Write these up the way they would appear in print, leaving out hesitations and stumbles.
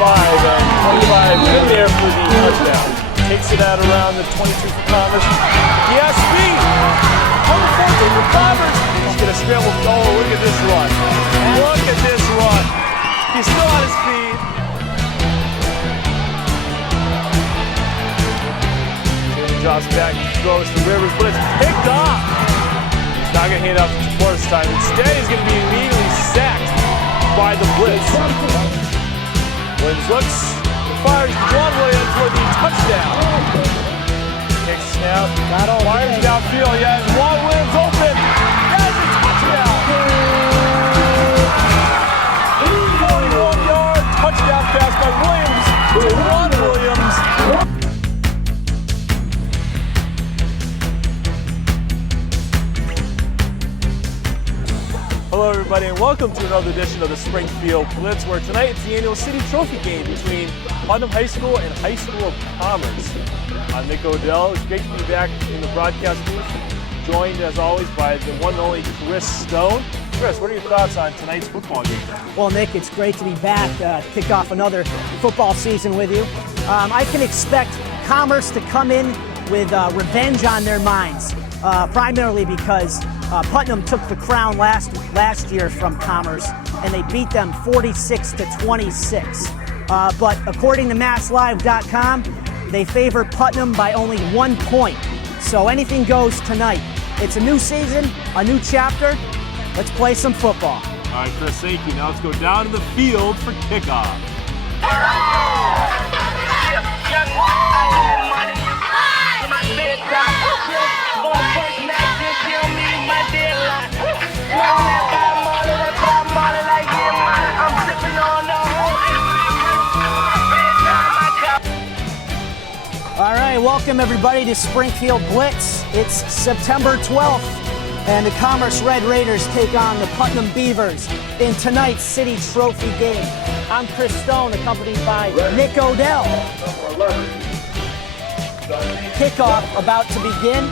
and 25 in there for the touchdown. Takes it out around the 22 for Commerce. He has speed. On the 14 for Commerce. He's going to scramble. Oh, look at this run. Look at this run. He's still on his feet. Drops back, throws to Rivers, but it's picked off. He's not going to hand out the first time. Instead, he's going to be immediately sacked by the Blitz. Williams looks, fires Juan Williams for the touchdown. Takes a snap, fires downfield. Yeah, Juan Williams open. That's a touchdown. 41-yard touchdown pass by Williams to Juan Williams. Hello everybody and welcome to another edition of the Springfield Blitz, where tonight it's the annual city trophy game between Putnam High School and High School of Commerce. I'm Nick Odell. It's great to be back in the broadcast booth, joined as always by the one and only Chris Stone. Chris, what are your thoughts on tonight's football game? Well, Nick, it's great to be back, kick off another football season with you. I can expect Commerce to come in with revenge on their minds, primarily because Putnam took the crown last year from Commerce, and they beat them 46-26. But according to MassLive.com, they favor Putnam by only 1 point. So anything goes tonight. It's a new season, a new chapter. Let's play some football. All right, Chris, thank you. Now let's go down to the field for kickoff. All right, welcome everybody to Springfield Blitz. It's September 12th, and the Commerce Red Raiders take on the Putnam Beavers in tonight's City Trophy game. I'm Chris Stone, accompanied by Nick Odell. Kickoff about to begin.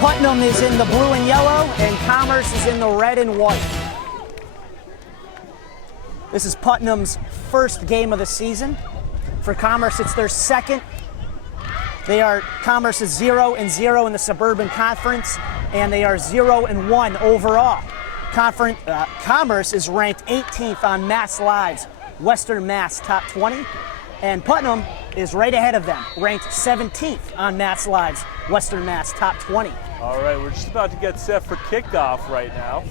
Putnam is in the blue and yellow, and Commerce is in the red and white. This is Putnam's first game of the season. For Commerce, it's their second. Commerce is 0-0 in the Suburban Conference, and they are 0-1 overall. Commerce is ranked 18th on Mass Live's Western Mass Top 20, and Putnam is right ahead of them, ranked 17th on Mass Live's Western Mass Top 20. All right, we're just about to get set for kickoff right now.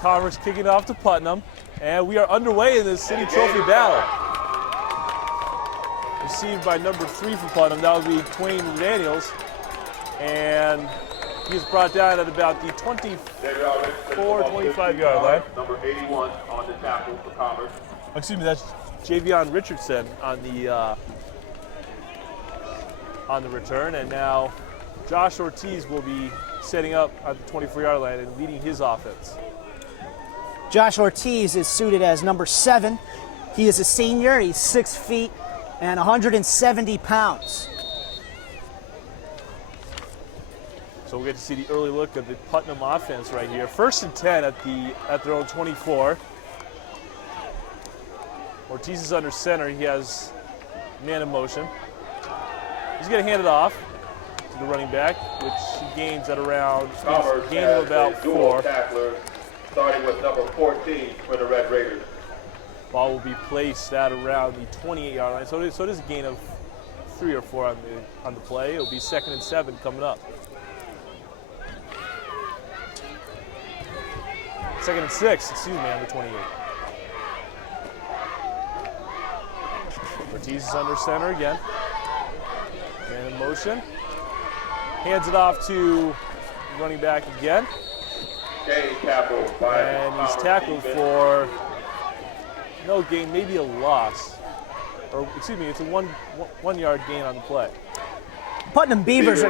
Commerce kicking off to Putnam, and we are underway in the City Trophy battle. Received by number 3 for Putnam, that would be Twain Daniels, and he's brought down at about the 24-25-yard line. Number 81 on the tackle for Commerce. Excuse me, that's Javion Richardson on the return, and now Josh Ortiz will be setting up at the 24-yard line and leading his offense. Josh Ortiz is suited as number 7. He is a senior. He's 6 feet and 170 pounds. So we'll get to see the early look of the Putnam offense right here. 1st and 10 at their own 24. Ortiz is under center. He has man in motion. He's going to hand it off to the running back, which he gains at around a gain of about 4. Tacklers, starting with number 14 for the Red Raiders. Ball will be placed at around the 28-yard line. So it is a gain of 3 or 4 on the play. It'll be 2nd and 7 coming up. 2nd and 6, on the 28. Ortiz is under center again. Man in motion. Hands it off to running back again. And he's tackled for no gain, maybe a loss. Or excuse me, it's a one yard gain on the play. Putnam Beavers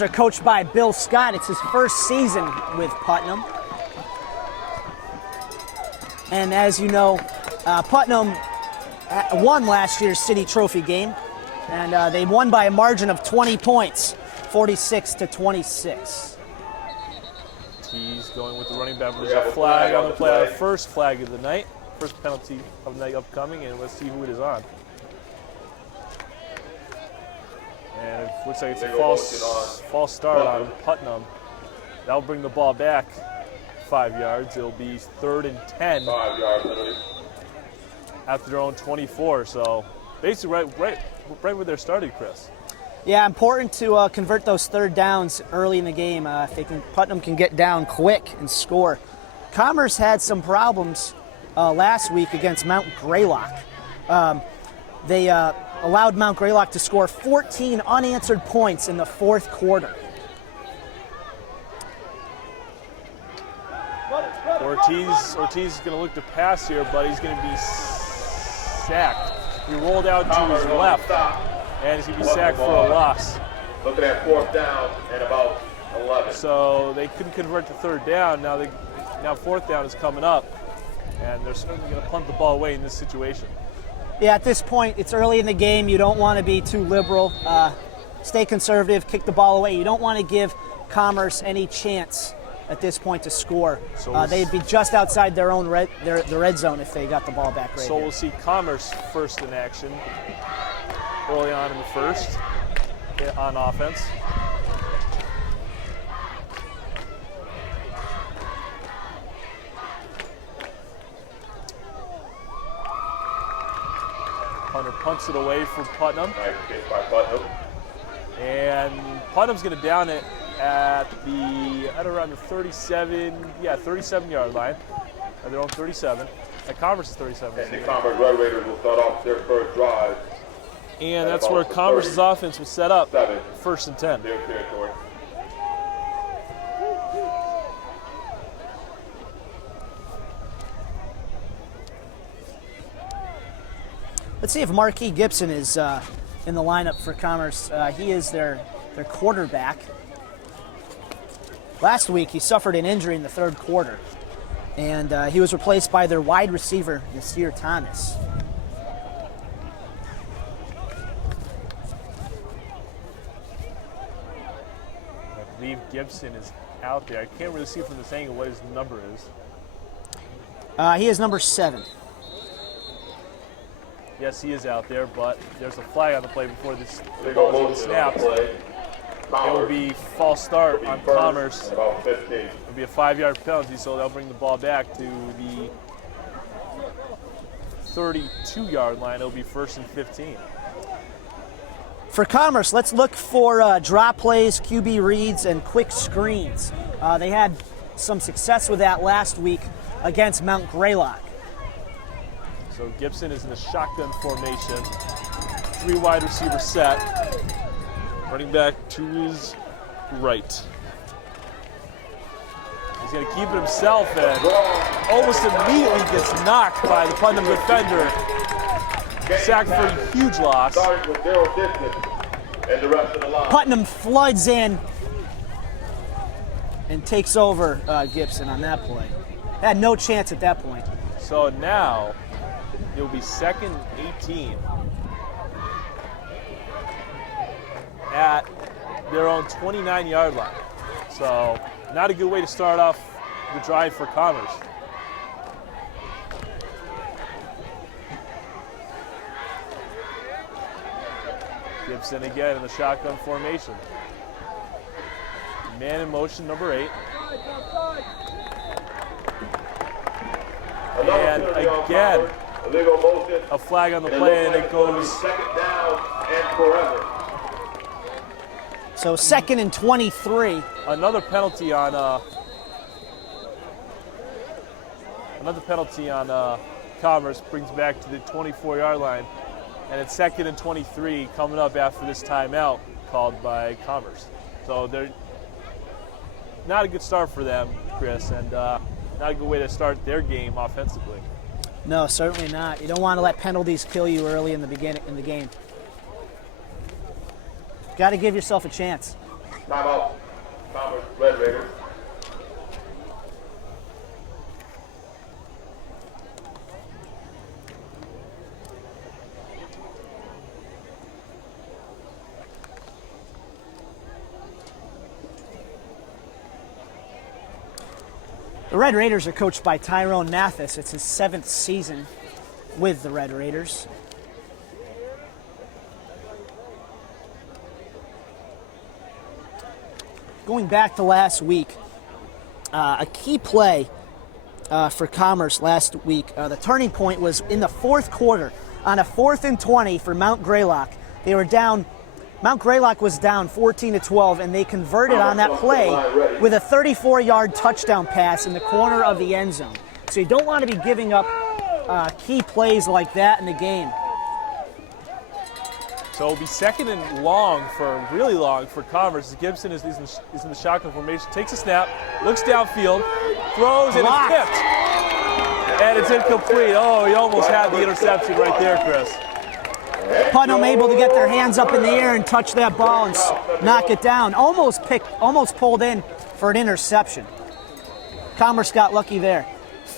are coached by Bill Scott. It's his first season with Putnam. And as you know, Putnam won last year's City Trophy game, and they won by a margin of 20 points, 46-26. Ortiz going with the running back. There's a flag on the play. First flag of the night. First penalty of the night upcoming, and let's see who it is on. And it looks like it's a false start on Putnam. That'll bring the ball back 5 yards. It'll be 3rd and 10 after their own 24. So basically right where they're started, Chris. Yeah, important to convert those third downs early in the game. Putnam can get down quick and score. Commerce had some problems last week against Mount Greylock. They allowed Mount Greylock to score 14 unanswered points in the fourth quarter. Ortiz is going to look to pass here, but he's going to be sacked. He rolled out to his left, and he's going to be sacked for a loss. Looking at 4th down and about 11. So they couldn't convert to 3rd down. Now 4th down is coming up, and they're certainly going to punt the ball away in this situation. Yeah, at this point, it's early in the game. You don't want to be too liberal. Stay conservative, kick the ball away. You don't want to give Commerce any chance at this point to score. So they'd be just outside their own the red zone if they got the ball back right So here. we'll see Commerce first in action early on in the first on offense. Hunter punts it away from Putnam. Nice kick by Putnam. And Putnam's going to down it at around the 37-yard line. At their own 37. At Commerce's 37. And the Commerce Red Raiders will start off their first drive. And that's where Commerce's offense was set up. 1st and 10. Their territory. Let's see if Marquis Gibson is in the lineup for Commerce. He is their quarterback. Last week, he suffered an injury in the 3rd quarter, and he was replaced by their wide receiver, Nasir Thomas. I believe Gibson is out there. I can't really see from this angle what his number is. He is number 7. Yes, he is out there, but there's a flag on the play before the ball is even snapped. It will be false start on Commerce. About 15. It'll be a 5-yard penalty, so they'll bring the ball back to the 32-yard line. It'll be 1st and 15. For Commerce, let's look for drop plays, QB reads, and quick screens. They had some success with that last week against Mount Greylock. So Gibson is in a shotgun formation. 3 wide receiver set. Running back to his right. He's going to keep it himself and almost immediately gets knocked by the Putnam defender. Sacked for a huge loss. Putnam floods in and takes over Gibson on that play. Had no chance at that point. So now it will be 2nd and 18 at their own 29-yard line. So not a good way to start off the drive for Commerce. Gibson again in the shotgun formation. Man in motion, number 8. And again, a flag on the play, and it goes. 2nd down and forever. So 2nd and 23. Another penalty on Commerce brings back to the 24-yard line, and it's 2nd and 23 coming up after this timeout called by Commerce. So they're not a good start for them, Chris, and not a good way to start their game offensively. No, certainly not. You don't want to let penalties kill you early in the game. Got to give yourself a chance. Timeout. Commerce Red Raiders. The Red Raiders are coached by Tyrone Mathis. It's his 7th season with the Red Raiders. Going back to last week, a key play for Commerce last week. The turning point was in the 4th quarter on a 4th and 20 for Mount Greylock. They were down. Mount Greylock was down 14-12, and they converted on that play with a 34-yard touchdown pass in the corner of the end zone. So you don't want to be giving up key plays like that in the game. So it'll be 2nd and long really long for Commerce. Gibson is in the shotgun formation, takes a snap, looks downfield, throws, and it's tipped. And it's incomplete. Oh, he almost had the interception right there, Chris. Putnam able to get their hands up in the air and touch that ball and knock it down. Almost pulled in for an interception. Commerce got lucky there.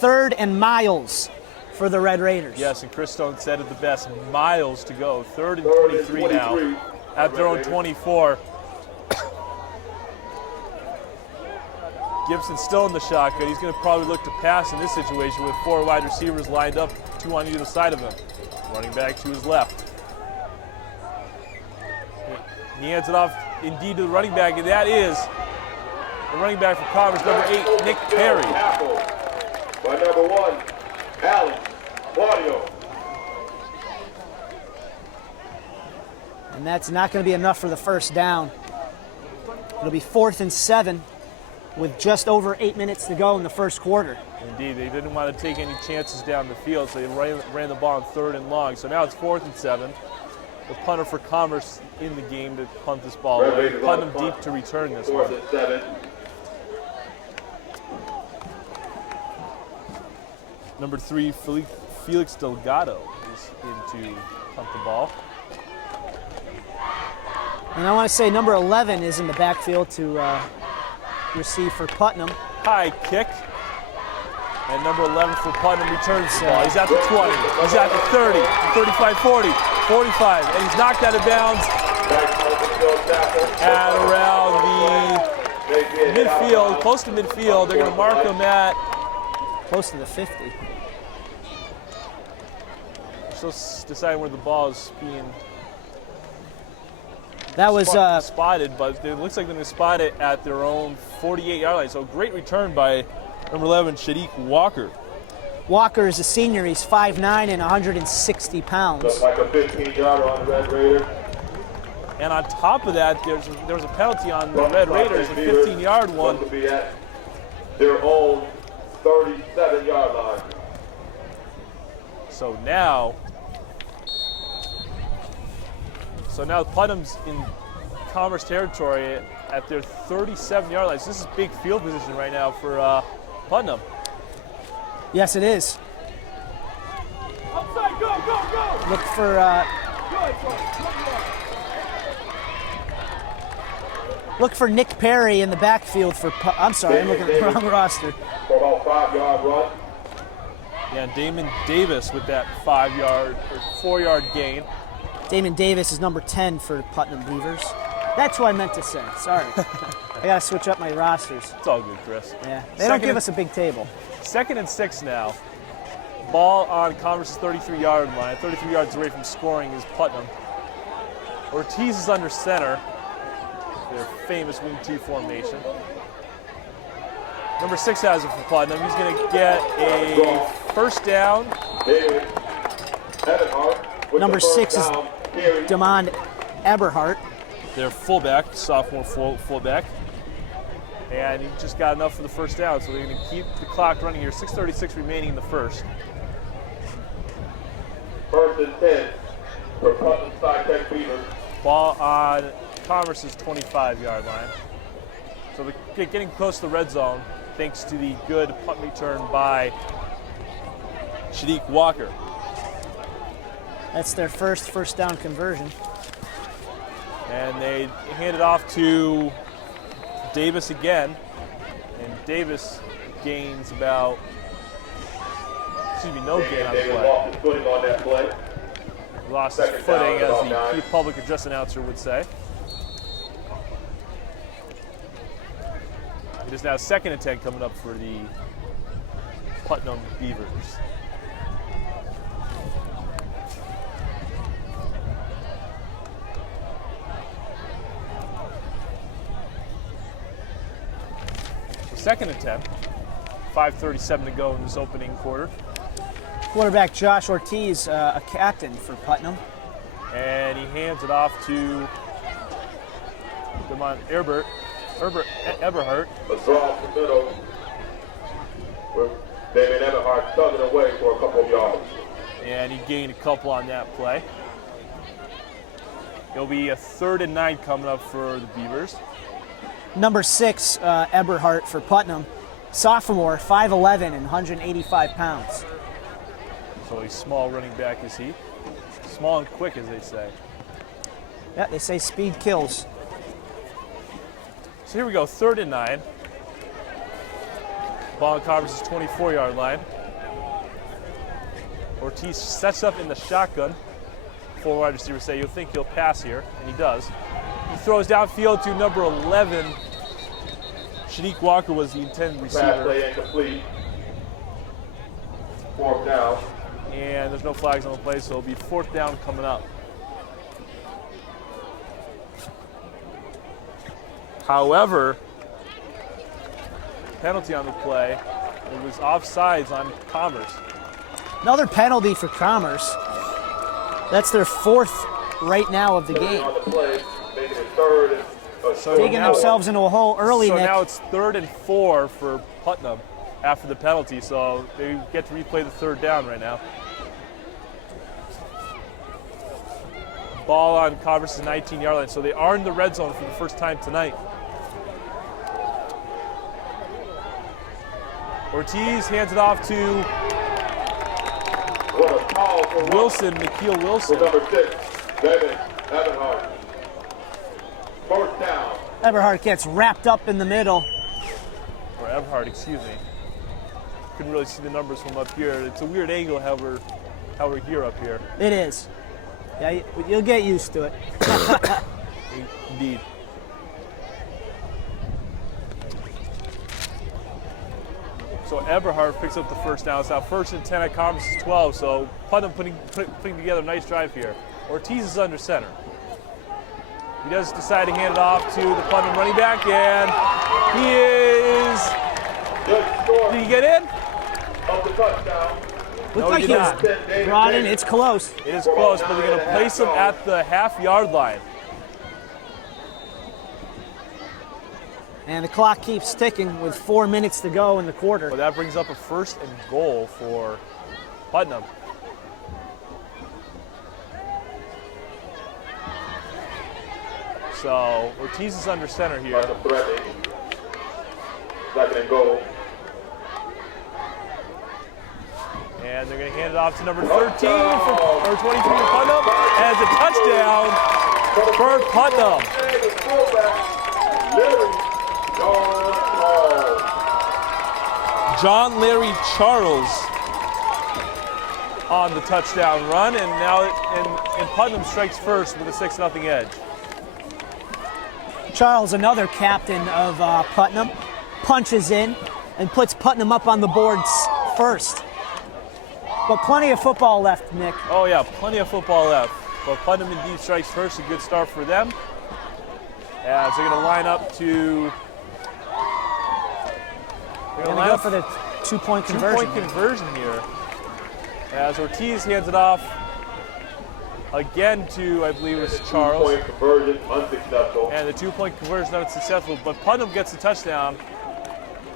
3rd and miles for the Red Raiders. Yes, and Chris Stone said it the best. Miles to go. 3rd and 23 now at their own 24. Gibson's still in the shotgun. He's going to probably look to pass in this situation with 4 wide receivers lined up, 2 on either side of him. Running back to his left. He hands it off indeed to the running back, and that is the running back for Commerce, number 8, Nick Perry. By number 1, Alex Claudio. And that's not going to be enough for the first down. It'll be 4th and 7 with just over 8 minutes to go in the first quarter. Indeed, they didn't want to take any chances down the field, so they ran the ball on 3rd and long. So now it's 4th and 7. The punter for Commerce in the game to punt this ball away. Putnam deep to return this one. 4th and 7. Number 3, Felix Delgado is in to punt the ball. And I want to say number 11 is in the backfield to receive for Putnam. High kick. And number 11 for Putnam returns the ball. He's at the 20, he's at the 30, 35, 40, 45, and he's knocked out of bounds at around the midfield, close to midfield. They're going to mark him at close to the 50. Still deciding where the ball is being spotted, but it looks like they're going to spot it at their own 48-yard line. So great return by number 11, Shadiq Walker. Walker is a senior. He's 5'9" and 160 pounds. Looks like a 15-yarder on the Red Raiders. And on top of that, there was a penalty on the Red Raiders, a 15-yard one. To be at their own 37-yard line. So now Putnam's in Commerce territory at their 37-yard line. So this is big field position right now for Putnam. Yes, it is. Outside, go! Look for look for Nick Perry in the backfield for. I'm sorry, I'm looking at the wrong roster. For about 5-yard run. Yeah, Damon Davis with that 5-yard or 4-yard gain. Damon Davis is number 10 for Putnam Beavers. That's what I meant to say. Sorry. I got to switch up my rosters. It's all good, Chris. Yeah, they don't give us a big table. 2nd and 6 now. Ball on Commerce's 33-yard line. 33 yards away from scoring is Putnam. Ortiz is under center. Their famous wing T formation. Number 6 has it for Putnam. He's going to get a first down. Number 6 is Damon Eberhardt. Their fullback, sophomore fullback. And he just got enough for the first down, so they're going to keep the clock running here. 6:36 remaining in the first. 1st and 10 for Putnam Sci-Tech Beavers. Ball on Commerce's 25-yard line. So they're getting close to the red zone thanks to the good punt return by Shadiq Walker. That's their first down conversion. And they hand it off to Davis again. And Davis gains no gain on the play. Lost his footing on that play. Lost his footing, as the public address announcer would say. It is now 2nd and 10 coming up for the Putnam Beavers. So 2nd and 10. 5:37 to go in this opening quarter. Quarterback Josh Ortiz, a captain for Putnam. And he hands it off to Eberhard. A draw from the middle. With David Eberhard tugging away for a couple of yards. And he gained a couple on that play. It'll be a 3rd and 9 coming up for the Beavers. Number 6, Eberhard for Putnam. Sophomore, 5'11" and 185 pounds. So he's small running back, is he? Small and quick, as they say. Yeah, they say speed kills. So here we go, 3rd and 9. Ball on Converse's 24-yard line. Ortiz sets up in the shotgun. 4 wide receivers say you'll think he'll pass here, and he does. He throws downfield to number 11. Shanique Walker was the intended Pass receiver. play incomplete. 4th down. And there's no flags on the play, so it'll be 4th down coming up. However, penalty on the play. It was offsides on Commerce. Another penalty for Commerce. That's their 4th right now of the game. On the play, making it 3rd and Digging themselves into a hole early, So Nick. now it's 3rd and 4 for Putnam after the penalty, so they get to replay the 3rd down right now. Ball on Converse's 19-yard line, so they are in the red zone for the first time tonight. Ortiz hands it off to what a powerful Wilson, Nikhil Wilson. number 6, David Eberhard. 4th down. Eberhard gets wrapped up in the middle. Or Eberhard, excuse me. Couldn't really see the numbers from up here. It's a weird angle how we're here up here. It is. Yeah, you'll get used to it. Indeed. So Eberhard picks up the 1st down. It's now 1st and 10 at Converse's 12. So Putnam putting together a nice drive here. Ortiz is under center. He does decide to hand it off to the Putnam running back, and he is. Did he get in? Of the touchdown. Looks like he he did was brought in. It's close. It is close, but they're going to place him at the half-yard line. And the clock keeps ticking with 4 minutes to go in the quarter. But that brings up a 1st and goal for Putnam. So Ortiz is under center here. Threatening. 2nd and goal. And they're going to hand it off to number 13 or 23 for Putnam. And it's a touchdown for Putnam. John Larry Charles on the touchdown run, and now and Putnam strikes first with a 6-0 edge. Charles, another captain of Putnam, punches in and puts Putnam up on the boards first. But plenty of football left, Nick. Oh yeah, plenty of football left. But Putnam indeed strikes first, a good start for them. As they're going to line up to... They're going to go for the two-point conversion. Two-point conversion here. As Ortiz hands it off again to, I believe it was Charles. 2-point conversion, unsuccessful. And the 2-point conversion unsuccessful, but Putnam gets the touchdown.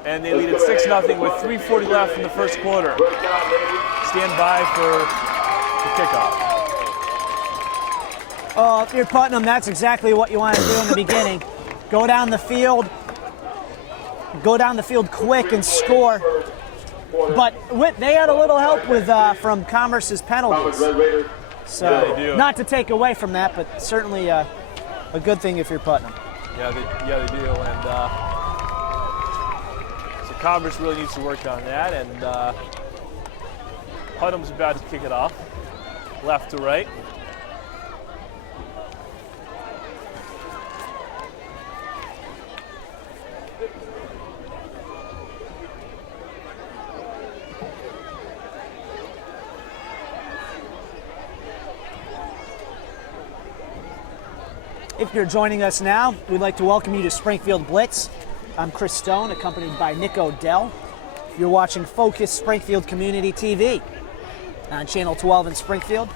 And they lead at 6-0 with 3:40 left in the first quarter. Stand by for the kickoff. If you're Putnam, that's exactly what you want to do in the beginning. Go down the field quick and score. But they had a little help with from Commerce's penalties. So not to take away from that, but certainly a good thing if you're Putnam. Yeah, they do. And so Commerce really needs to work on that. And Putnam's about to kick it off, left to right. If you're joining us now, we'd like to welcome you to Springfield Blitz. I'm Chris Stone, accompanied by Nick Odell. You're watching Focus Springfield Community TV on Channel 12 in Springfield.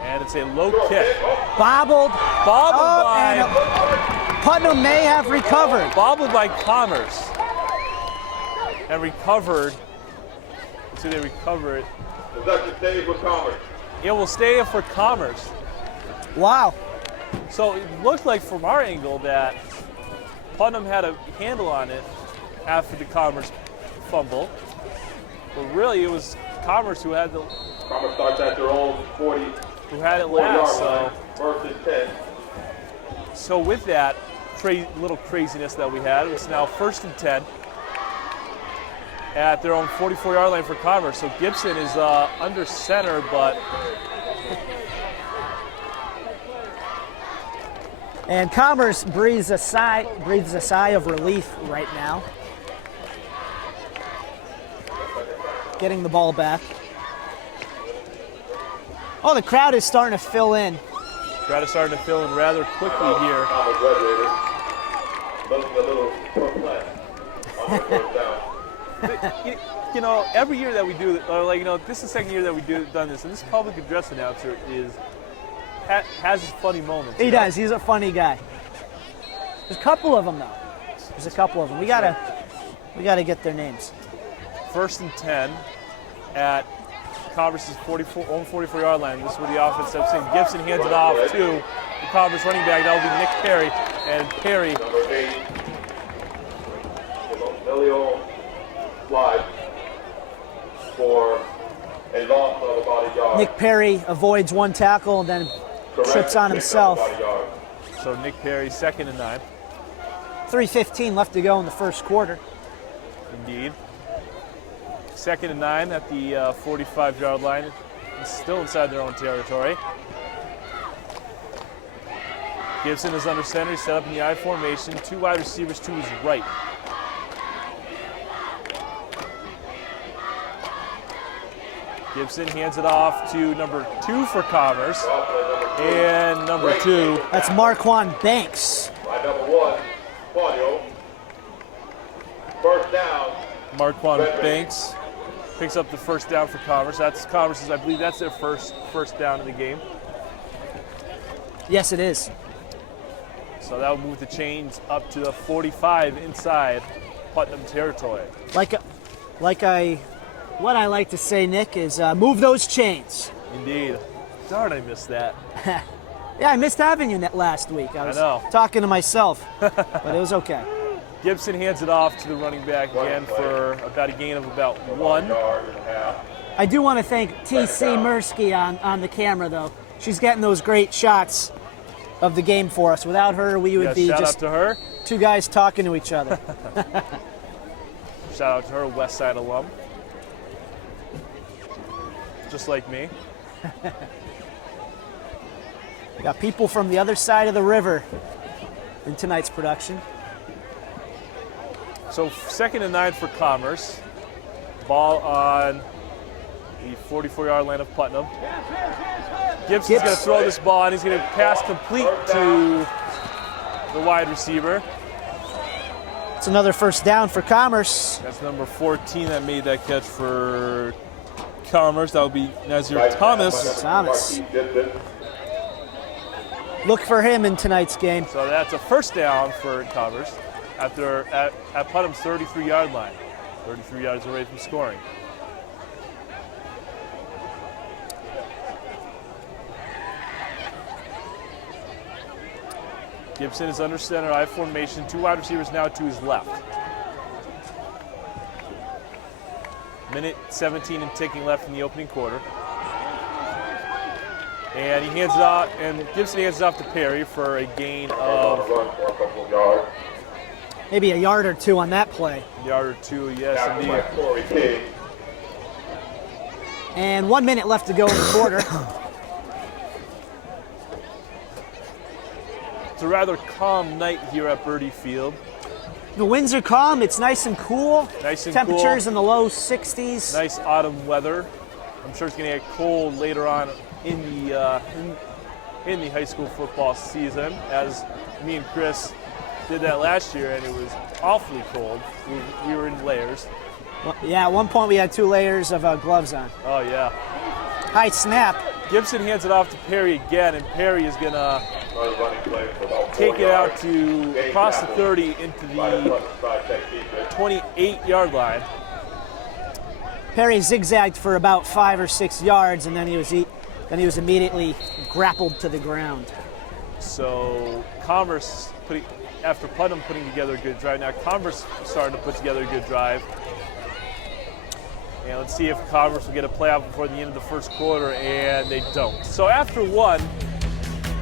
And it's a low kick. Bobbled. Bobbled by Putnam may have recovered. Bobbled by Commerce. And recovered. So they recover it. Possession stays with Commerce. It will stay for Commerce. Wow. So it looked like from our angle that Putnam had a handle on it after the Commerce fumble. But really it was Commerce who had the Commerce starts at their own 40. who had it last. So, first and 10. so with that little craziness that we had, it's now 1st and 10 at their own 44-yard line for Commerce. So Gibson is under center, but And Commerce breathes a sigh of relief right now. Getting the ball back. Oh, the crowd is starting to fill in. crowd is starting to fill in rather quickly here. Looking a little perplexed on the first down. You know, every year that we do, this is the second year that we done this, and this public address announcer has his funny moments. He does. He's a funny guy. There's a couple of them, though. There's a couple of them. We gotta get their names. 1st and 10 at Commerce's own 44-yard line. This is where the offense steps in. Gibson hands it off to the Commerce running back. That will be Nick Perry. And Perry. Number 8. Emilio slide for a loss of about a yard. Nick Perry avoids one tackle and then trips on himself. So Nick Perry, 2nd and 9. 3:15 left to go in the first quarter. Indeed. 2nd and 9 at the 45-yard line. Still inside their own territory. Gibson is under center. He's set up in the I formation. 2 wide receivers to his right. Gibson hands it off to number 2 for Commerce. And number 2. That's Marquand Banks. By number 1, Claudio. First down. Marquand Banks picks up the first down for Commerce. That's Commerce's, I believe that's their first down in the game. Yes, it is. So that will move the chains up to the 45 inside Putnam territory. What I like to say, Nick, is move those chains. Indeed. Darn, I missed that. Yeah, I missed having you last week. I was know. talking to myself, but it was okay. Gibson hands it off to the running back again for about a gain of about 1. I do want to thank T.C. Mursky on the camera, though. She's getting those great shots of the game for us. Without her, we would be Shout just out to her. 2 guys talking to each other. Shout out to her, West Side alum. Just like me. We got people from the other side of the river in tonight's production. So 2nd and 9 for Commerce. Ball on the 44-yard line of Putnam. Gibson's going to throw this ball, and he's going to pass complete to the wide receiver. It's another first down for Commerce. That's number 14 that made that catch for Commerce. That would be Nazir Thomas. Look for him in tonight's game. So that's a first down for Commerce at Putnam's 33-yard line. 33 yards away from scoring. Gibson is under center, I formation. 2 wide receivers now to his left. Minute 17 and ticking left in the opening quarter. And he hands it out, and Gibson hands it off to Perry for a gain of maybe a yard or 2 on that play. Yard or 2, yes, indeed. And 1 minute left to go in the quarter. It's a rather calm night here at Berte Field. The winds are calm. It's nice and cool. Nice and Temperatures cool. in the low 60s. Nice autumn weather. I'm sure it's going to get cold later on in in the high school football season, as me and Chris did that last year, and it was awfully cold. We were in layers. Well, yeah, at one point we had 2 layers of gloves on. Oh, yeah. High snap. Gibson hands it off to Perry again, and Perry is going to take it out to across the 30 into the 28-yard line. Perry zigzagged for about 5 or 6 yards, and then he was immediately grappled to the ground. So Commerce, after Putnam putting together a good drive, now Commerce started to put together a good drive. And let's see if Commerce will get a play out before the end of the first quarter, and they don't. So after one,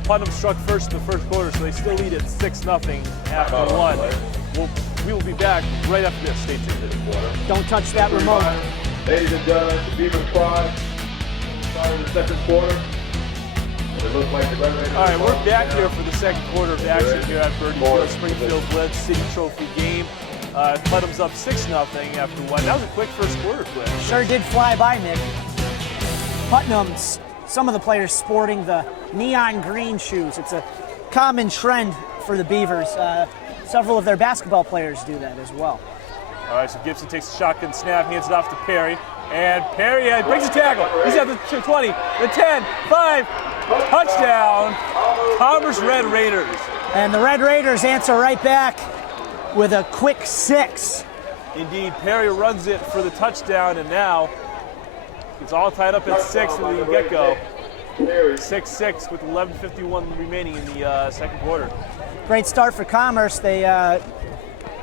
Putnam struck first in the first quarter, so they still lead at 6-0 after one. We will be back right after this. Stay tuned. Don't touch that remote. Ladies and gentlemen, the Beavers Pride started the second quarter. It looks like the Red Raiders. All right, we're back here for the second quarter of action here at Berte Springfield Blitz City Trophy game. Putnam's up 6-0 after one. That was a quick first quarter, Chris. Sure did fly by, Nick. Putnam's, some of the players sporting the neon green shoes. It's a common trend for the Beavers. Several of their basketball players do that as well. All right, so Gibson takes a shotgun snap, hands it off to Perry, and Perry breaks a tackle. He's at the 20, the 10, 5, touchdown, Commerce Red Raiders. And the Red Raiders answer right back with a quick 6. Indeed, Perry runs it for the touchdown, and now it's all tied up at 6 in the get-go. 6-6 with 11:51 remaining in the second quarter. Great start for Commerce.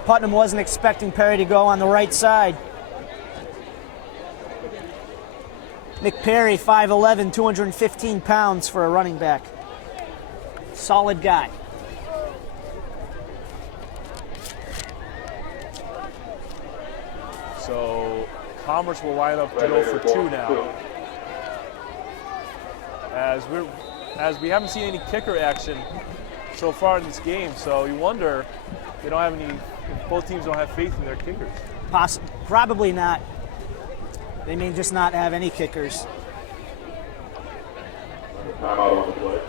Putnam wasn't expecting Perry to go on the right side. Nick Perry, 5'11", 215 pounds for a running back. Solid guy. So Commerce will line up to go for 2 now. As we haven't seen any kicker action so far in this game, so you wonder if both teams don't have faith in their kickers. Probably not. They may just not have any kickers. Timeout on the play.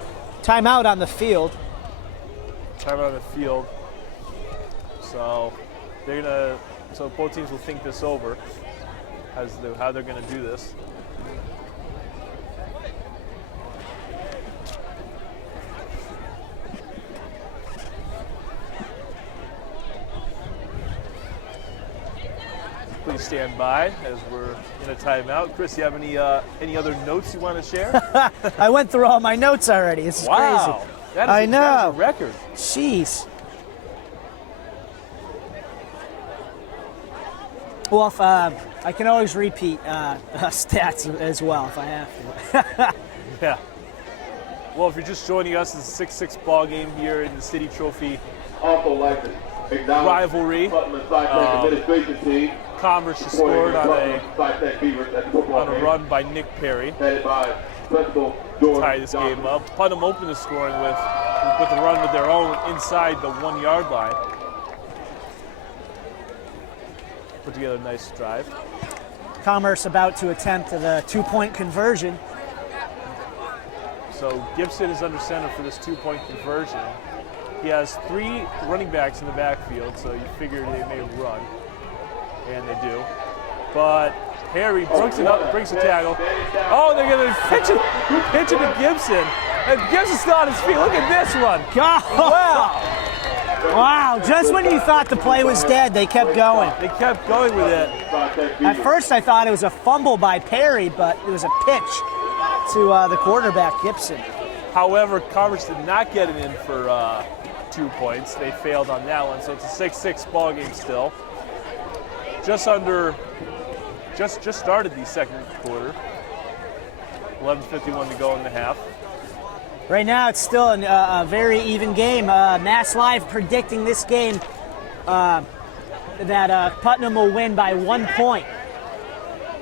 Timeout on the field. Timeout on the field. So so both teams will think this over as to how they're going to do this. Please stand by as we're in a timeout. Chris, you have any other notes you want to share? I went through all my notes already. This is wow. crazy. That is know. A record. Jeez. Well, if, I can always repeat stats as well if I have to. Yeah. Well, if you're just joining us, it's a 6-6 ball game here in the City Trophy rivalry. Commerce just scored on a run by Nick Perry. Tie this game up. Putnam opened the scoring with a run with their own inside the 1-yard line. Put together a nice drive. Commerce about to attempt the 2-point conversion. So Gibson is under center for this 2-point conversion. He has 3 running backs in the backfield, so you figure they may run, and they do. But Perry brings it up, brings a tackle. Oh, they're going to pitch it to Gibson, and Gibson's still on his feet. Look at this one. Wow. Wow, just when you thought the play was dead, they kept going. They kept going with it. At first I thought it was a fumble by Perry, but it was a pitch to the quarterback, Gibson. However, Commerce did not get it in for 2 points. They failed on that one, so it's a 6-6 ball game still. Just started the second quarter. 11:51 to go in the half. Right now, it's still a very even game. Mass Live predicting this game that Putnam will win by 1 point.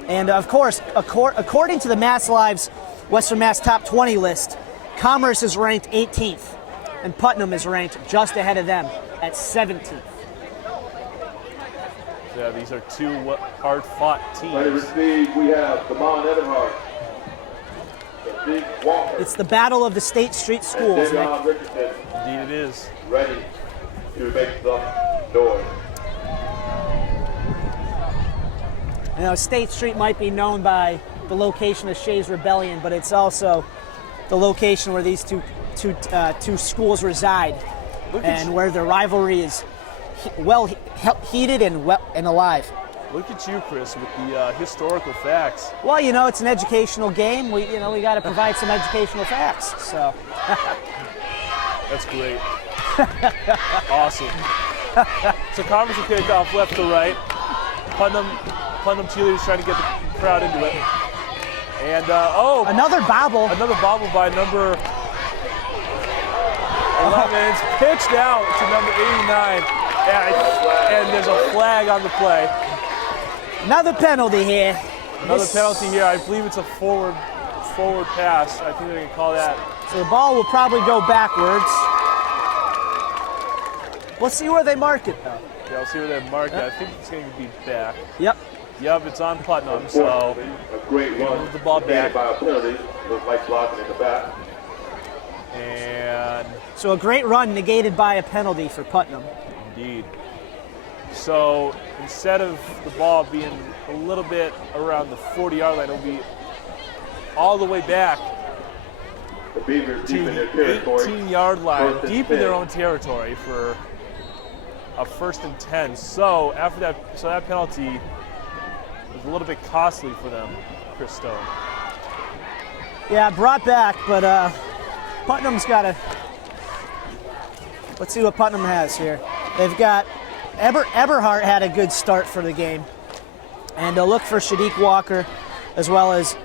And of course, according to the Mass Live's Western Mass Top 20 list, Commerce is ranked 18th, and Putnam is ranked just ahead of them at 17th. Yeah, these are 2 hard-fought teams. Ready to receive, we have Damon Edenhart, the Steve Walker. It's the battle of the State Street schools, And Nick. Davion Richardson Indeed it is. ready to make some noise. You know, State Street might be known by the location of Shays Rebellion, but it's also the location where these two schools reside, and where their rivalry is heated and alive. Look at you, Chris, with the historical facts. Well, you know, it's an educational game. We got to provide some educational facts. So That's great. Awesome. So Commerce will kick off left to right. Putnam cheerleaders trying to get the crowd into it. And another bobble. Another bobble by number 11. It's pitched out to number 89. And there's a flag on the play. Another penalty here. Another penalty here. I believe it's a forward pass. I think they're going to call that. So the ball will probably go backwards. Let's see where they mark it, though. Yeah, I'll see where they mark it. I think it's going to be back. Yep. Yep, it's on Putnam, so a great run. move the ball back. By a penalty. Looks like blocking in the back. And So a great run negated by a penalty for Putnam. indeed. So instead of the ball being a little bit around the 40-yard line, it'll be all the way back The Beavers to deep in their the territory. 18-yard line, First and deep in their 10. own territory for a 1st and 10. So after that penalty was a little bit costly for them, Chris Stone. Yeah, brought back, but Putnam's got to. Let's see what Putnam has here. They've got Eberhardt had a good start for the game, and they'll look for Shadiq Walker as well as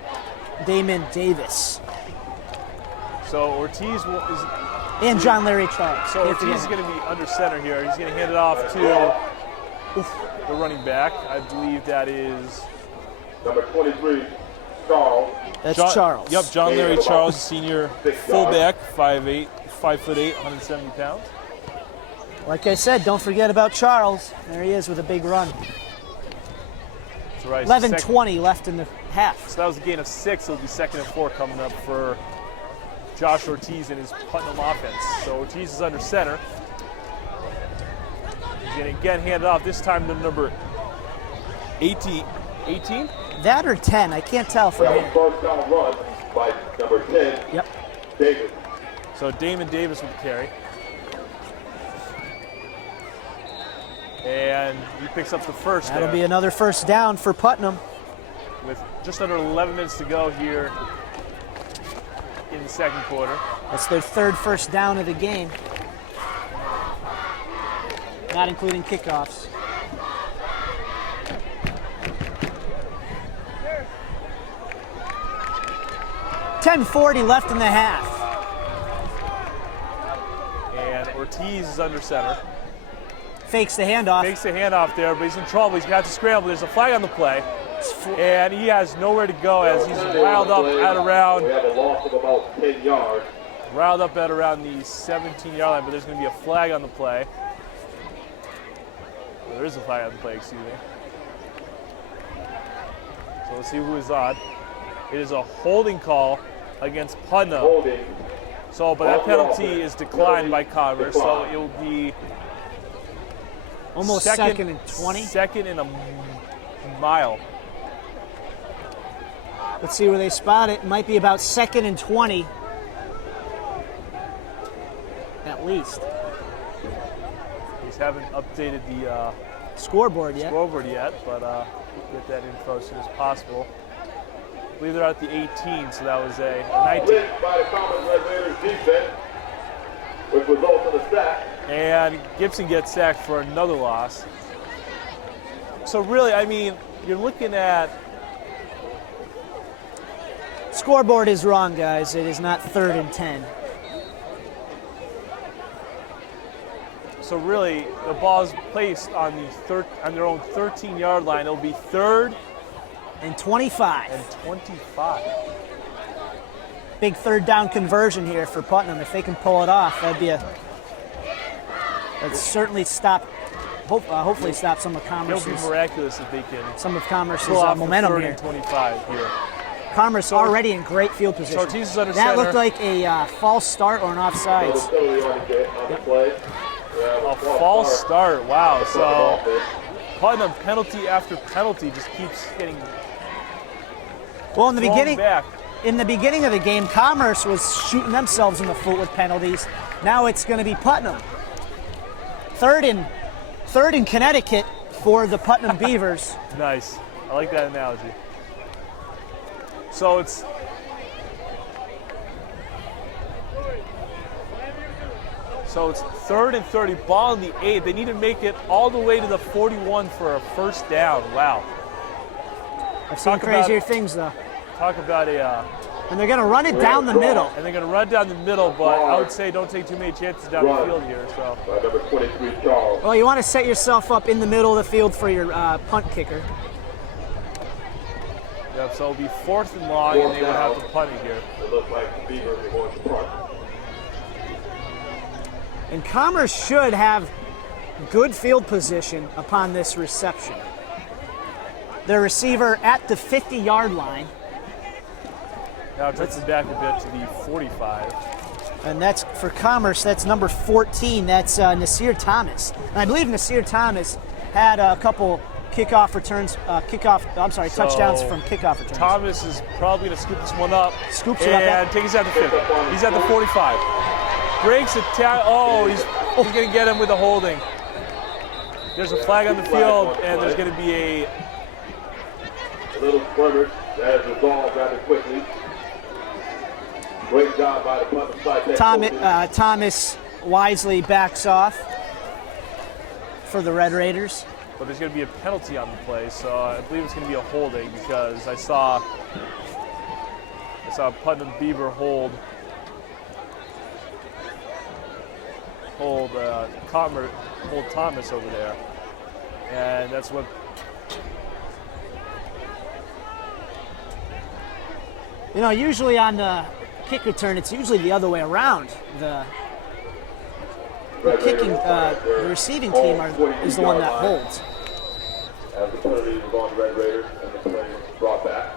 Damon Davis So Ortiz is and John Larry Charles. So Ortiz is going to be under center here. He's going to hand it off to the running back. I believe that is Number 23, Charles. That's Charles. Yep, John Larry Charles, senior fullback, 5'8", 5'8", 170 pounds. Like I said, don't forget about Charles. There he is with a big run. That's right. 11:20 left in the half. So that was a gain of 6. It'll be 2nd and 4 coming up for Josh Ortiz and his Putnam offense. So Ortiz is under center. He's going to again hand it off, this time to number 18. 18? That or 10, I can't tell from That here. was first down run by number 10, Yep. Davis. So Damon Davis with the carry. And he picks up the first That'll there be another first down for Putnam. with just under 11 minutes to go here in the 2nd quarter. That's their 3rd first down of the game, not including kickoffs. $10:40 left in the half. And Ortiz is under center. Fakes the handoff. Makes the handoff there, but he's in trouble. He's got to scramble. There's a flag on the play. And he has nowhere to go as he's riled up at around We have a loss of about 10 yards. the 17-yard line, but there's going to be a flag on the play. There is a flag on the play, excuse me. So let's see who is on. It is a holding call against Putnam. Holding. So, but that penalty is declined by Commerce, so it will be Almost 2nd and 20. 2nd and a mile. Let's see where they spot it. It might be about 2nd and 20. At least. These haven't updated the Scoreboard yet. scoreboard yet, but get that info as soon as possible. I believe they're at the 18, so that was a 19. Blitz by the Commerce Red Raiders defense, which results in a sack. And Gibson gets sacked for another loss. So really, I mean, you're looking at, Scoreboard is wrong, guys. It is not 3rd and 10. so really, the ball is placed on on their own 13-yard line. It'll be 3rd And 25. and 25. Big 3rd down conversion here for Putnam. If they can pull it off, that'd certainly stop. Hopefully stop some of It'll be Commerce's miraculous if they can Commerce's pull off momentum 3rd here. and 25 here. Commerce already in great field position. Ortiz is under that center. looked like a false start or an offsides. A false start. Wow. So Putnam penalty after penalty just keeps getting Well, in the beginning, back. in the beginning of the game, Commerce was shooting themselves in the foot with penalties. Now it's going to be Putnam. Third in Connecticut for the Putnam Beavers. Nice. I like that analogy. So it's third and 30, ball in the 8. They need to make it all the way to the 41 for a first down. Wow. I've seen crazier things, though. Talk about And they're going to run it down the middle. And they're going to run down the middle, but I would say don't take too many chances down the field here. So. Number 23, Charles. Well, you want to set yourself up in the middle of the field for your punt kicker. Yep, so it'll be 4th and long, and they would have to punt it here. It looks like the Beavers are going to punt. And Commerce should have good field position upon this reception. Their receiver at the 50-yard line. Now it takes it back a bit to the 45. And that's for Commerce, that's number 14. That's Nasir Thomas. And I believe Nasir Thomas had a couple touchdowns from kickoff returns. Thomas is probably going to scoop this one up. Scoops it up. And takes it at the 50. He's at the 45. Breaks a tackle. Oh, he's going to get him with a holding. There's a flag on the field, and there's going to be a little scrimmage that is resolved rather quickly. Great job by the Putnam side. Thomas wisely backs off for the Red Raiders. But there's going to be a penalty on the play, so I believe it's going to be a holding because I saw Putnam Beaver hold Thomas over there, and that's what. You know, usually on the kick return, it's usually the other way around. The receiving team is the one that holds. As the penalty was on the Red Raiders, and the play was brought back.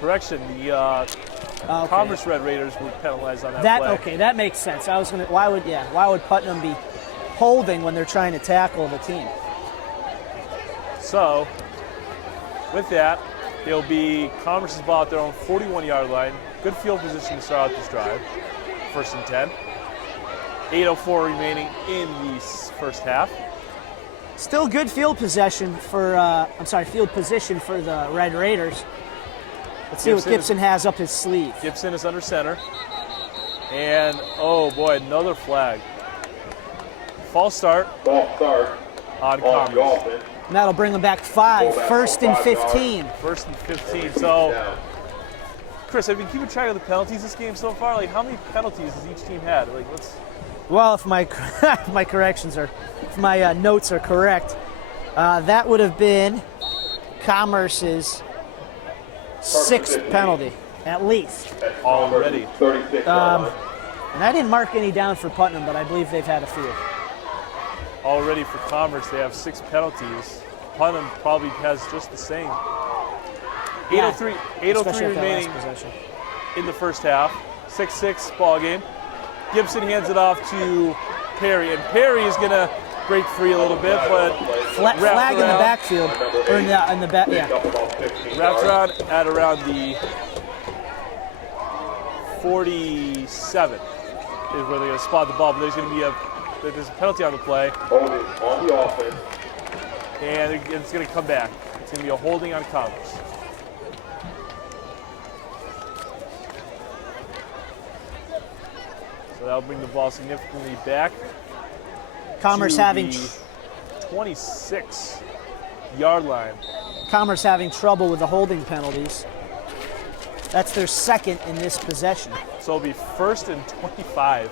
Correction, the Commerce Red Raiders were penalized on that play. Okay, that makes sense. I was gonna. Why would Putnam be holding when they're trying to tackle the team? So, with that, it'll be Commerce's ball at their own 41-yard line. Good field position to start out this drive. 1st and 10. 8:04 remaining in the first half. Still good field position for field position for the Red Raiders. Let's see what Gibson has up his sleeve. Gibson is under center. And, oh boy, another flag. False start. On Commerce. And that'll bring them back 5. 1st and 15. 1st and 15. So, Chris, have you been keeping track of the penalties this game so far? Like, how many penalties has each team had? Like, Well, if my my notes are correct, that would have been Commerce's 6th penalty, at least. Already. And I didn't mark any down for Putnam, but I believe they've had a few. Already for Commerce, they have 6 penalties. Putnam probably has just the same. 8:03 remaining in the first half. 6-6 ball game. Gibson hands it off to Perry, and Perry is going to break free a little bit, but flag in the backfield, or in the back, yeah. Wrapped around at around the 47 is where they're going to spot the ball, but there's going to be there's a penalty on the play. Holding on the offense. And it's going to come back. It's going to be a holding on Commerce. So that'll bring the ball significantly back. Commerce having 26-yard line. Commerce having trouble with the holding penalties. That's their 2nd in this possession. So it'll be 1st and 25.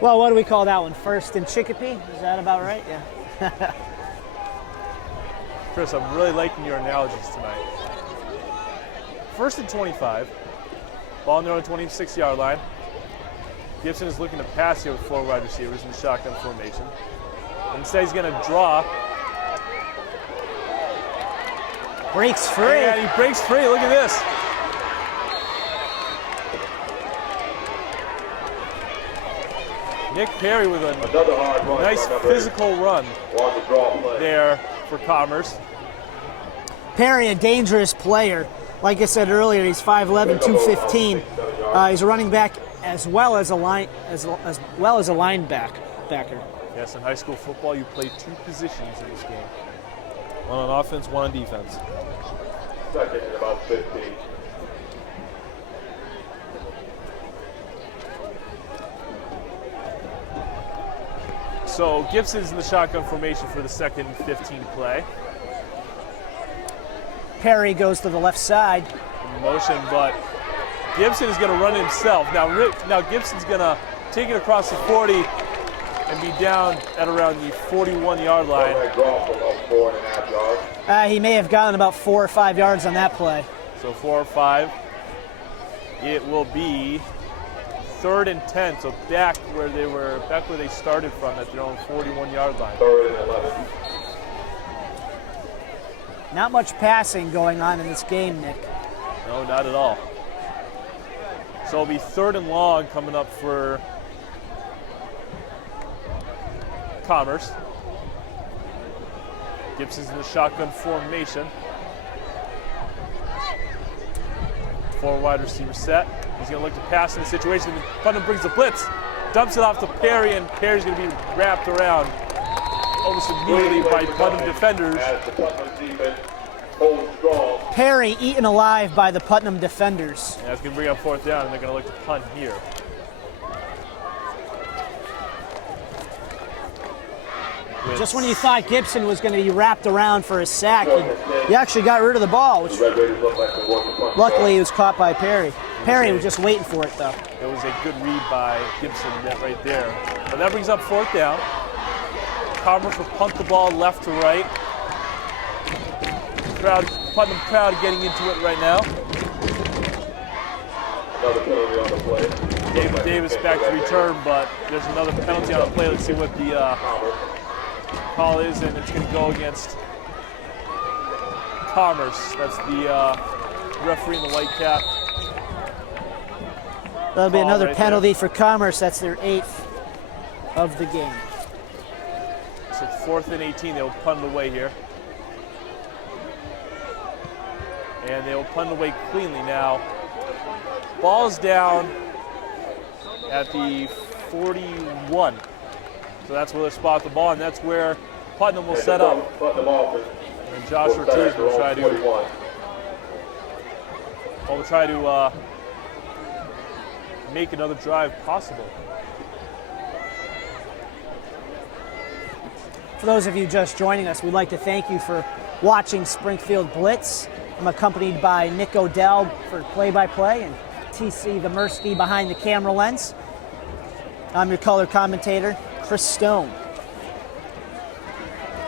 Well, what do we call that one? 1st and Chicopee? Is that about right? Yeah. Chris, I'm really liking your analogies tonight. 1st and 25. Ball on their own 26-yard line. Gibson is looking to pass here with 4 wide receivers in the shotgun formation. Instead, he's going to draw. Breaks free. And he breaks free. Look at this. Nick Perry with Another hard run. nice physical run there for Commerce. Perry, a dangerous player. Like I said earlier, he's 5'11", 215. He's a running back as well as a linebacker. Yes, in high school football, you play 2 positions in this game. One on offense, one on defense. Second and about 15. So Gibson's in the shotgun formation for the second and 15 play. Perry goes to the left side. In motion, but Gibson is going to run himself. Now Gibson's going to take it across the 40 and be down at around the 41-yard line. He may have gotten about 4 or 5 yards on that play. So 4 or 5. It will be 3rd and 10. So back where they started from at their own 41-yard line. 3rd and 11. Not much passing going on in this game, Nick. No, not at all. So it'll be 3rd and long coming up for Commerce. Gibson's in the shotgun formation. 4 wide receiver set. He's going to look to pass in the situation. Putnam brings the blitz, dumps it off to Perry, and Perry's going to be wrapped around almost immediately by Putnam defenders. Perry eaten alive by the Putnam defenders. Yeah, it's going to bring up 4th down, and they're going to look to punt here. Just when you thought Gibson was going to be wrapped around for a sack, he actually got rid of the ball, which luckily he was caught by Perry. Perry was just waiting for it, though. It was a good read by Gibson right there. But that brings up 4th down. Commerce will punt the ball left to right. Putnam crowd getting into it right now. Another penalty on the play. David Davis back to return, but there's another penalty on the play. Let's see what the call is, and it's going to go against Commerce. That's the referee in the white cap. That'll be another right penalty for Commerce. That's their 8th of the game. So it's 4th and 18. They will punt it away here. And they will punt it away cleanly now. Ball's down at the 41. So that's where they spot the ball, and that's where Putnam will set up. And Josh Ortiz will try to make another drive possible. For those of you just joining us, we'd like to thank you for watching Springfield Blitz. I'm accompanied by Nick Odell for play-by-play and TC the Mursky behind the camera lens. I'm your color commentator, Chris Stone.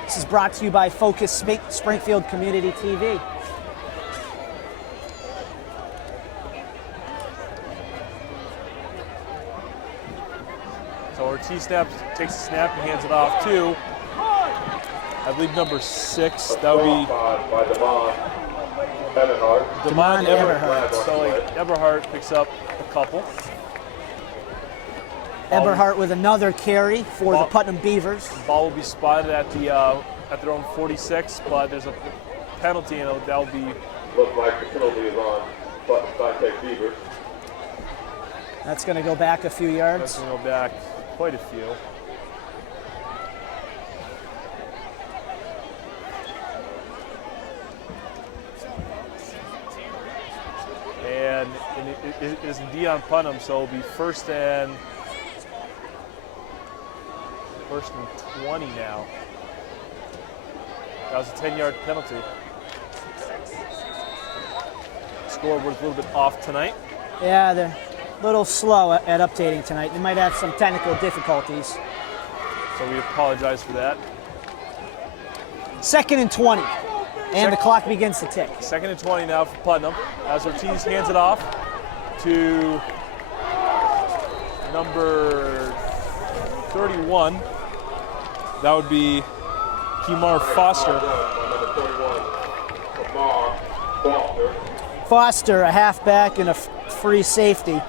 This is brought to you by Focus Springfield Community TV. So Ortiz takes the snap and hands it off to, I believe, number 6. That would be Damon Eberhardt. So Eberhardt picks up a couple. Eberhardt with another carry for the Putnam Beavers. The ball will be spotted at their own 46, but there's a penalty, and that'll be. Looks like the penalty is on Putnam Contact Beavers. That's going to go back a few yards. That's going to go back quite a few. And it is indeed on Putnam, so it'll be first and 20 now. That was a 10-yard penalty. Scoreboard's a little bit off tonight. Yeah, they're a little slow at updating tonight. They might have some technical difficulties. So we apologize for that. 2nd and 20. And the clock begins to tick. 2nd and 20 now for Putnam. As Ortiz hands it off to number 31. That would be Kemar Foster. Foster, a halfback and a free safety.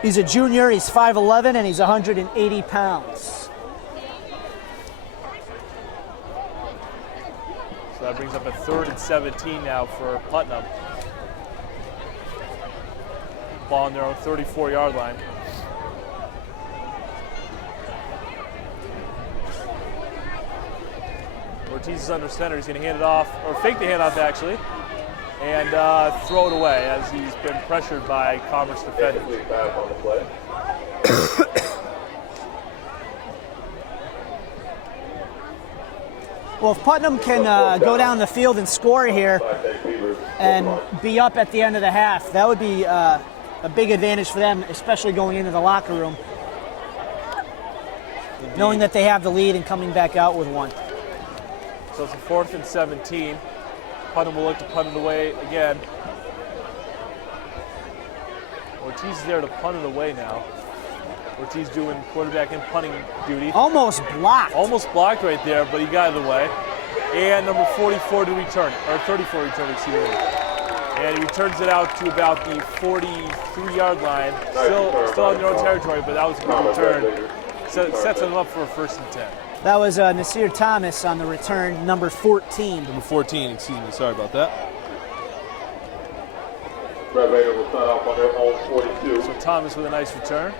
He's a junior, he's 5'11", and he's 180 pounds. So that brings up a 3rd and 17 now for Putnam. Ball on their own 34-yard line. Ortiz is under center. He's going to hand it off, or fake the handoff actually, and throw it away as he's been pressured by Commerce defenders. Well, if Putnam can go down the field and score here and be up at the end of the half, that would be a big advantage for them, especially going into the locker room, knowing that they have the lead and coming back out with one. So it's a 4th and 17. Putnam will look to punt it away again. Ortiz is there to punt it away now. Ortiz doing quarterback and punting duty. Almost blocked. Almost blocked right there, but he got it away. And number 44 to return, or 34 return, excuse me. And he returns it out to about the 43-yard line. Still on their own territory, but that was a good return. So it sets them up for a 1st and 10. That was Nasir Thomas on the return, number 14. Number 14, excuse me, sorry about that. Red Raider will sign off on their own 42. So Thomas with a nice return.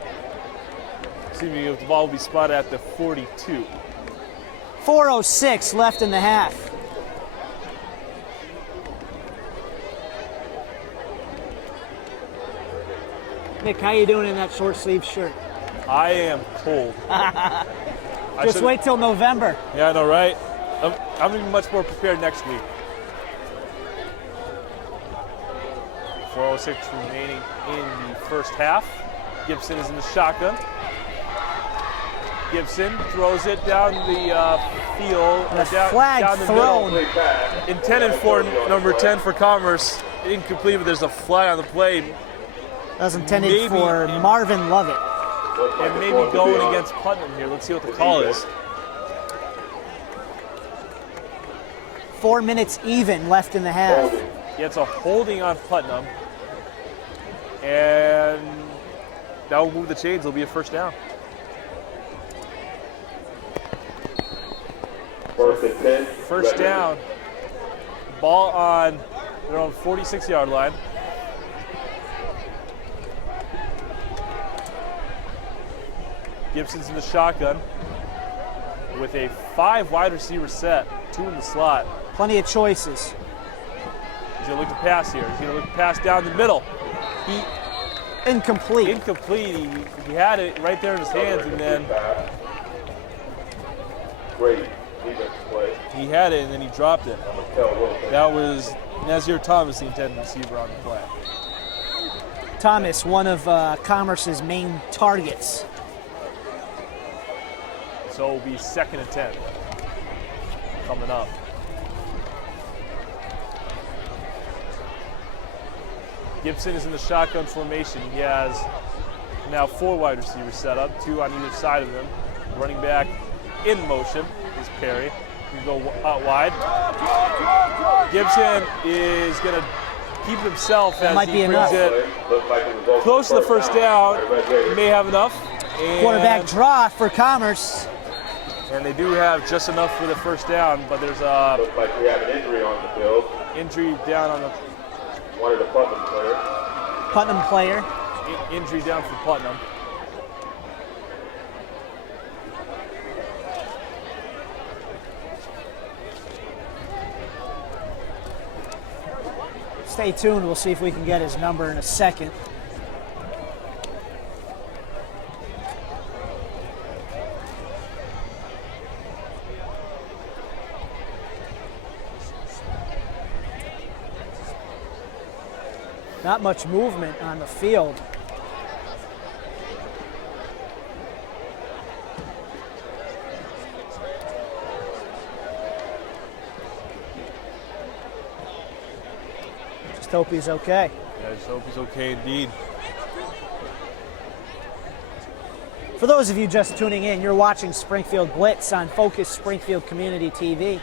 Excuse me, the ball will be spotted at the 42. 4:06 left in the half. Nick, how you doing in that short sleeve shirt? I am cold. Just wait till November. Yeah, I know, right? I'm going to be much more prepared next week. 4:06 remaining in the first half. Gibson is in the shotgun. Gibson throws it down the field. Flag thrown. Intended for number 10 for Commerce. Incomplete, but there's a flag on the play. That was intended for Marvin Lovett. And maybe going against Putnam here. Let's see what the call is. 4 minutes even left in the half. Yeah, it's a holding on Putnam. And that will move the chains. It'll be a 1st down. 1st and 10. 1st down. Ball on their own 46-yard line. Gibson's in the shotgun with a 5 wide receiver set, 2 in the slot. Plenty of choices. He's going to look to pass here. He's going to look to pass down the middle. Incomplete. Incomplete. He had it right there in his hands, and then he had it, and then he dropped it. That was Nazir Thomas, the intended receiver on the play. Thomas, one of Commerce's main targets. So it will be 2nd and 10 coming up. Gibson is in the shotgun formation. He has now 4 wide receivers set up, 2 on either side of him. Running back in motion is Perry. He can go out wide. Gibson is going to keep himself as he brings it close to the 1st down. He may have enough. Quarterback draw for Commerce. And they do have just enough for the 1st down, but there's a looks like we have an injury on the field. Injury down on the One of the Putnam players. Putnam player. Injury down for Putnam. Stay tuned. We'll see if we can get his number in a second. Not much movement on the field. Just hope he's okay. Yeah, just hope he's okay indeed. For those of you just tuning in, you're watching Springfield Blitz on Focus Springfield Community TV.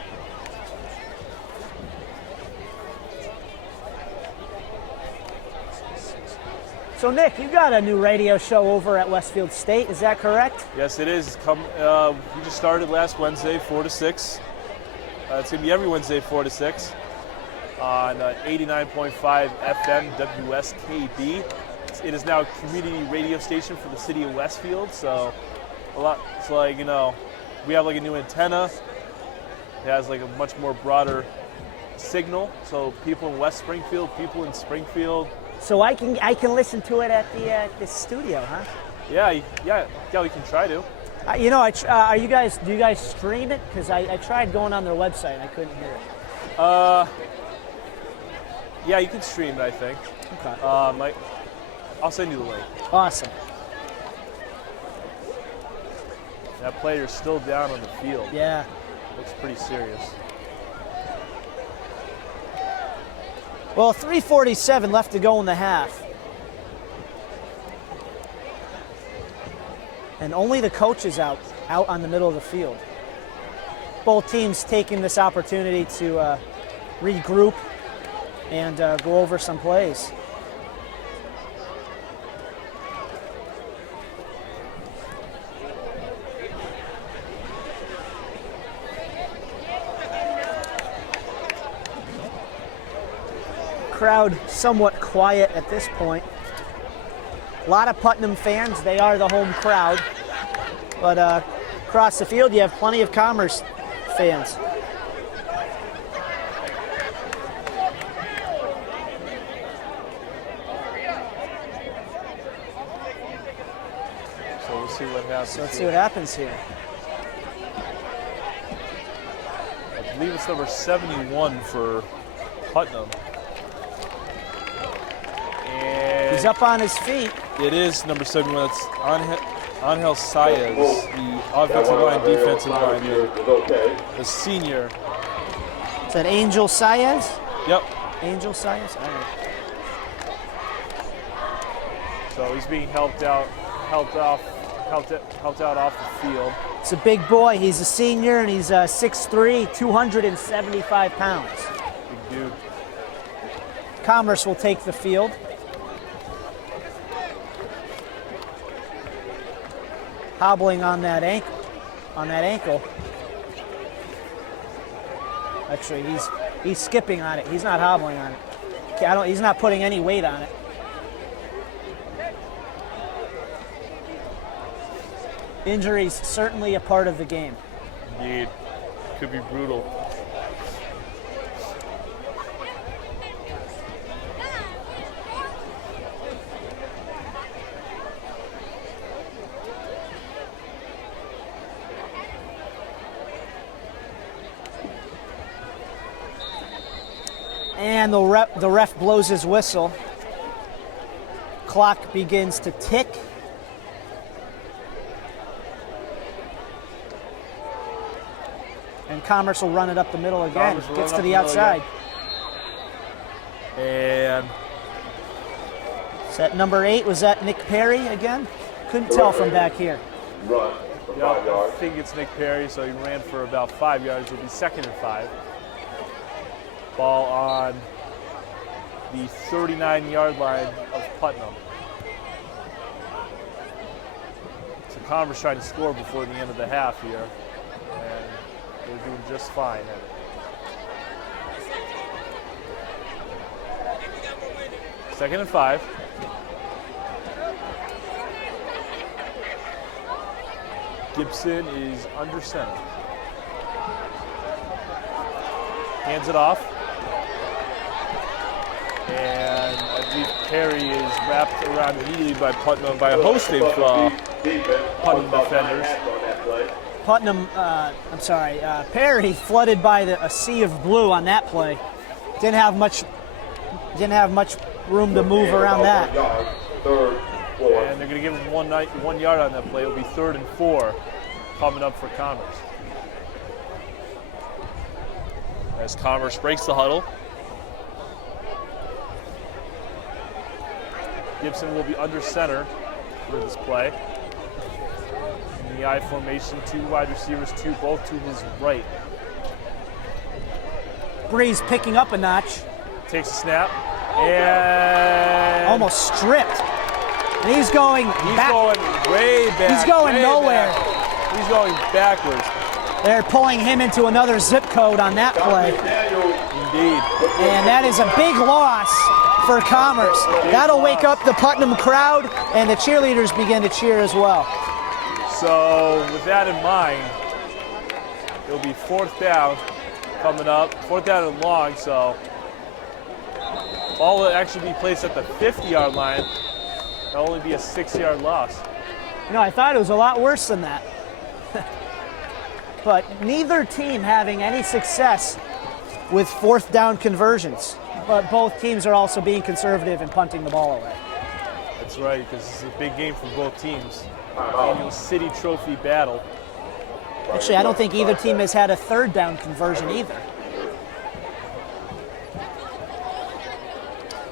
So Nick, you got a new radio show over at Westfield State, is that correct? Yes, it is. We just started last Wednesday, 4 to 6. It's going to be every Wednesday, 4 to 6, on 89.5 FM WSKB. It is now a community radio station for the city of Westfield, so it's like, you know, we have like a new antenna. It has like a much more broader signal, so people in West Springfield, people in Springfield. So I can listen to it at the studio, huh? Yeah, we can try to. You know, do you guys stream it? Because I tried going on their website and I couldn't hear it. Yeah, you can stream it, I think. Okay. I'll send you the link. Awesome. That player's still down on the field. Yeah. Looks pretty serious. Well, 3:47 left to go in the half. And only the coach is out on the middle of the field. Both teams taking this opportunity to regroup and go over some plays. Crowd somewhat quiet at this point. A lot of Putnam fans, they are the home crowd. But across the field, you have plenty of Commerce fans. So we'll see what happens. So let's see what happens here. I believe it's number 71 for Putnam. And He's up on his feet. it is number 71. It's Angel Saez, the offensive line, defensive line, the senior. Is that Angel Saez? Yep. Angel Saez? All right. So he's being helped out off the field. It's a big boy. He's a senior, and he's 6'3", 275 pounds. Big dude. Commerce will take the field. Hobbling on that ankle. Actually, he's skipping on it. He's not hobbling on it. He's not putting any weight on it. Injuries certainly a part of the game. Indeed. Could be brutal. And the ref blows his whistle. Clock begins to tick. And Commerce will run it up the middle again. Gets to the outside. And is that number 8? Was that Nick Perry again? Couldn't tell from back here. Run for 5 I yards. think it's Nick Perry, so he ran for about 5 yards. It'll be 2nd and 5. Ball on the 39-yard line of Putnam. So Commerce trying to score before the end of the half here, and they're doing just fine at it. Second and 5. Gibson is under center. Hands it off. And I believe Perry is wrapped around immediately by Putnam, by a host of Putnam defenders. Putnam, Perry flooded by a sea of blue on that play. Didn't have much room to move around that. And they're going to give him 1 yard on that play. It'll be 3rd and 4 coming up for Commerce. As Commerce breaks the huddle. Gibson will be under center for this play. In the I formation, 2 wide receivers, both to his right. Breeze picking up a notch. Takes a snap and Almost stripped. And he's going way back. He's going way nowhere. Back. He's going backwards. They're pulling him into another zip code on that play. Indeed. And that is a big loss for Commerce. That'll wake up the Putnam crowd, and the cheerleaders begin to cheer as well. So with that in mind, it'll be 4th down coming up. 4th down and long, so ball will actually be placed at the 50-yard line. That'll only be a 6-yard loss. You know, I thought it was a lot worse than that. But neither team having any success with 4th down conversions. But both teams are also being conservative and punting the ball away. That's right, because this is a big game for both teams. Annual City Trophy battle. Actually, I don't think either team has had a 3rd down conversion either.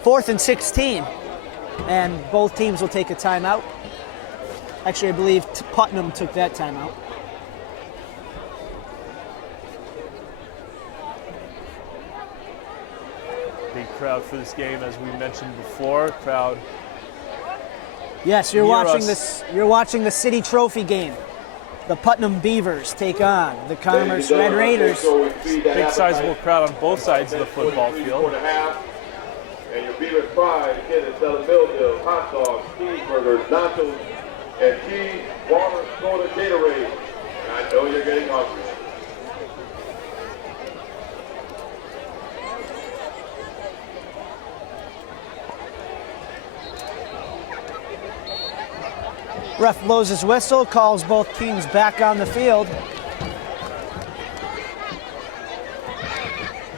4th and 16, and both teams will take a timeout. Actually, I believe Putnam took that timeout. Big crowd for this game, as we mentioned before. Crowd. Yes, you're near watching us. this. You're watching the City Trophy game. The Putnam Beavers take on the Commerce Red Raiders. Big sizable crowd on both sides of the football field. And your Beavers pride, again, is selling meal deals, hot dogs, cheeseburgers, nachos, and cheese, water, soda, Gatorade. And I know you're getting hungry. Ref blows his whistle, calls both teams back on the field.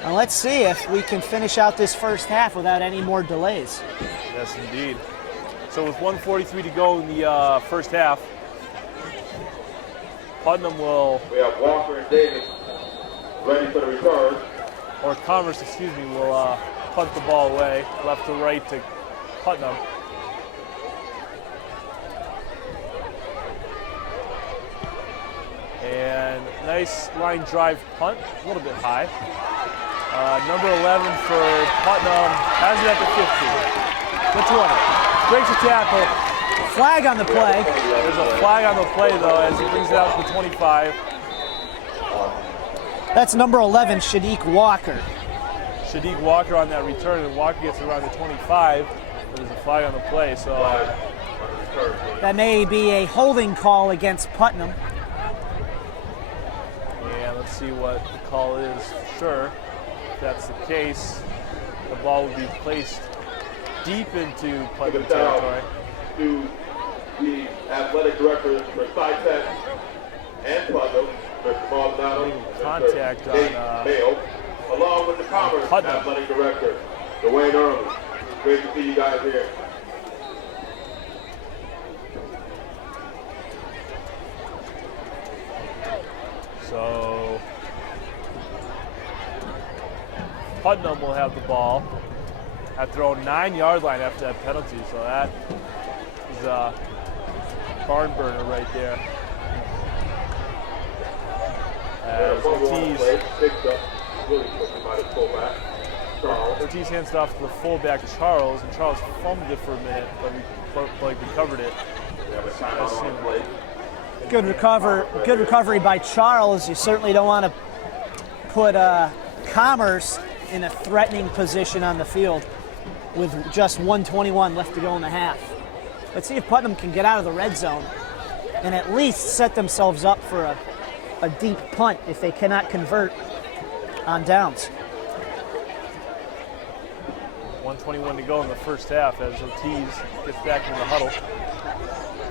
Now let's see if we can finish out this first half without any more delays. Yes, indeed. So with 1:43 to go in the first half, Putnam will, We have Walker and Davis ready for the return. or Commerce, excuse me, will punt the ball away, left to right to Putnam. And nice line drive punt, a little bit high. Number 11 for Putnam has it at the 50. The 20. Breaks a tackle. Flag on the play. There's a flag on the play, though, as he brings it out to the 25. That's number 11, Shadiq Walker. Shadiq Walker on that return, and Walker gets around the 25. But there's a flag on the play, so That may be a holding call against Putnam. and let's see what the call is for sure. If that's the case, the ball will be placed deep into Putnam territory. To the athletic directors for SciTech and Putnam, Mr. Maldonado, Contact Mr. Nate on, Mayo, along with the Commerce Putnam. athletic director, Dwayne Early. Great to see you guys here. So Putnam will have the ball at their own 9-yard line after that penalty. So that is a barn burner right there. As Ortiz hands it off to the fullback Charles, and Charles fumbled it for a minute, but recovered it. Good recovery by Charles. You certainly don't want to put Commerce in a threatening position on the field with just 1:21 left to go in the half. Let's see if Putnam can get out of the red zone and at least set themselves up for a deep punt if they cannot convert on downs. 1:21 to go in the first half as Ortiz gets back in the huddle.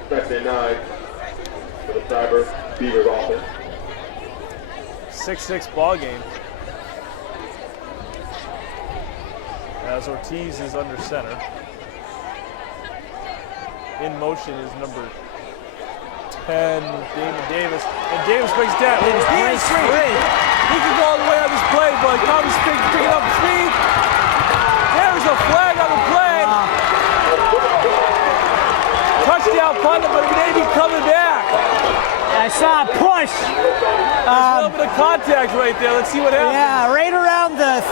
Second 9 for the Cyber Beavers offense. 6-6 ball game. As Ortiz is under center. In motion is number 10, Damon Davis. And Davis breaks down. Davis He is breaks free. free. He can go all the way on this play, but Comes picking up speed. There's a flag on the play. Touchdown Putnam, but he may be coming back. I saw a push. There's a little bit of contact right there. Let's see what happens. Yeah, right around the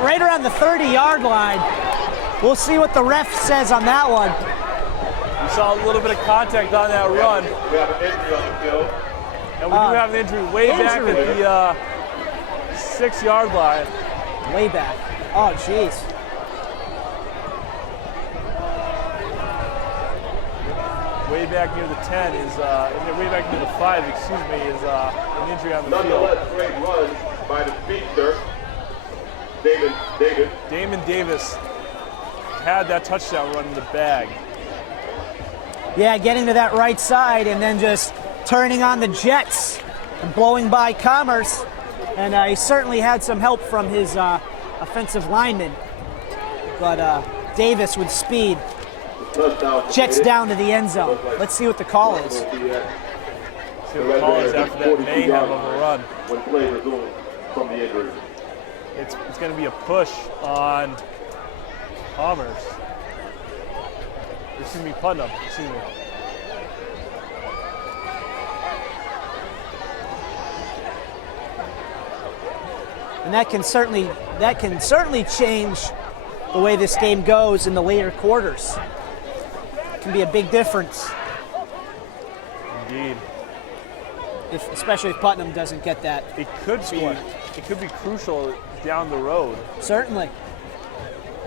right around the 30-yard line. We'll see what the ref says on that one. We saw a little bit of contact on that run. We have an injury on the field. And we do have an injury way back at the 6-yard line. Way back. Oh, jeez. Way back near the 10 is, way back near the 5, excuse me, is an injury on the field. Nonetheless, great run by the speedster, Damon Davis had that touchdown run in the bag. Yeah, getting to that right side and then just turning on the jets and blowing by Commerce. And he certainly had some help from his offensive lineman. But Davis with speed jets down to the end zone. Let's see what the call is. See what the call is after that mayhem of a run. When play resumes from the injury. It's going to be a push on Commerce. Excuse me, Putnam. Excuse me. And that can certainly change the way this game goes in the later quarters. It can be a big difference. Indeed. Especially if Putnam doesn't get that. It could be crucial down the road. Certainly.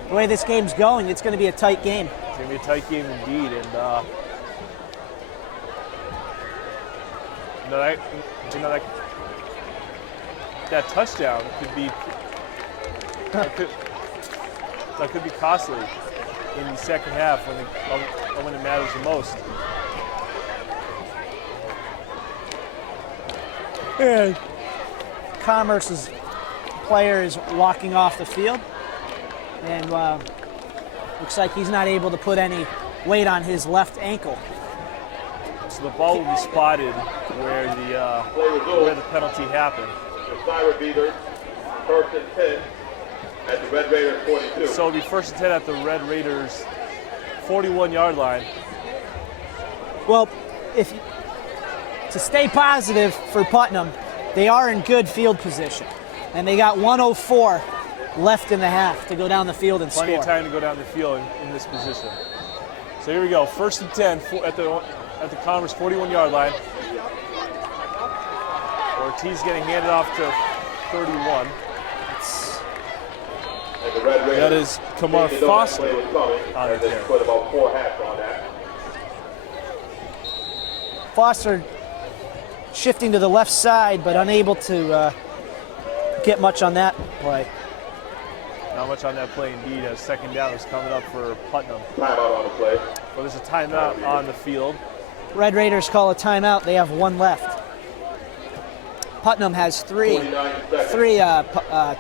The way this game's going, it's going to be a tight game. It's going to be a tight game indeed, and that touchdown could be that could be costly in the second half when it matters the most. And Commerce's player is walking off the field, and looks like he's not able to put any weight on his left ankle. So the ball will be spotted where the penalty happened. The side would be their first and 10 at the Red Raiders 42. So it'll be first and 10 at the Red Raiders 41-yard line. Well, to stay positive for Putnam, they are in good field position, and they got 1:04 left in the half to go down the field and Plenty score. of time to go down the field in this position. So here we go, first and 10 at the Commerce 41-yard line. Ortiz getting handed off to 31. That is Kamar Foster on the carry. Put about 4 hats on that. Foster shifting to the left side, but unable to get much on that play. Not much on that play indeed, as second down is coming up for Putnam. Timeout on the play. Well, there's a timeout on the field. Red Raiders call a timeout. They have one left. Putnam has three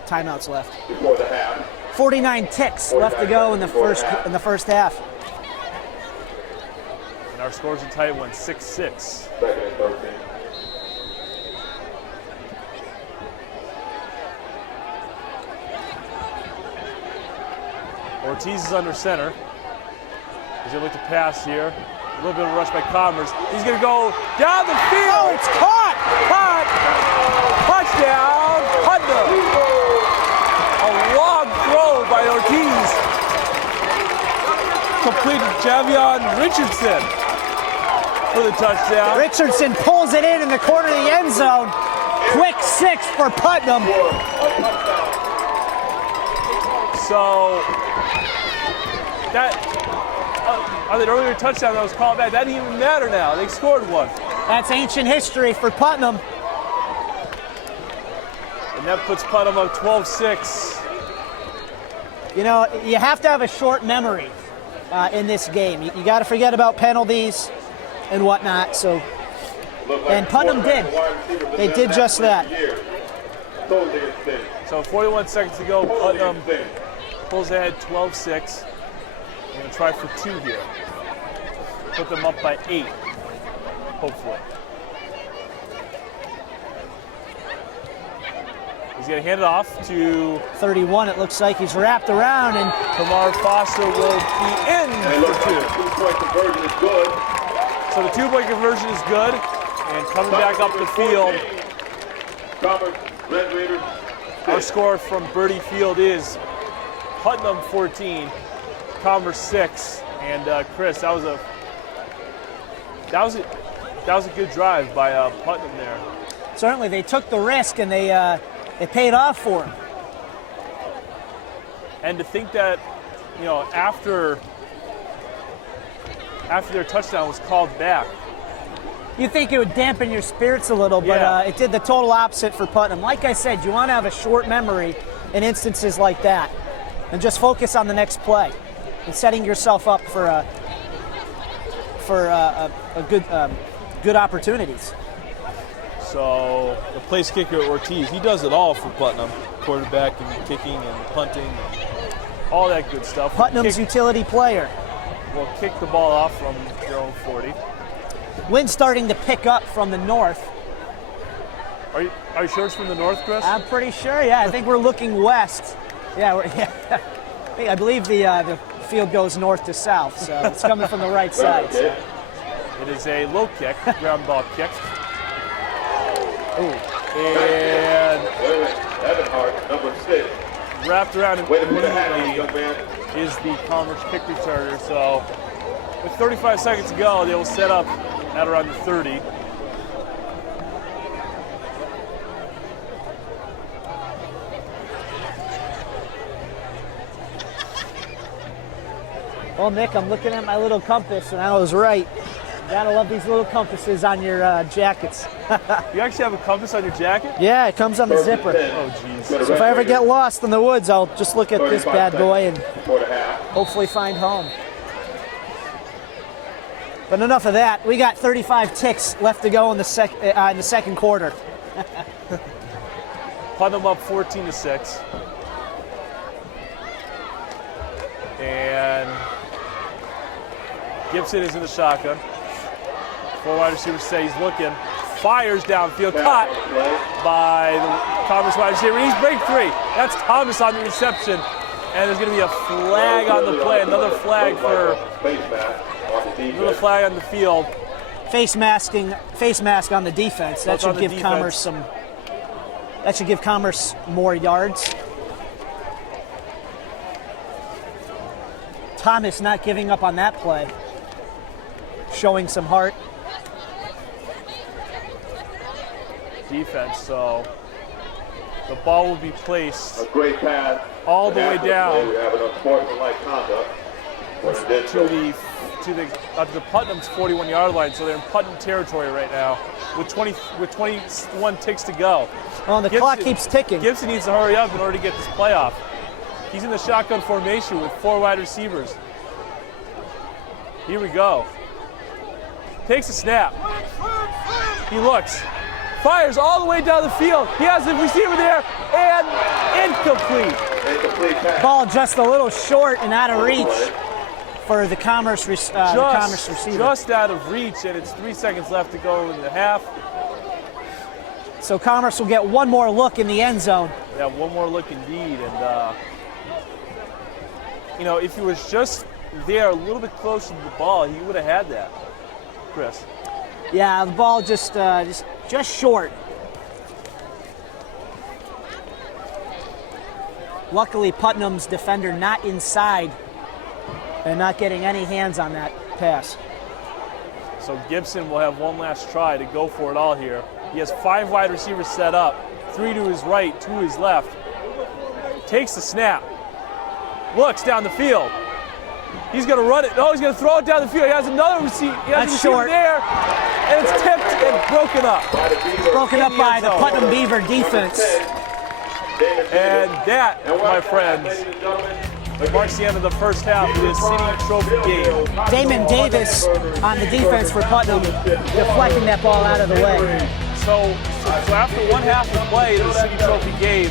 timeouts left. Before the half. 49 ticks left to go in the first half. And our scores are tight one, 6-6. Second and 13. Ortiz is under center. He's going to look to pass here. A little bit of a rush by Commerce. He's going to go down the field. Oh, it's caught! Caught! Touchdown, Putnam. A long throw by Ortiz. Complete to Javion Richardson for the touchdown. Richardson pulls it in the corner of the end zone. Quick 6 for Putnam. So that on the earlier touchdown that was called back, that didn't even matter now. They scored one. That's ancient history for Putnam. And that puts Putnam up 12-6. You know, you have to have a short memory in this game. You got to forget about penalties and whatnot. So, and Putnam did. They did just that. So 41 seconds to go. Putnam pulls ahead 12-6. I'm going to try for 2 here. Put them up by 8, hopefully. He's going to hand it off to 31, it looks like. He's wrapped around, and Kamar Foster will be in for 2. Two-point conversion is good. So the 2-point conversion is good. And coming back up the field, Commerce, Red Raiders. our score from Berte Field is Putnam 14, Commerce 6. And Chris, that was a That was a good drive by Putnam there. Certainly, they took the risk and they it paid off for them. And to think that, you know, after their touchdown was called back. You think it would dampen your spirits a little, but Yeah. it did the total opposite for Putnam. Like I said, you want to have a short memory in instances like that, and just focus on the next play and setting yourself up for good opportunities. So the place kicker Ortiz, he does it all for Putnam, quarterback and kicking and punting, and all that good stuff. Putnam's utility player. Will kick the ball off from their own 40. Wind's starting to pick up from the north. Are you sure it's from the north, Chris? I'm pretty sure. Yeah, I think we're looking west. Yeah, I believe the field goes north to south, so it's coming from the right side. So. It is a low kick, ground ball kick. Ooh. And Evan Hart, number 6. wrapped around Way to put a hat on, immediately young man. is the Commerce kick returner. So with 35 seconds to go, they will set up at around the 30. Well, Nick, I'm looking at my little compass, and I was right. You gotta love these little compasses on your jackets. You actually have a compass on your jacket? Yeah, it comes on the zipper. Oh, geez. So if I ever get lost in the woods, I'll just look at this bad boy and Before the half. hopefully find home. But enough of that. We got 35 ticks left to go in the second quarter. Putnam up 14-6. And Gibson is in the shotgun. 4 wide receivers say he's looking. Fires downfield, caught by the Commerce wide receiver. He's break 3. That's Thomas on the reception. And there's going to be a flag on the play. Another flag on the field. Face mask on the defense. That should give Commerce some. That should give Commerce more yards. Thomas not giving up on that play, showing some heart. Defense, so the ball will be placed A great pass. all the way down We have an unsportsmanlike conduct. to the Putnam's 41-yard line. So they're in Putnam territory right now with 21 ticks to go. Well, the clock keeps ticking. Gibson needs to hurry up in order to get this play off. He's in the shotgun formation with 4 wide receivers. Here we go. Takes a snap. He looks. Fires all the way down the field. He has the receiver there, and incomplete. Incomplete pass. Ball just a little short and out of reach for the Commerce receiver. Just out of reach, and it's 3 seconds left to go in the half. So Commerce will get one more look in the end zone. Yeah, one more look indeed. And, you know, if he was just there a little bit closer to the ball, he would have had that, Chris. Yeah, the ball just short. Luckily, Putnam's defender not inside and not getting any hands on that pass. So Gibson will have one last try to go for it all here. He has 5 wide receivers set up, 3 to his right, 2 to his left. Takes the snap. Looks down the field. He's going to run it. No, he's going to throw it down the field. He has another receiver. He has a receiver short. there, and it's tipped and broken up. Broken up by the Putnam Beaver defense. And that, my friends, marks the end of the first half of this City Trophy game. Damon Davis on the defense for Putnam, deflecting that ball out of the way. So after one half of play in the City Trophy game,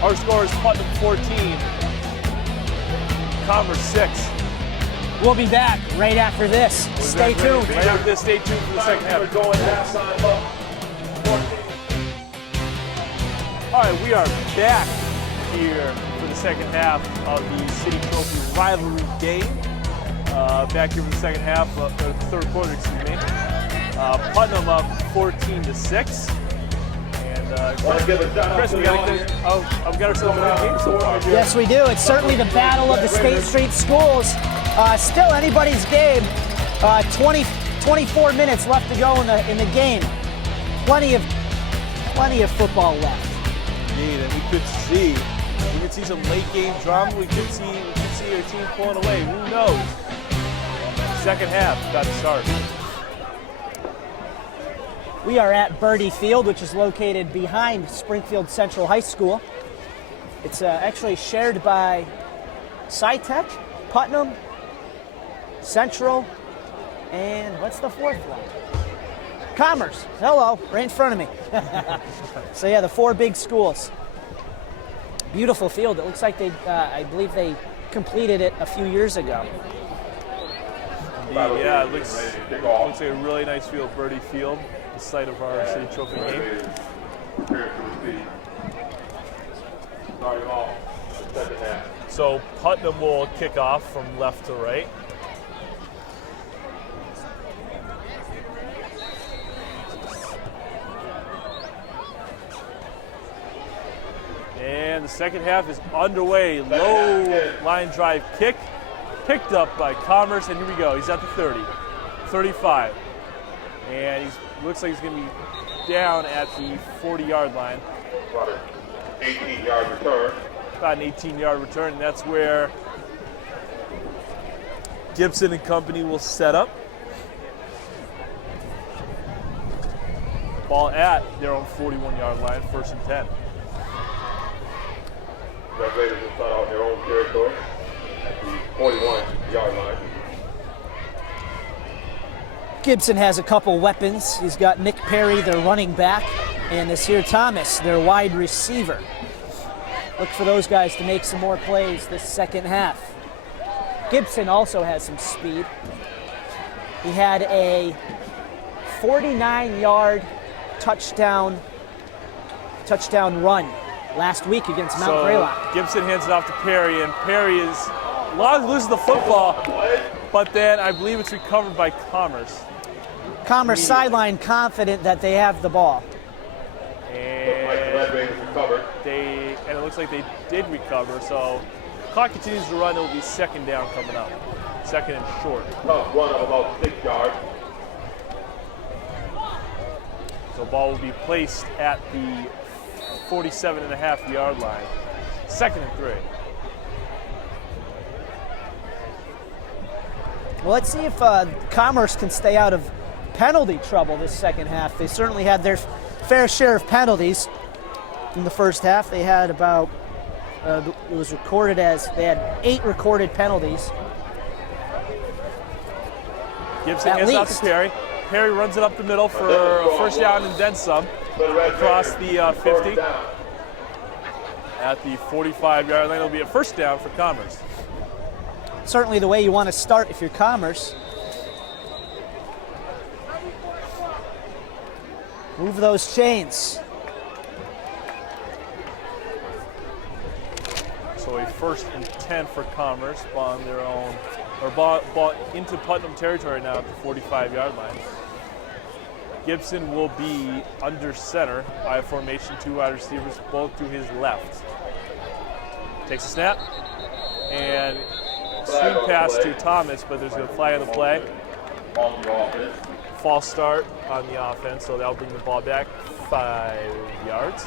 our score is Putnam 14, Commerce 6. We'll be back right after this. Stay tuned. Right after this, stay tuned for the second half. All right, we are back here for the second half of the City Trophy rivalry game. Back here for the second half, or the third quarter, excuse me. Putnam up 14-6. And Chris, we got ourselves a good game so far. Yes, we do. It's certainly the battle of the State Street schools. Still anybody's game. 24 minutes left to go in the game. Plenty of football left. Indeed, and we could see some late game drama. We could see our team pulling away. Who knows? Second half about to start. We are at Berte Field, which is located behind Springfield Central High School. It's actually shared by SciTech, Putnam, Central, and what's the fourth one? Commerce. Hello, right in front of me. So yeah, the 4 big schools. Beautiful field. It looks like I believe they completed it a few years ago. Yeah, it looks like a really nice field, Berte Field, the site of our city trophy game. So Putnam will kick off from left to right. And the second half is underway. Low line drive kick, picked up by Commerce, and here we go. He's at the 30, 35. And he looks like he's going to be down at the 40-yard line. 18-yard return. About an 18-yard return, and that's where Gibson and company will set up. Ball at their own 41-yard line, 1st and 10. Red Raiders will start out in their own territory at the 41-yard line. Gibson has a couple weapons. He's got Nick Perry, their running back, and this here Thomas, their wide receiver. Look for those guys to make some more plays this second half. Gibson also has some speed. He had a 49-yard touchdown run last week against Mount Greylock. Gibson hands it off to Perry, and Perry loses the football, but then I believe it's recovered by Commerce. Commerce sideline confident that they have the ball. And it looks like they did recover, so clock continues to run. It will be second down coming up. Second and short. Tough run of about 6 yards. So ball will be placed at the 47.5-yard line. Second and 3. Well, let's see if Commerce can stay out of penalty trouble this second half. They certainly had their fair share of penalties in the first half. They had about, it was recorded as, they had 8 recorded penalties. Gibson hands out to Perry. Perry runs it up the middle for a first down and then some. Across the 50. At the 45-yard line, it'll be a first down for Commerce. Certainly the way you want to start if you're Commerce. Move those chains. So a 1st and 10 for Commerce on their own, or ball into Putnam territory now at the 45-yard line. Gibson will be under center by a formation, 2 wide receivers, both to his left. Takes a snap, and swing pass to Thomas, but there's a flag on the play. False start on the offense, so that'll bring the ball back 5 yards.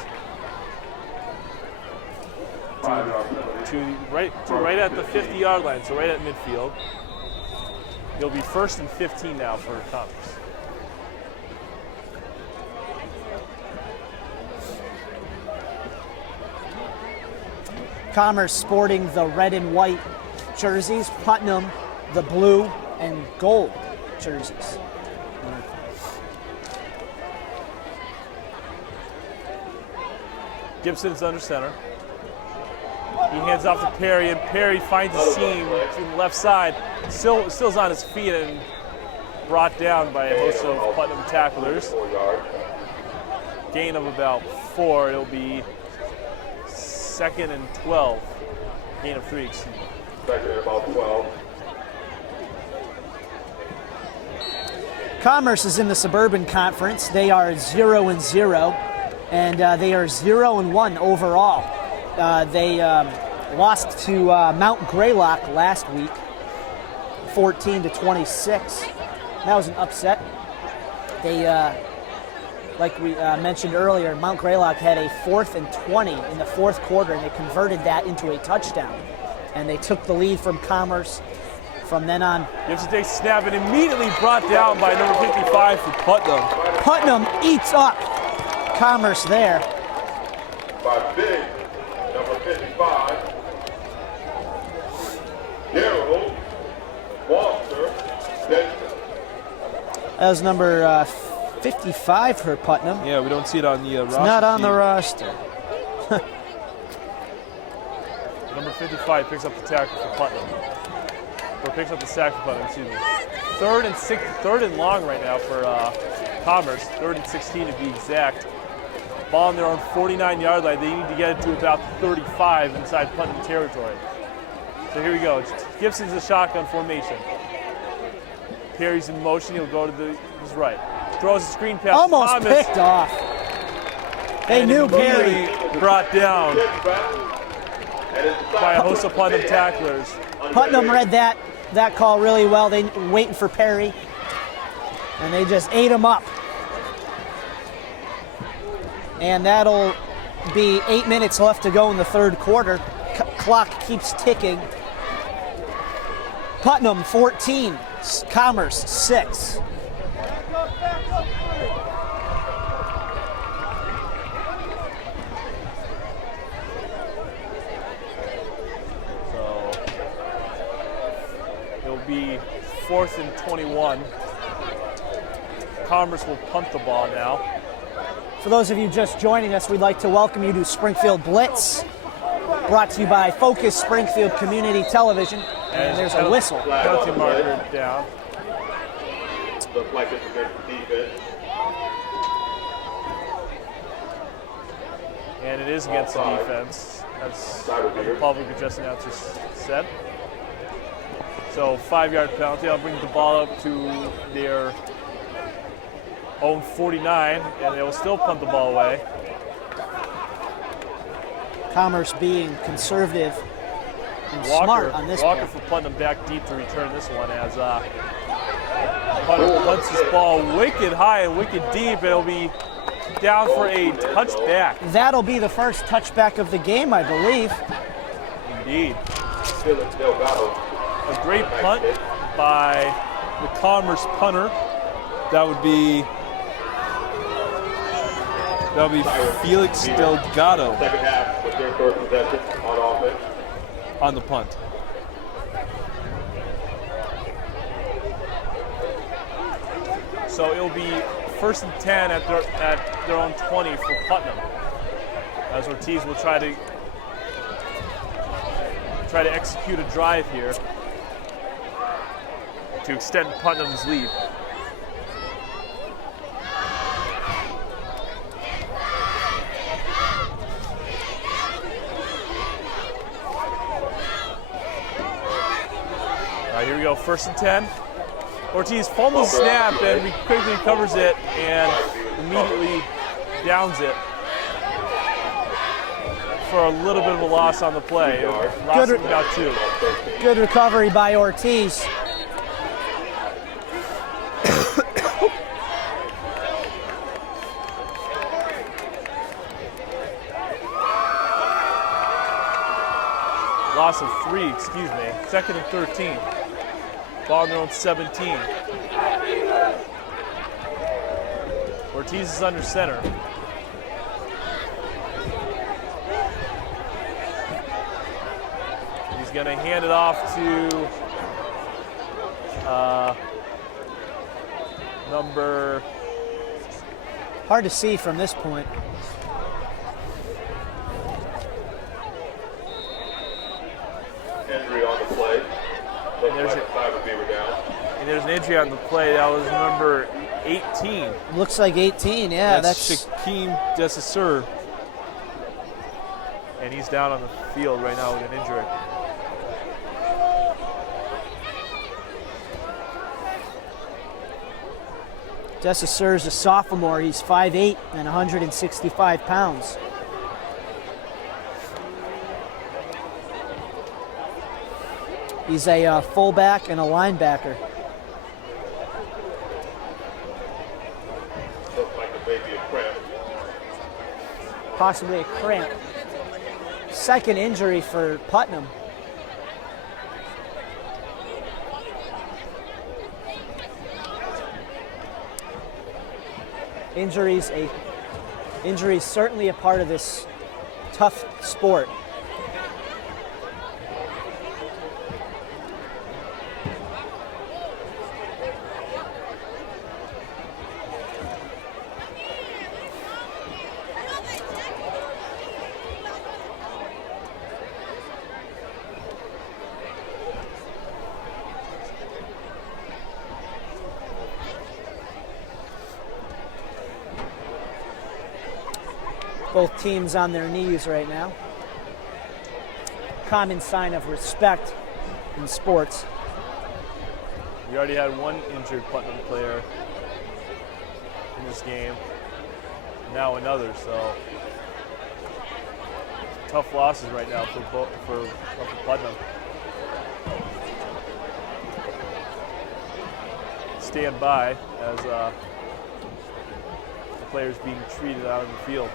To right at the 50-yard line, so right at midfield. It'll be 1st and 15 now for Commerce. Commerce sporting the red and white jerseys, Putnam the blue and gold jerseys. Gibson's under center. He hands off to Perry, and Perry finds a seam to the left side. Still's on his feet and brought down by a host of Putnam tacklers. Gain of about 4. It'll be 2nd and 12. Gain of 3, excuse me. 2nd and about 12. Commerce is in the Suburban Conference. They are 0-0, and they are 0-1 overall. They lost to Mount Greylock last week, 14-26. That was an upset. They, like we mentioned earlier, Mount Greylock had a 4th and 20 in the 4th quarter, and they converted that into a touchdown. And they took the lead from Commerce from then on. Gibson takes a snap and immediately brought down by number 55 for Putnam. Putnam eats up Commerce there. By big, number 55, Gerald Foster Benson. That was number 55 for Putnam. Yeah, we don't see it on the roster. It's not on sheet. the roster. Number 55 picks up the tackle for Putnam. Or picks up the sack for Putnam, excuse me. 3rd and long right now for Commerce. 3rd and 16 to be exact. Ball on their own 49-yard line. They need to get it to about 35 inside Putnam territory. So here we go. Gibson's a shotgun formation. Perry's in motion. He'll go to his right. Throws a screen pass. Almost Thomas. picked off. They knew Perry. Brought down by a host of Putnam tacklers. Putnam read that call really well. They were waiting for Perry, and they just ate him up. And that'll be 8 minutes left to go in the 3rd quarter. Clock keeps ticking. Putnam 14, Commerce 6. So it'll be 4th and 21. Commerce will punt the ball now. For those of you just joining us, we'd like to welcome you to Springfield Blitz, brought to you by Focus Springfield Community Television. And there's a whistle. Penalty marker down. Looks like it's against the defense. And it is against the defense, as the public address announcer said. So 5-yard penalty. I'll bring the ball up to their own 49, and they will still punt the ball away. Commerce being conservative and smart on this Walker one. for Putnam back deep to return this one as Putnam punts this ball wicked high and wicked deep. It'll be down for a touchback. That'll be the first touchback of the game, I believe. Indeed. A great punt by the Commerce punter. That would be Felix Delgado. Second half with their 3rd possession on offense. On the punt. So it'll be 1st and 10 at their own 20 for Putnam, as Ortiz will try to execute a drive here to extend Putnam's lead. All right, here we go, 1st and 10. Ortiz fumbles the snap and quickly recovers it and immediately downs it for a little bit of a loss on the play. Loss of about 2. Good recovery by Ortiz. Loss of 3, excuse me. 2nd and 13. Ball on their own 17. Ortiz is under center. He's going to hand it off to number... Hard to see from this point. Injury on the play. And there's an injury on the play. That was number 18. Looks like 18, yeah. That's Shaquem Desasur. And he's down on the field right now with an injury. Desasur's a sophomore. He's 5'8" and 165 pounds. He's a fullback and a linebacker. possibly a cramp. Second injury for Putnam. Injuries certainly a part of this tough sport. Both teams on their knees right now. Common sign of respect in sports. We already had one injured Putnam player in this game. Now another, so tough losses right now for Putnam. Stand by as the players being treated out in the field.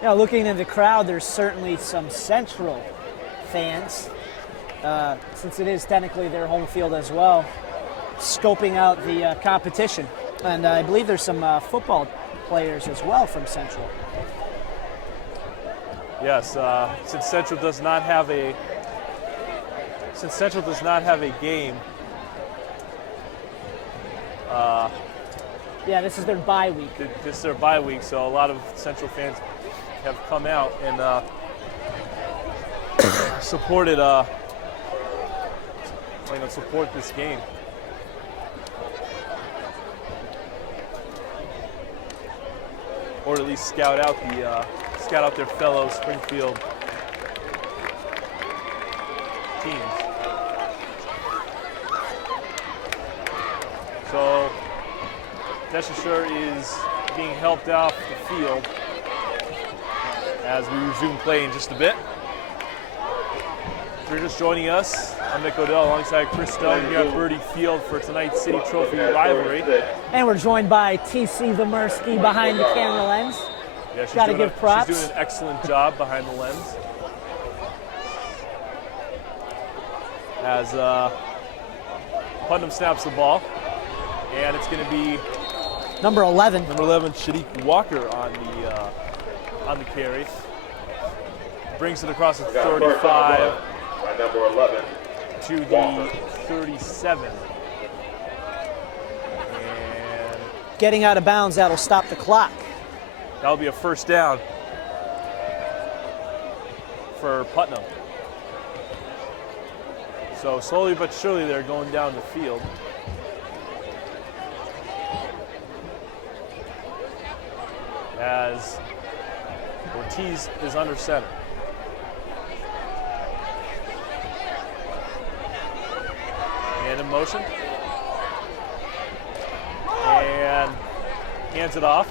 Now, looking in the crowd, there's certainly some Central fans, since it is technically their home field as well, scoping out the competition. And I believe there's some football players as well from Central. Yes, since Central does not have a game. Yeah, this is their bye week. This is their bye week, so a lot of Central fans have come out and supported, support this game. Or at least scout out their fellow Springfield teams. So Deshaure is being helped off the field as we resume play in just a bit. If you're just joining us, I'm Nick Odell alongside Chris Stone here at Berte Field for tonight's City Trophy rivalry. And we're joined by TC Vimersky behind the camera lens. Yeah, she's Gotta give props. She's doing an excellent job behind the lens. As Putnam snaps the ball, and it's going to be number 11. Number 11, Shadiq Walker on the carry. Brings it across the 35 number 11 to the 37. And getting out of bounds, that'll stop the clock. That'll be a first down for Putnam. So slowly but surely they're going down the field. As Ortiz is under center. And in motion. And hands it off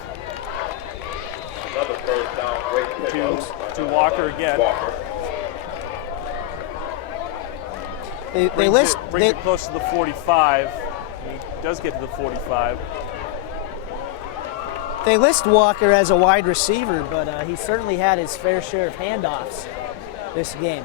Another first down, great to Walker again. Brings it close to the 45. He does get to the 45. They list Walker as a wide receiver, but he certainly had his fair share of handoffs this game.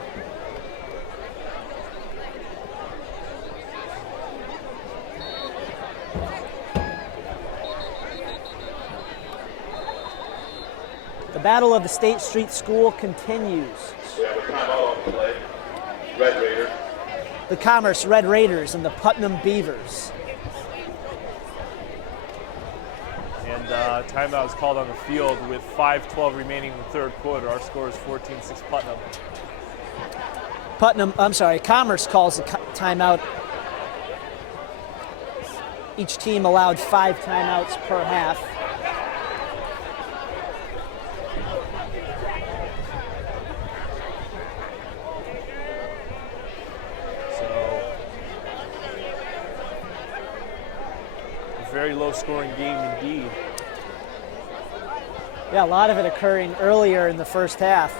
The battle of the State Street School continues. We have a timeout on the play. Red Raiders. The Commerce Red Raiders and the Putnam Beavers. And timeout is called on the field with 5:12 remaining in the third quarter. Our score is 14-6 Putnam. Commerce calls the timeout. Each team allowed 5 timeouts per half. Very low-scoring game indeed. Yeah, a lot of it occurring earlier in the first half.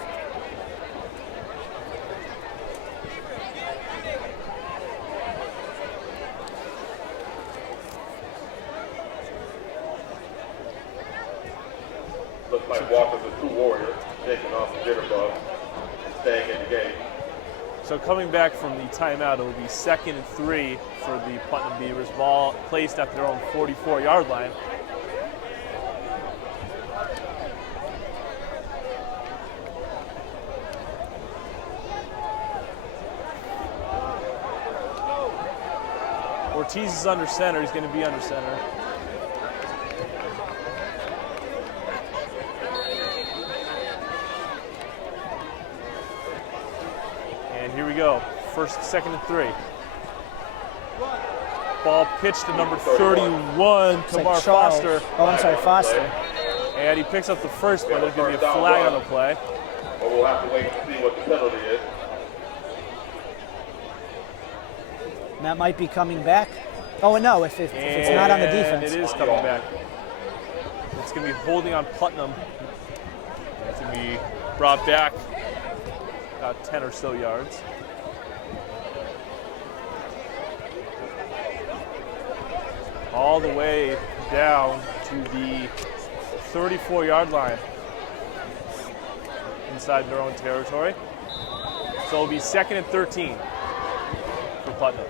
Looks like Walker's a true warrior, taking off the jitterbug and staying in the game. So coming back from the timeout, it will be 2nd and 3 for the Putnam Beavers. Ball placed at their own 44-yard line. Ortiz is under center. He's going to be under center. And here we go. 2nd and 3. Ball pitched to number 31, Kamar Foster. Oh, I'm sorry, Foster. And he picks up the first, but there's going to be a flag on the play. But we'll have to wait and see what the penalty is. And that might be coming back. Oh, no, if it's not on the defense. It is coming back. It's going to be holding on Putnam. It's going to be brought back about 10 or so yards. All the way down to the 34-yard line inside their own territory. So it'll be 2nd and 13 for Putnam.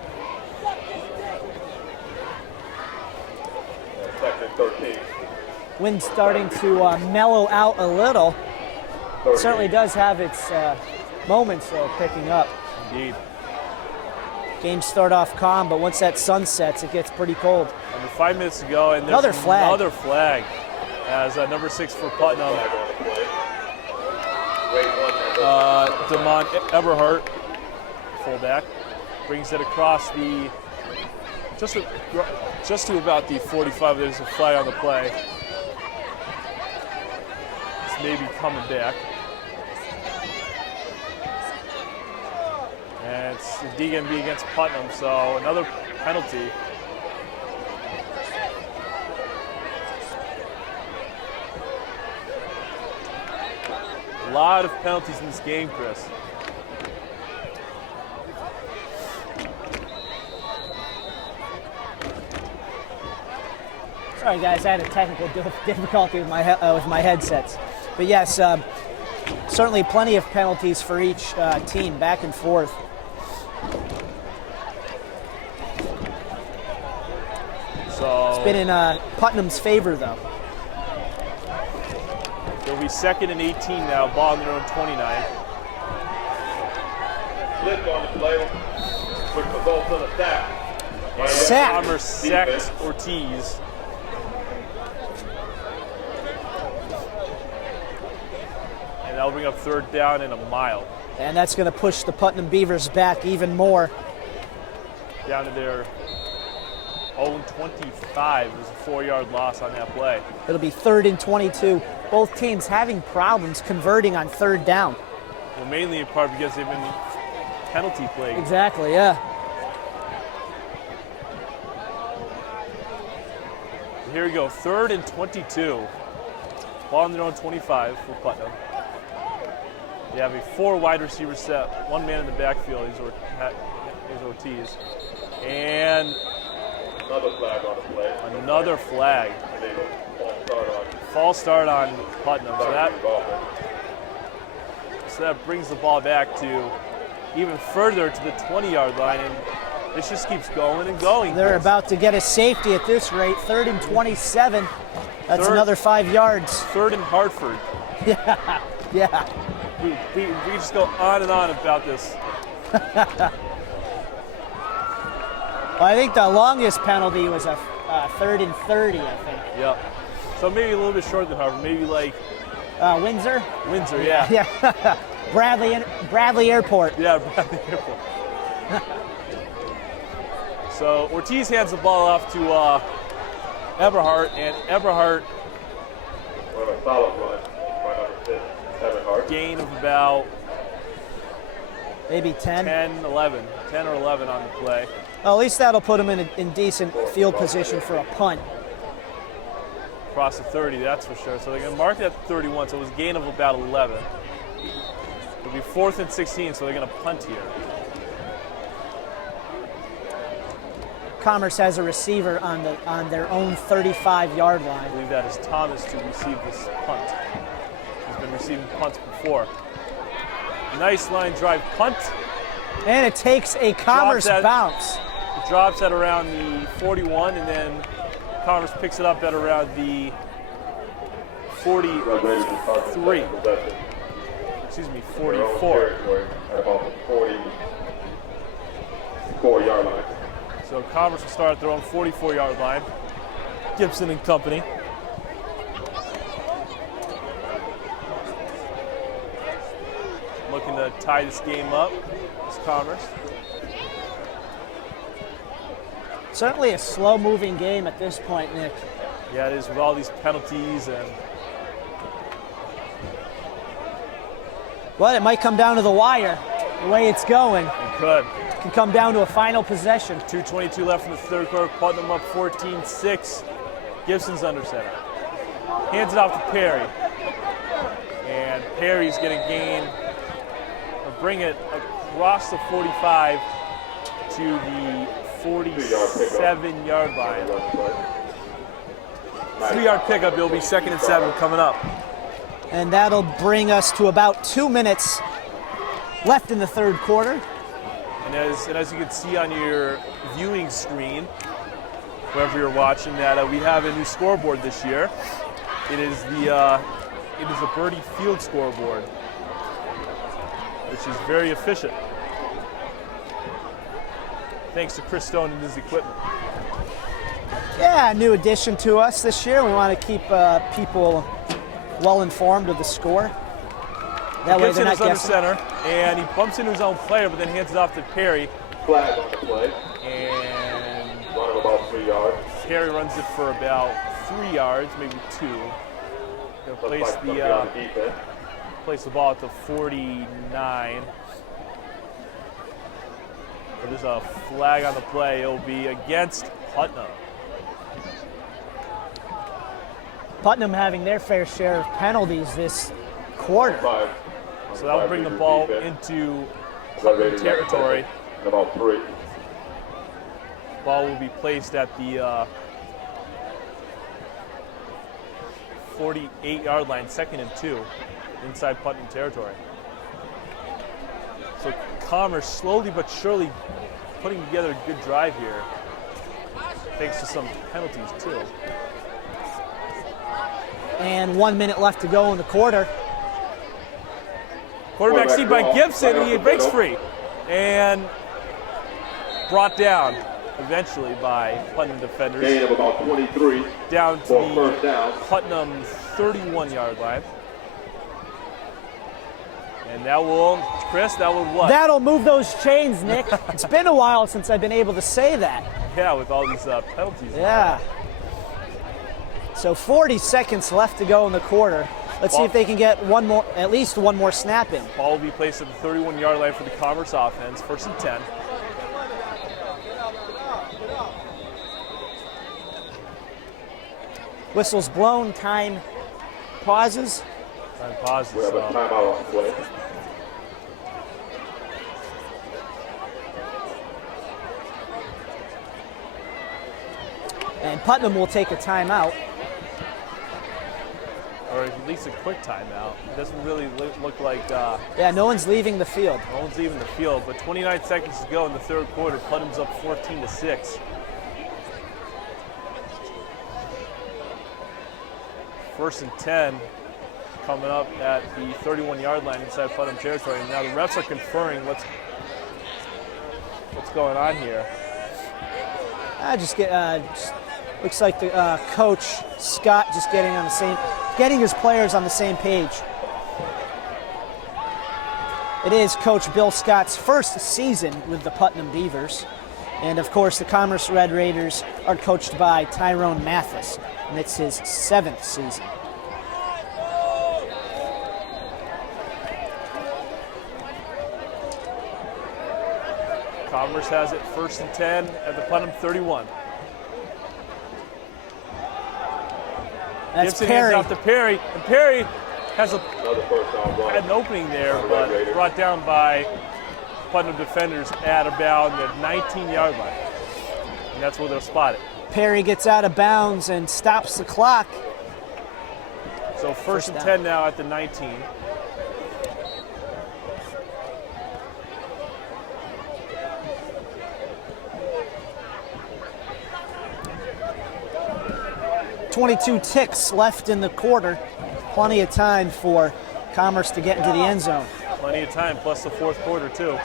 2nd and 13. Wind starting to mellow out a little. It certainly does have its moments though, picking up. Indeed. Games start off calm, but once that sun sets, it gets pretty cold. Under 5 minutes to go, and there's Another flag. As number 6 for Putnam, Damon Eberhardt, fullback, brings it across the just to about the 45. There's a flag on the play. It's maybe coming back. And it's the DMB against Putnam, so another penalty. A lot of penalties in this game, Chris. Sorry, guys, I had a technical difficulty with my headsets. But yes, certainly plenty of penalties for each team, back and forth. So it's been in Putnam's favor, though. It'll be 2nd and 18 now, ball on their own 29. Blitz on the play, which results in a sack. Sack. Commerce sacked Ortiz. And that'll bring up 3rd down and a mile. And that's going to push the Putnam Beavers back even more. Down to their own 25. It was a 4-yard loss on that play. It'll be 3rd and 22. Both teams having problems converting on 3rd down. Well, mainly in part because they've been penalty plagued. Exactly, yeah. Here we go, 3rd and 22. Ball on their own 25 for Putnam. They have a 4 wide receiver set, 1 man in the backfield is Ortiz. And another flag on the play. Another flag. False start on Putnam. So that brings the ball back to even further to the 20-yard line, and this just keeps going and going. They're about to get a safety at this rate. 3rd and 27. That's another 5 yards. 3rd and Hartford. Yeah, yeah. We just go on and on about this. Well, I think the longest penalty was a 3rd and 30, I think. Yep. So maybe a little bit shorter than Harvard. Maybe like Windsor. Windsor, yeah. Yeah. Bradley Airport. Yeah, Bradley Airport. So Ortiz hands the ball off to Eberhardt, and Eberhardt. What a solid run by number 6, Eberhardt. Gain of about maybe 10 or 11 on the play. Well, at least that'll put him in decent field position for a punt. across the 30, that's for sure. So they're going to mark it at 31, so it was a gain of about 11. It'll be 4th and 16, so they're going to punt here. Commerce has a receiver on their own 35-yard line. I believe that is Thomas to receive this punt. He's been receiving punts before. Nice line drive punt. And it takes a Commerce bounce. It drops at around the 41, and then Commerce picks it up at around the 43. Excuse me, 44. At about the 44-yard line. So Commerce will start at their own 44-yard line. Gibson and company. Looking to tie this game up. It's Commerce. Certainly a slow-moving game at this point, Nick. Yeah, it is, with all these penalties and. Well, it might come down to the wire, the way it's going. It could. It can come down to a final possession. 2:22 left in the third quarter. Putnam up 14-6. Gibson's under center. Hands it off to Perry. And Perry's going to gain, or bring it across the 45 to the 47-yard line. 3-yard pickup. It'll be 2nd and 7 coming up. And that'll bring us to about 2 minutes left in the third quarter. And as you can see on your viewing screen, wherever you're watching, that we have a new scoreboard this year. It is a Berte field scoreboard, which is very efficient. Thanks to Chris Stone and his equipment. Yeah, a new addition to us this year. We want to keep people well informed of the score. That way they're not under guessing. center, and he bumps into his own player, but then hands it off to Perry. Flag on the play. And Run about 3 yards. Perry runs it for about 3 yards, maybe 2. He'll place the ball at the 49. But there's a flag on the play. It'll be against Putnam. Putnam having their fair share of penalties this quarter. So that will bring the ball into Putnam territory. About 3. Ball will be placed at the 48-yard line, 2nd and 2, inside Putnam territory. So Commerce slowly but surely putting together a good drive here, thanks to some penalties too. And 1 minute left to go in the quarter. Quarterback seen by Gibson, and he breaks free. And brought down eventually by Putnam defenders. Gain of about 23. Down to For the first down. Putnam 31-yard line. And that will, Chris, that will what? That'll move those chains, Nick. It's been a while since I've been able to say that. Yeah, with all these penalties. Yeah. So 40 seconds left to go in the quarter. Let's see if they can get at least one more snap in. Ball will be placed at the 31-yard line for the Commerce offense, 1st and 10. Whistles blown, time pauses. Time pauses. We have a timeout on the play. And Putnam will take a timeout. Or at least a quick timeout. It doesn't really look like. Yeah, no one's leaving the field. No one's leaving the field, but 29 seconds to go in the third quarter. Putnam's up 14-6. First and 10 coming up at the 31-yard line inside Putnam territory. And now the refs are conferring what's going on here. Looks like the coach Scott just getting his players on the same page. It is Coach Bill Scott's first season with the Putnam Beavers. And of course, the Commerce Red Raiders are coached by Tyrone Mathis, and it's his 7th season. Commerce has it 1st and 10 at the Putnam 31. That's Gibson Perry. hands off to Perry, and Perry has Another first down run. had an opening there, but brought down by Putnam defenders at about the 19-yard line. And that's where they'll spot it. Perry gets out of bounds and stops the clock. So first and down. 10 now at the 19. .22 ticks left in the quarter. Plenty of time for Commerce to get into the end zone. Plenty of time, plus the fourth quarter, too.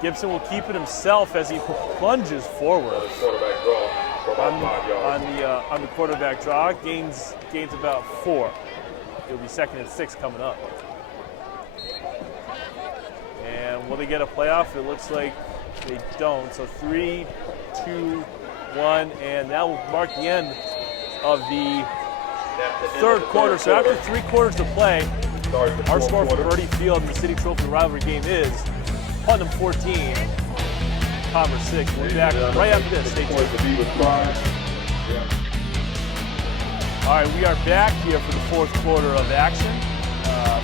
Gibson will keep it himself as he plunges forward Quarterback draw for about 5 yards. on the quarterback draw. Gains about 4. It'll be 2nd and 6 coming up. And will they get a playoff? It looks like they don't. So 3, 2, 1, and that will mark the end of the third quarter. So after 3 quarters to play, our score for Berte Field in the City Trophy rivalry game is Putnam 14, Commerce 6. We'll be back right after this. Stay tuned. All right, we are back here for the fourth quarter of action.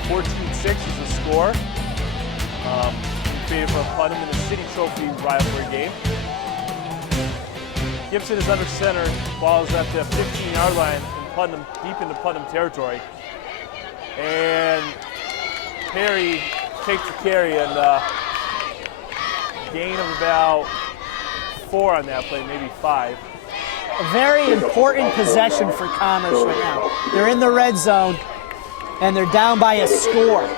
14-6 is the score in favor of Putnam in the City Trophy rivalry game. Gibson is under center. Ball is at the 15-yard line in Putnam, deep into Putnam territory. And Perry takes the carry and gain of about 4 on that play, maybe 5. A very important possession for Commerce right now. They're in the red zone, and they're down by a score.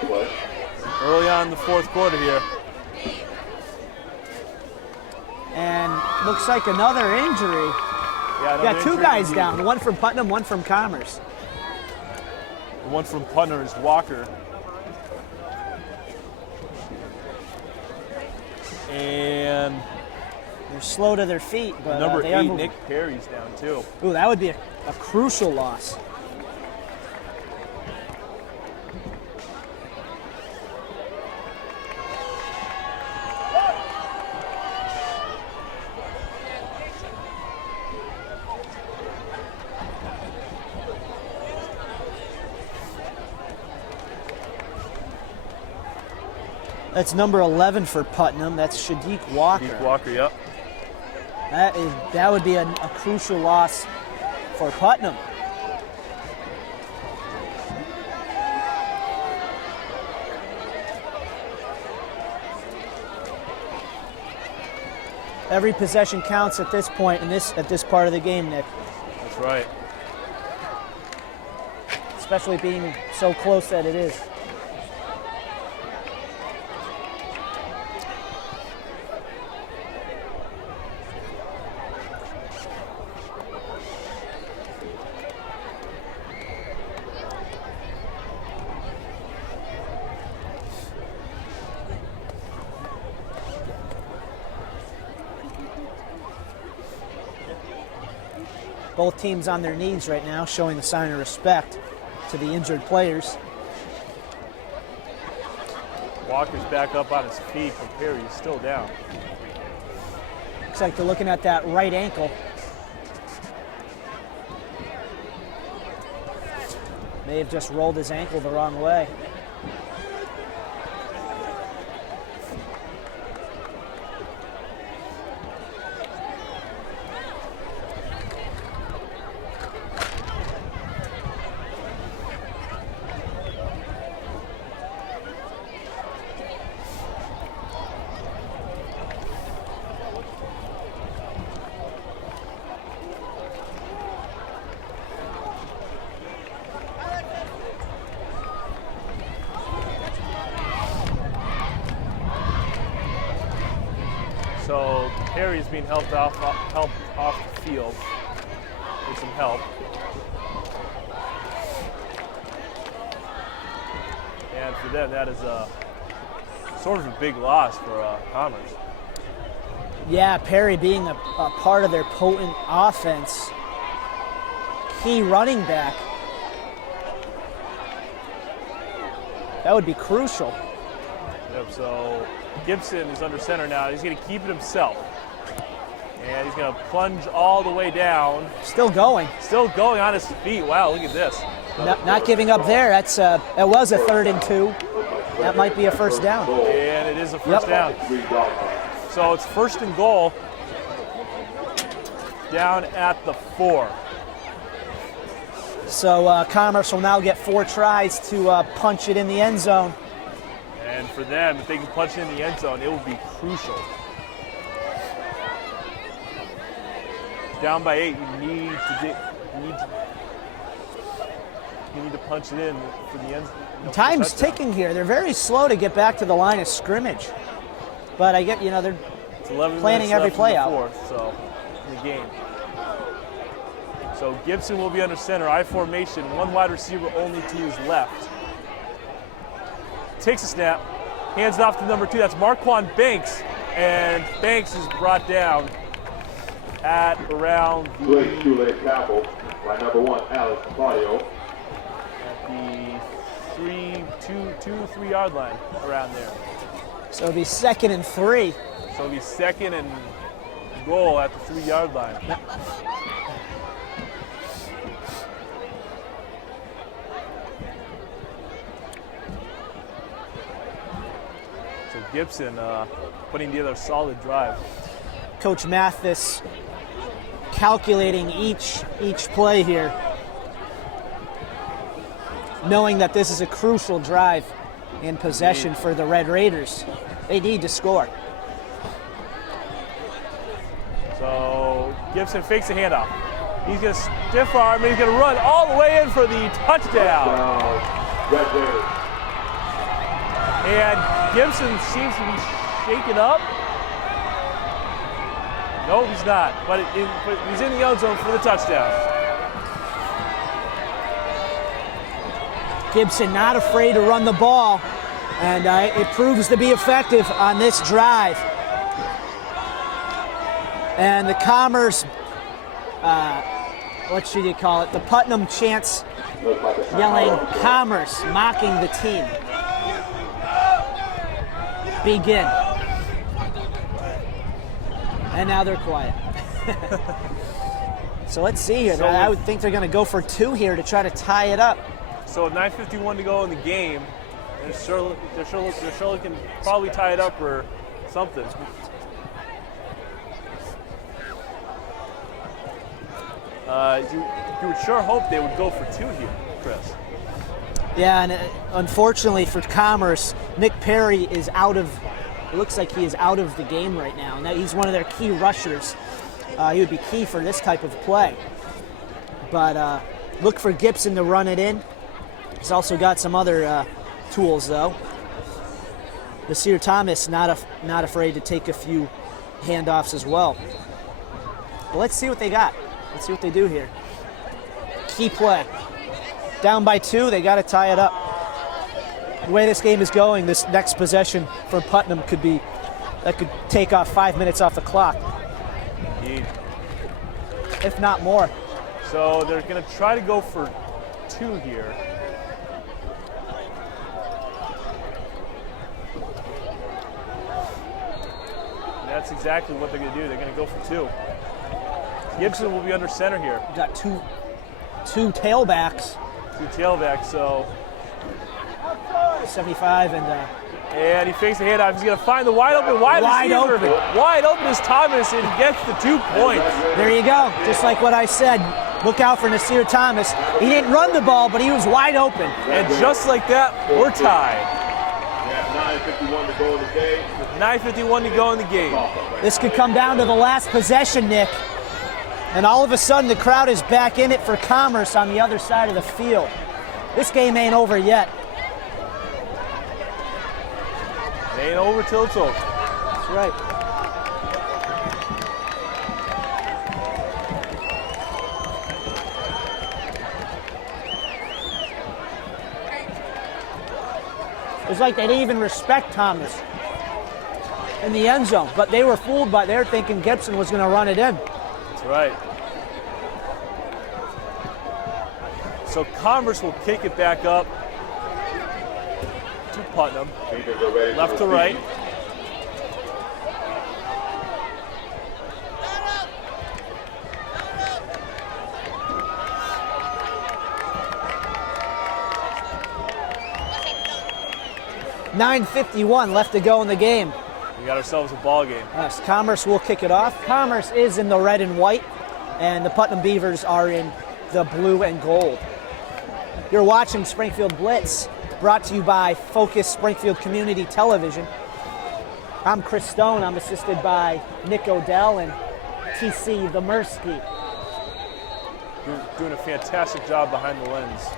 Early on in the fourth quarter here. And looks like another injury. Yeah, Got 2 guys down, one from Putnam, one from Commerce. The one from Putnam is Walker. And They're slow to their feet, but number they are 8, moving. Nick Perry's down too. Ooh, that would be a crucial loss. That's number 11 for Putnam. That's Shadiq Walker. Shadiq Walker, yep. That would be a crucial loss for Putnam. Every possession counts at this point at this part of the game, Nick. That's right. Especially being so close that it is. Both teams on their knees right now, showing the sign of respect to the injured players. Walker's back up on his feet, but Perry's still down. Looks like they're looking at that right ankle. May have just rolled his ankle the wrong way. So Perry's being helped off the field with some help. And for them, that is a sort of a big loss for Commerce. Yeah, Perry being a part of their potent offense. Key running back. That would be crucial. Yep, so Gibson is under center now. He's going to keep it himself. And he's going to plunge all the way down. Still going. Still going on his feet. Wow, look at this. Not giving up there. That was a 3rd and 2. That might be a first down. And it is a first down. So it's 1st and goal down at the 4. So Commerce will now get 4 tries to punch it in the end zone. And for them, if they can punch it in the end zone, it will be crucial. Down by 8, you need to punch it in for the end. Time's ticking here. They're very slow to get back to the line of scrimmage. But I get, they're planning every play out. So in the game. So Gibson will be under center, I formation, 1 wide receiver only to his left. Takes a snap, hands it off to number 2. That's Marquand Banks, and Banks is brought down at around the tackle by number 1, Alex Claudio. At the 3 yard line, around there. So it'll be 2nd and 3. So it'll be 2nd and goal at the 3 yard line. So Gibson putting together a solid drive. Coach Mathis calculating each play here, knowing that this is a crucial drive in possession for the Red Raiders. They need to score. So Gibson fakes a handoff. He's going to stiff arm and he's going to run all the way in for the touchdown. Red Raiders. And Gibson seems to be shaken up. No, he's not, but he's in the end zone for the touchdown. Gibson not afraid to run the ball, and it proves to be effective on this drive. And the Commerce, what should you call it? The Putnam chants yelling Commerce, mocking the team. Begin. And now they're quiet. So let's see here. I would think they're going to go for 2 here to try to tie it up. So 9:51 to go in the game. They're sure can probably tie it up or something. You would sure hope they would go for 2 here, Chris. Yeah, and unfortunately for Commerce, Nick Perry is out of. It looks like he is out of the game right now. And he's one of their key rushers. He would be key for this type of play. But look for Gibson to run it in. He's also got some other tools, though. Nasir Thomas not afraid to take a few handoffs as well. But let's see what they got. Let's see what they do here. Key play. Down by 2, they got to tie it up. The way this game is going, this next possession from Putnam could take off 5 minutes off the clock. Indeed. If not more. So they're going to try to go for 2 here. And that's exactly what they're going to do. They're going to go for 2. Gibson will be under center here. We've got two tailbacks. 2 tailbacks, so 75 and he fakes a handoff. He's going to find the wide open receiver. Wide open is Thomas, and he gets the 2 points. There you go. Just like what I said. Look out for Nasir Thomas. He didn't run the ball, but he was wide open. And just like that, we're tied. Yeah, 9:51 to go in the game. 9:51 to go in the game. This could come down to the last possession, Nick. And all of a sudden, the crowd is back in it for Commerce on the other side of the field. This game ain't over yet. It ain't over till it's over. That's right. It's like they didn't even respect Thomas in the end zone, but they were fooled by their thinking Gibson was going to run it in. That's right. So Commerce will kick it back up to Putnam, left to right. 9:51 left to go in the game. We got ourselves a ball game. Yes, Commerce will kick it off. Commerce is in the red and white, and the Putnam Beavers are in the blue and gold. You're watching Springfield Blitz, brought to you by Focus Springfield Community Television. I'm Chris Stone. I'm assisted by Nick Odell and TC the Mursky. Doing a fantastic job behind the lens.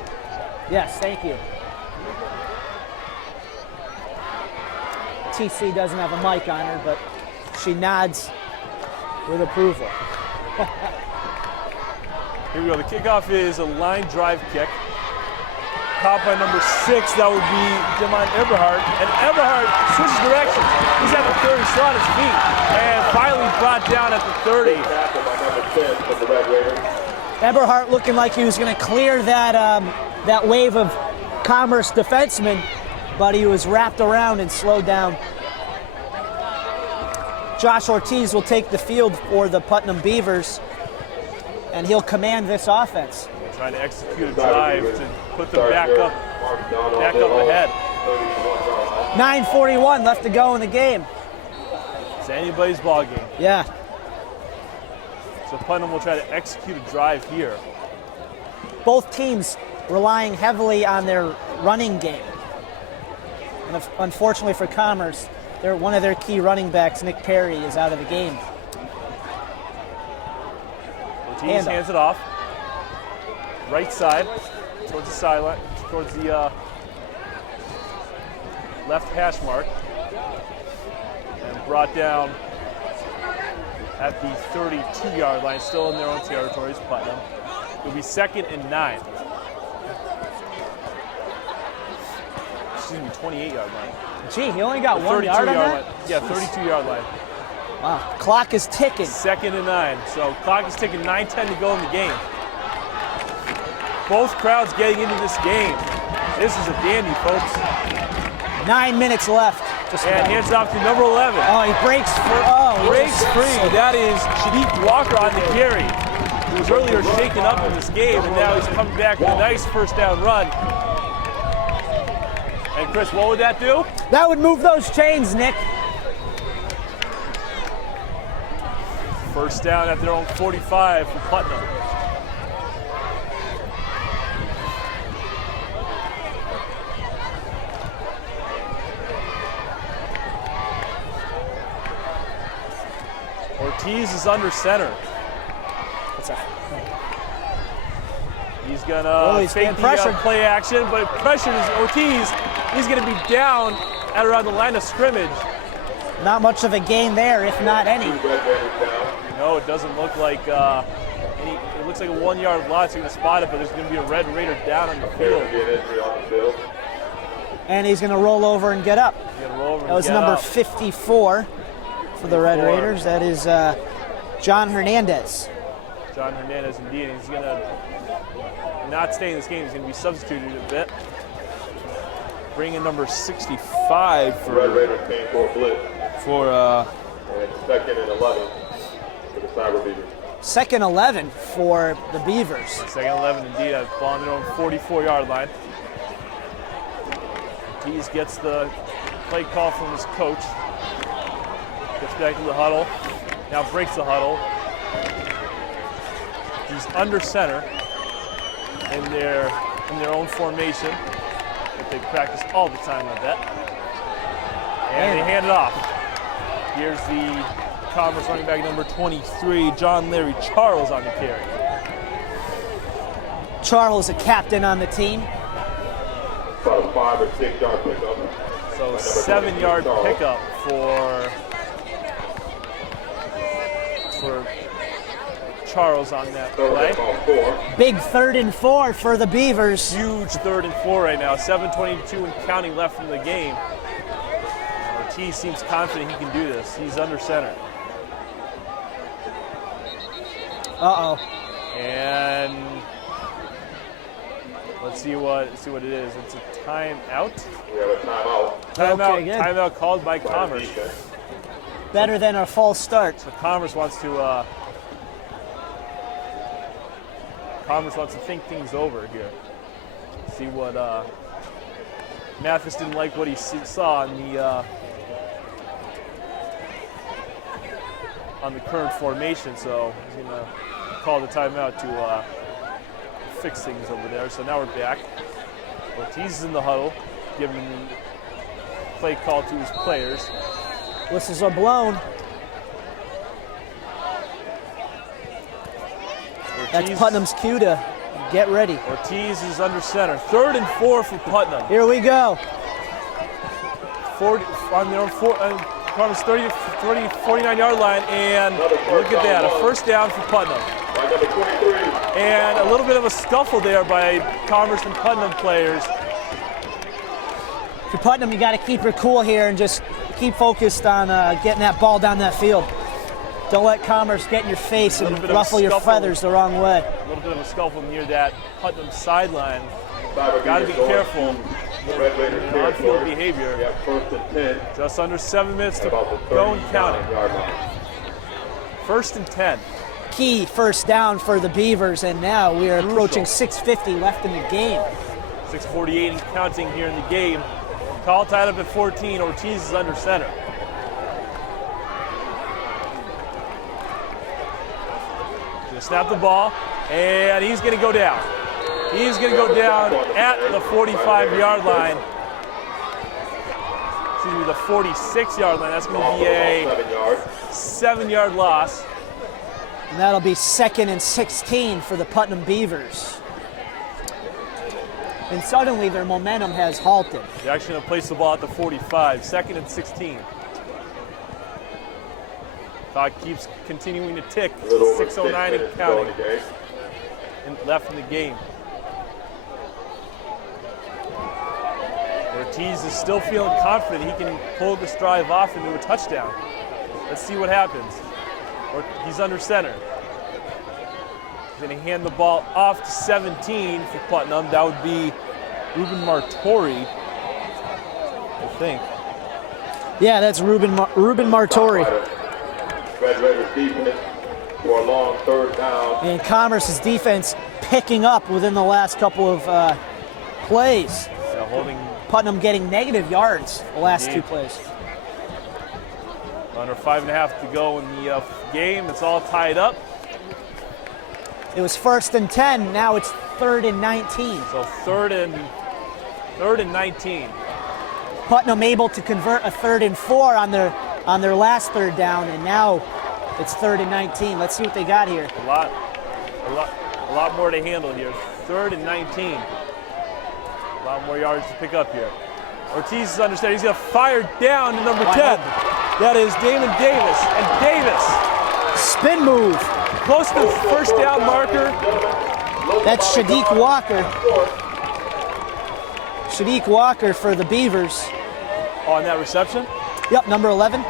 Yes, thank you. TC doesn't have a mic on her, but she nods with approval. Here we go. The kickoff is a line drive kick. Caught by number 6, that would be Demont Eberhardt. And Eberhardt switches directions. He's at the 30, still on his feet. And finally brought down at the 30. Eberhardt looking like he was going to clear that wave of Commerce defensemen, but he was wrapped around and slowed down. Josh Ortiz will take the field for the Putnam Beavers, and he'll command this offense. Trying to execute a drive to put them back up ahead. 9:41 left to go in the game. It's anybody's ball game. Yeah. So Putnam will try to execute a drive here. Both teams relying heavily on their running game. And unfortunately for Commerce, one of their key running backs, Nick Perry, is out of the game. Ortiz hands it off. Right side, towards the sideline, towards the left hash mark. And brought down at the 32-yard line, still in their own territories, Putnam. It'll be 2nd and 9. Excuse me, 28-yard line. Gee, he only got 1 yard on that? Yeah, 32-yard line. Wow, clock is ticking. 2nd and 9. So clock is ticking, 9:10 to go in the game. Both crowds getting into this game. This is a dandy, folks. 9 minutes left. And hands off to number 11. Oh, he breaks free. That is Shadiq Walker on the carry. He was earlier shaken up in this game, and now he's coming back with a nice first down run. And Chris, what would that do? That would move those chains, Nick. First down at their own 45 for Putnam. Ortiz is under center. He's gonna fake the play action, but pressure is Ortiz. He's gonna be down at around the line of scrimmage. Not much of a gain there, if not any. No, it doesn't look like any. It looks like a 1 yard loss. You're gonna spot it, but there's gonna be a Red Raider down on the field. And he's gonna roll over and get up. That was number 54 for the Red Raiders. That is John Hernandez. John Hernandez, indeed. He's going to not stay in this game. He's going to be substituted a bit. Bring in number 65 for Red Raiders came for a blitz. And 2nd and 11 for the Cyber Beavers. 2nd 11 for the Beavers. 2nd 11, indeed. A ball on their own 44-yard line. Ortiz gets the play call from his coach. Gets back to the huddle. Now breaks the huddle. He's under center in their own formation that they practice all the time, I bet. And they hand it off. Here's the Commerce running back number 23, John Larry Charles on the carry. Charles, a captain on the team. About a 5 or 6 yard pickup. So 7-yard pickup for Charles on that play. Big 3rd and 4 for the Beavers. Huge 3rd and 4 right now. 7:22 and counting left in the game. Ortiz seems confident he can do this. He's under center. Uh-oh. And let's see what it is. It's a timeout. We have a timeout. Timeout called by Commerce. Better than a false start. So Commerce wants to think things over here. See what Mathis didn't like what he saw on the current formation, so he's gonna call the timeout to fix things over there. So now we're back. Ortiz is in the huddle, giving the play call to his players. Whistles are blown. That's Putnam's cue to get ready. Ortiz is under center. 3rd and 4 for Putnam. Here we go. 40 on their own Putnam's 49-yard line, and look at that, a first down for Putnam. And a little bit of a scuffle there by Commerce and Putnam players. For Putnam, you got to keep your cool here and just keep focused on getting that ball down that field. Don't let Commerce get in your face and ruffle your feathers the wrong way. A little bit of a scuffle near that Putnam sideline. Got to be careful. On-field behavior. Just under 7 minutes to go and counting. 1st and 10. Key first down for the Beavers, and now we are approaching 6:50 left in the game. 6:48 and counting here in the game. Call tied up at 14. Ortiz is under center. Gonna snap the ball, and he's going to go down. He's going to go down at the 45-yard line. Excuse me, the 46-yard line. That's going to be a 7-yard loss. And that'll be 2nd and 16 for the Putnam Beavers. And suddenly their momentum has halted. They're actually going to place the ball at the 45, 2nd and 16. Clock keeps continuing to tick. 6:09 and counting. Left in the game. Ortiz is still feeling confident he can pull this drive off into a touchdown. Let's see what happens. He's under center. He's going to hand the ball off to 17 for Putnam. That would be Ruben Martori, I think. Yeah, that's Ruben Martori. Red Raiders defense for a long 3rd down. And Commerce's defense picking up within the last couple of plays. Yeah, holding Putnam getting negative yards the last 2 plays. Under 5.5 to go in the game. It's all tied up. It was 1st and 10. Now it's 3rd and 19. So 3rd and 19. Putnam able to convert a 3rd and 4 on their last 3rd down, and now it's 3rd and 19. Let's see what they got here. A lot more to handle here. 3rd and 19. A lot more yards to pick up here. Ortiz is under center. He's going to fire down to number 10. That is Damon Davis. And Davis. Spin move. Close to the first down marker. That's Shadiq Walker. Shadiq Walker for the Beavers. On that reception? Yep, number 11.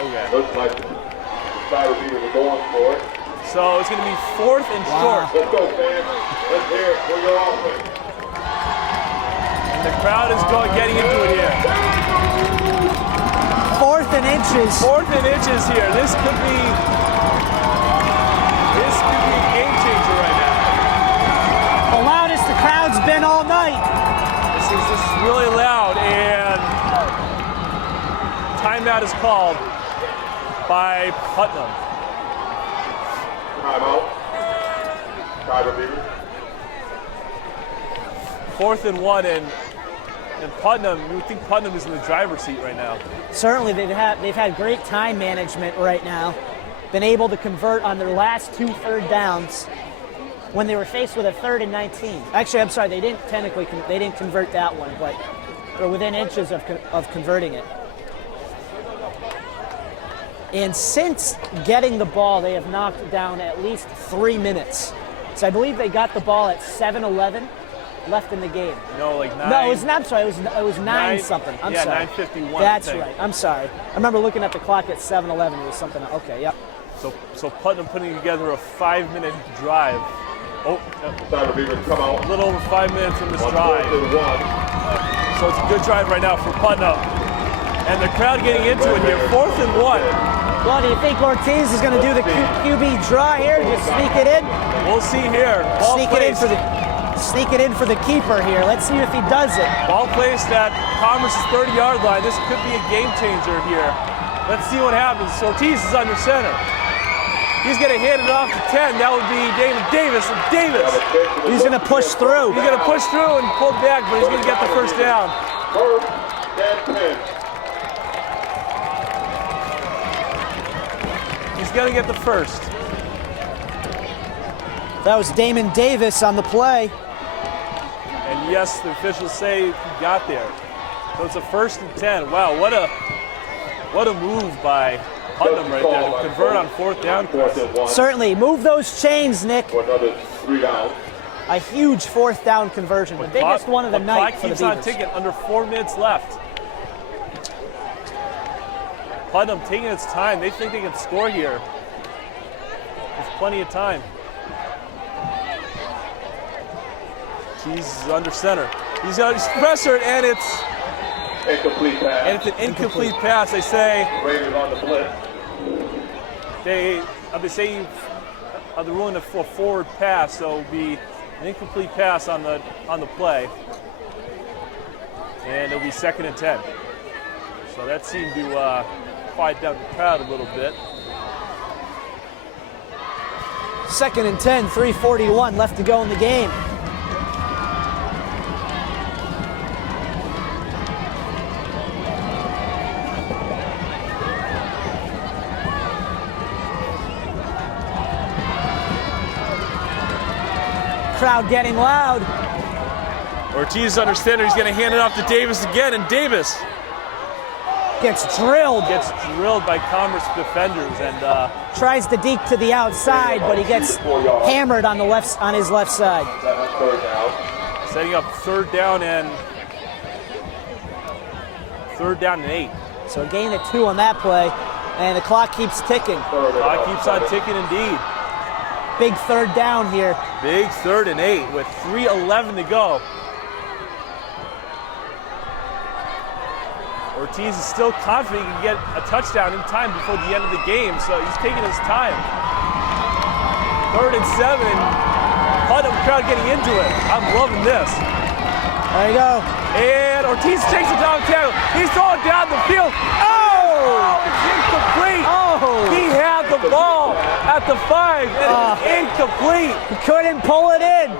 Okay. Looks like the Spider Beavers are going for it. So it's going to be 4th and short. Let's go, fans. Let's hear it for your offense. And the crowd is getting into it here. 4th and inches. 4th and inches here. This could be a game changer right now. The loudest the crowd's been all night. This is really loud, and timeout is called by Putnam. Timeout. Spider Beavers. 4th and 1, and Putnam, you would think Putnam is in the driver's seat right now. Certainly, they've had great time management right now. Been able to convert on their last 2 3rd downs when they were faced with a 3rd and 19. Actually, I'm sorry, they didn't convert that one, but they're within inches of converting it. And since getting the ball, they have knocked down at least 3 minutes. So I believe they got the ball at 7:11 left in the game. No, like 9. No, it was not. I'm sorry. It was 9 something. I'm sorry. 9:51. That's right. I'm sorry. I remember looking at the clock at 7:11. It was something. Okay. Yep. So Putnam putting together a 5-minute drive. Oh, Spider Beavers come out. a little over 5 minutes from this drive. So it's a good drive right now for Putnam. And the crowd getting into it here. 4th and 1. Well, do you think Ortiz is going to do the QB draw here? Just sneak it in? We'll see here. Ball Sneak it in placed. for the Sneak it in for the keeper here. Let's see if he does it. Ball placed at Commerce's 30-yard line. This could be a game changer here. Let's see what happens. Ortiz is under center. He's going to hand it off to 10. That would be David Davis. And Davis. He's going to push through. He's going to push through and pull back, but he's going to get the first down. First and 10. He's going to get the first. That was Damon Davis on the play. And yes, the officials say he got there. So it's a first and 10. Wow, what a move by Putnam right there to convert on fourth down. Certainly. Move those chains, Nick. For another 3 down. A huge fourth down conversion. The biggest one of the night for the Clock keeps Beavers. on ticking, under 4 minutes left. Putnam taking its time. They think they can score here. There's plenty of time. He's under center. He's pressured, and it's incomplete pass. And it's an incomplete pass. They say Raiders on the blitz. They say the ruling for a forward pass, so it'll be an incomplete pass on the play, and it'll be 2nd and 10. So that seemed to quiet down the crowd a little bit. 2nd and 10, 3:41 left to go in the game. Crowd getting loud. Ortiz under center. He's going to hand it off to Davis again, and Davis Gets drilled. Gets drilled by Commerce defenders, and Tries to deke to the outside, but he gets hammered on his left side. Setting up third down and 8. So a gain of 2 on that play, and the clock keeps ticking. Clock keeps on ticking indeed. Big third down here. Big 3rd and 8 with 3:11 to go. Ortiz is still confident he can get a touchdown in time before the end of the game, so he's taking his time. 3rd and 7. Putnam crowd getting into it. I'm loving this. There you go. And Ortiz takes it down tackle. He's throwing down the field. Oh! It's incomplete. Oh! He had the ball at the 5, and it's incomplete. He couldn't pull it in.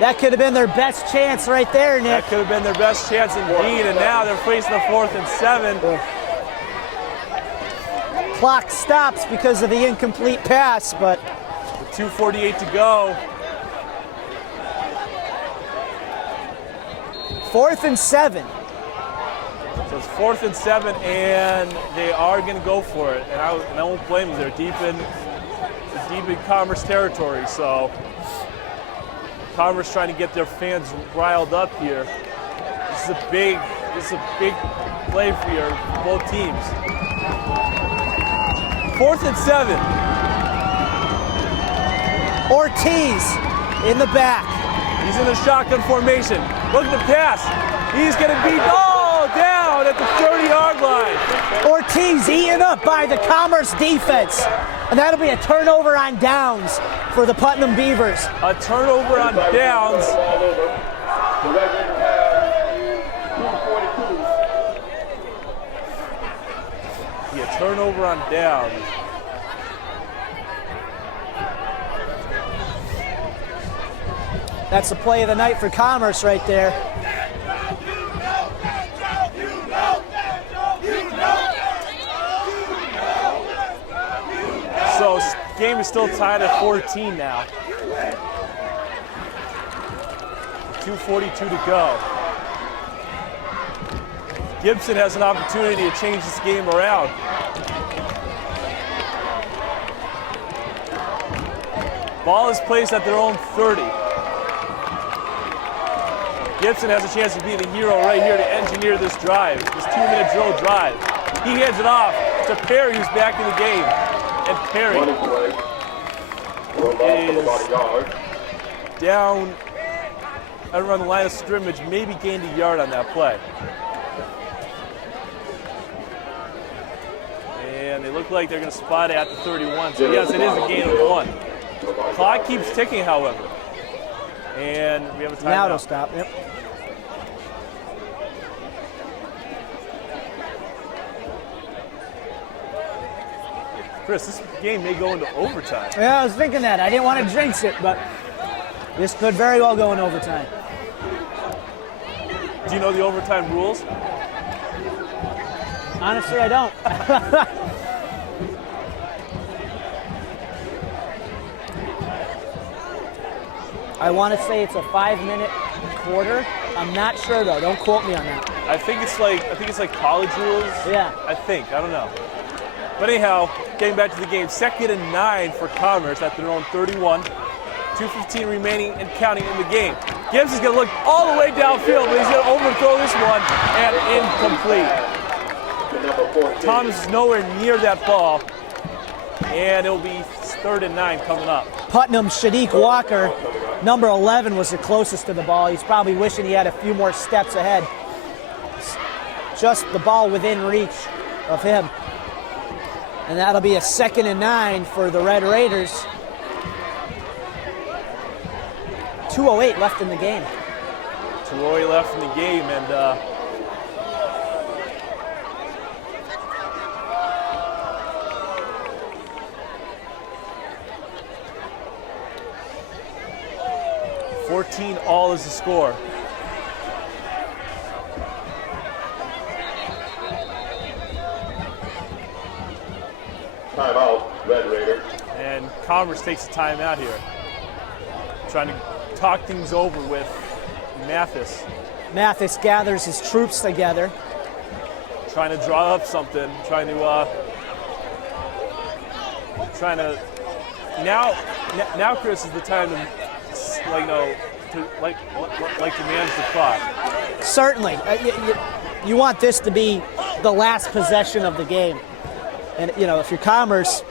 That could have been their best chance right there, Nick. That could have been their best chance indeed, and now they're facing the 4th and 7. Clock stops because of the incomplete pass, but With 2:48 to go. 4th and 7. So it's 4th and 7, and they are going to go for it. And I won't blame them. They're deep in Commerce territory. So Commerce trying to get their fans riled up here. This is a big play for both teams. 4th and 7. Ortiz in the back. He's in the shotgun formation. Looking to pass. He's going to be down at the 30-yard line. Ortiz eaten up by the Commerce defense. And that'll be a turnover on downs for the Putnam Beavers. A turnover on downs. Yeah, turnover on downs. That's the play of the night for Commerce right there. So game is still tied at 14 now. 2:42 to go. Gibson has an opportunity to change this game around. Ball is placed at their own 30. Gibson has a chance to be the hero right here to engineer this drive, this 2-minute drill drive. He hands it off to Perry, who's back in the game. And Perry is down around the line of scrimmage, maybe gained a yard on that play. And they look like they're going to spot it at the 31. So yes, it is a gain of 1. Clock keeps ticking, however. And we have a timeout. Now it'll stop. Yep. Chris, this game may go into overtime. Yeah, I was thinking that. I didn't want to jinx it, but this could very well go in overtime. Do you know the overtime rules? Honestly, I don't. I want to say it's a 5-minute quarter. I'm not sure though. Don't quote me on that. I think it's like college rules. Yeah. I don't know. But anyhow, getting back to the game, 2nd and 9 for Commerce at their own 31. 2:15 remaining and counting in the game. Gibbs is going to look all the way downfield, but he's going to overthrow this one and incomplete. Thomas is nowhere near that ball, and it'll be 3rd and 9 coming up. Putnam, Shadiq Walker, number 11, was the closest to the ball. He's probably wishing he had a few more steps ahead. Just the ball within reach of him. And that'll be a 2nd and 9 for the Red Raiders. 2:08 left in the game. 2:08 left in the game, and 14-all is the score. Timeout, Red Raiders. And Commerce takes a timeout here. Trying to talk things over with Mathis. Mathis gathers his troops together. Trying to draw up something. Trying to now Chris is the time to to manage the clock. Certainly. You want this to be the last possession of the game. And, if you're Commerce,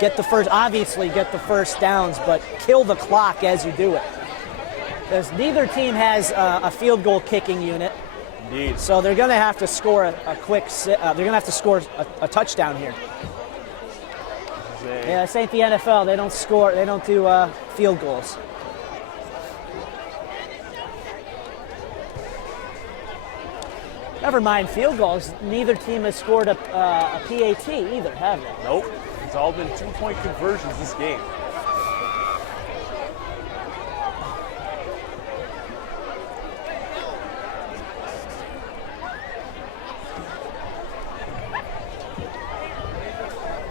get the first downs, but kill the clock as you do it. Because neither team has a field goal kicking unit. Indeed. So they're going to have to score they're going to have to score a touchdown here. Yeah, this ain't the NFL. They don't do field goals. Never mind field goals. Neither team has scored a PAT either, have they? Nope. It's all been 2-point conversions this game.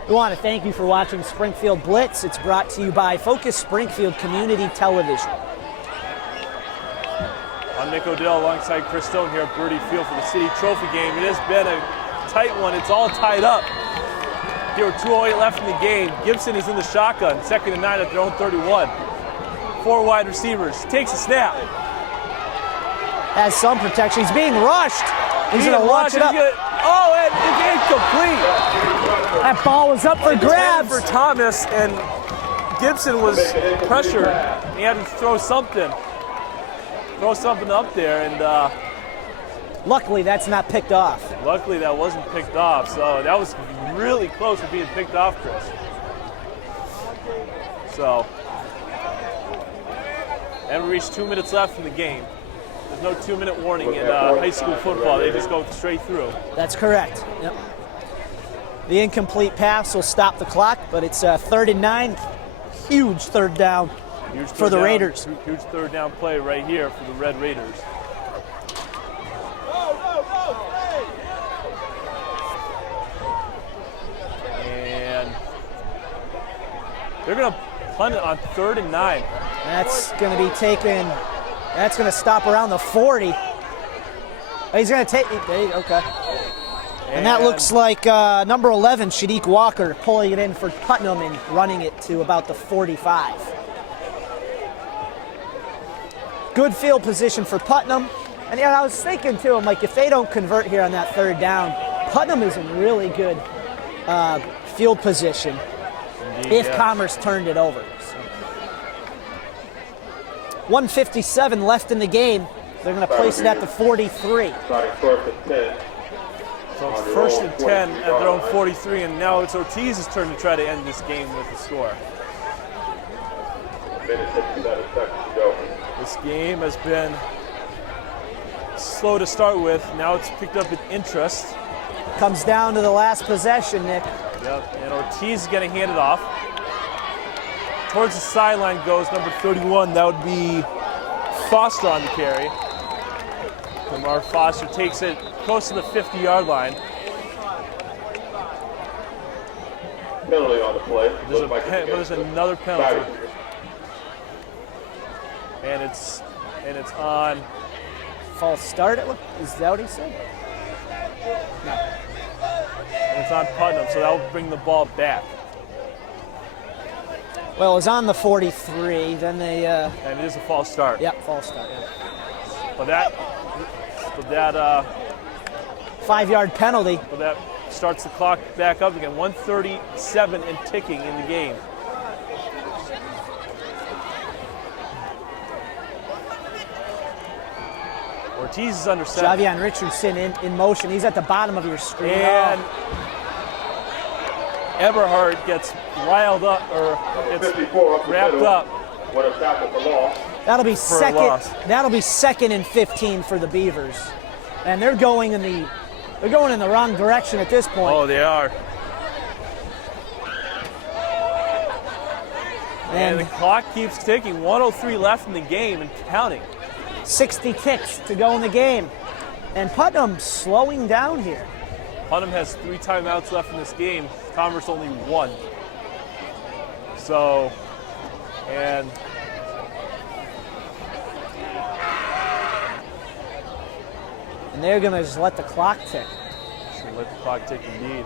We want to thank you for watching Springfield Blitz. It's brought to you by Focus Springfield Community Television. I'm Nick Odell alongside Chris Stone here at Berte Field for the City Trophy game. It has been a tight one. It's all tied up. There were 2:08 left in the game. Gibson is in the shotgun, 2nd and 9 at their own 31. 4 wide receivers. Takes a snap. Has some protection. He's being rushed. He's going to launch it up. And it's incomplete. That ball was up for grabs. For Thomas, and Gibson was pressured. He had to throw something up there, and luckily that's not picked off. Luckily that wasn't picked off, so that was really close to being picked off, Chris. So, and we reached 2 minutes left in the game. There's no 2-minute warning in high school football. They just go straight through. That's correct. Yep. The incomplete pass will stop the clock, but it's 3rd and 9. Huge third down for the Raiders. Huge third down play right here for the Red Raiders. And they're going to punt it on 3rd and 9. That's going to be taken. That's going to stop around the 40. He's going to take it. Okay. And that looks like number 11, Shadiq Walker, pulling it in for Putnam and running it to about the 45. Good field position for Putnam. And I was thinking, too, I'm like, if they don't convert here on that 3rd down, Putnam is in really good field position. Indeed, if Commerce turned it over. 1:57 left in the game. They're going to place it at the 43. Starting 1st and 10. So it's 1st and 10 at their own 43, and now it's Ortiz's turn to try to end this game with a score. minute 57 seconds to go. This game has been slow to start with. Now it's picked up in interest. Comes down to the last possession, Nick. Yep, and Ortiz is going to hand it off. Towards the sideline goes number 31. That would be Foster on the carry. Lamar Foster takes it close to the 50-yard line. Penalty on the play. There's another penalty. And it's on. False start. Is that what he said? No. And it's on Putnam, so that will bring the ball back. Well, it was on the 43. Then they. And it is a false start. Yep, false start. Yeah. But that 5-yard penalty. But that starts the clock back up again. 1:37 and ticking in the game. Ortiz is under center. Javion Richardson in motion. He's at the bottom of your screen. And Eberhardt gets riled up, or gets wrapped up. What a tackle for loss. That'll be For a loss. That'll be 2nd and 15 for the Beavers, and they're going in the wrong direction at this point. Oh, they are. And the clock keeps ticking. 1:03 left in the game and counting. 60 ticks to go in the game, and Putnam slowing down here. Putnam has 3 timeouts left in this game. Commerce only 1. So, and they're going to just let the clock tick. should let the clock tick indeed.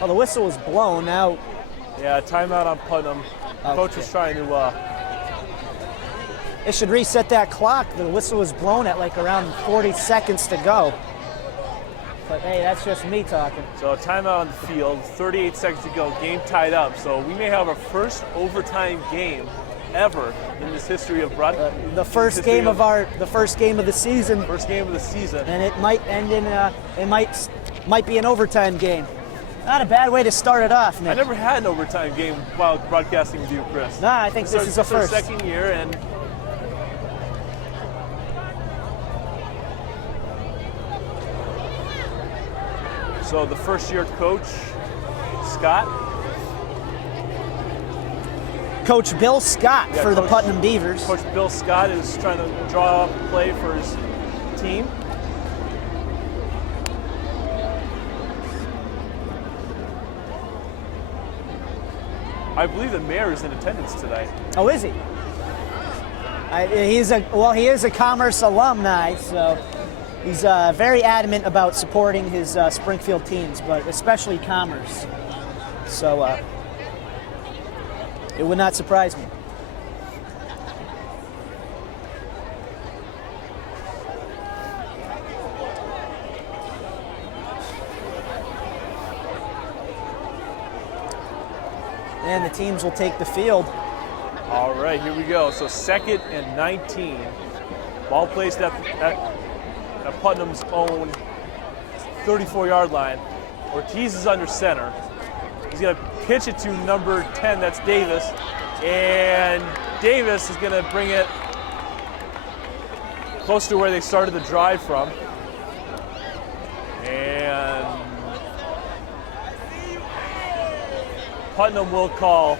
Oh, the whistle was blown. Now, Yeah, timeout on Putnam. Coach was trying to. they should reset that clock. The whistle was blown at like around 40 seconds to go. But hey, that's just me talking. So timeout on the field. 38 seconds to go. Game tied up. So we may have our first overtime game ever in this history of broadcasting. The first game of the season. First game of the season. And it might end in it might be an overtime game. Not a bad way to start it off, Nick. I never had an overtime game while broadcasting with you, Chris. Nah, I think this is the first. Our second year, and so the first-year coach, Scott. Coach Bill Scott for the Coach- Putnam Beavers. Coach Bill Scott is trying to draw up a play for his team. I believe the mayor is in attendance tonight. Oh, is he? He is a Commerce alumni, so he's very adamant about supporting his Springfield teams, but especially Commerce. So it would not surprise me. And the teams will take the field. All right, here we go. So 2nd and 19. Ball placed at Putnam's own 34-yard line. Ortiz is under center. He's going to pitch it to number 10, that's Davis. And Davis is going to bring it close to where they started the drive from. And Putnam will call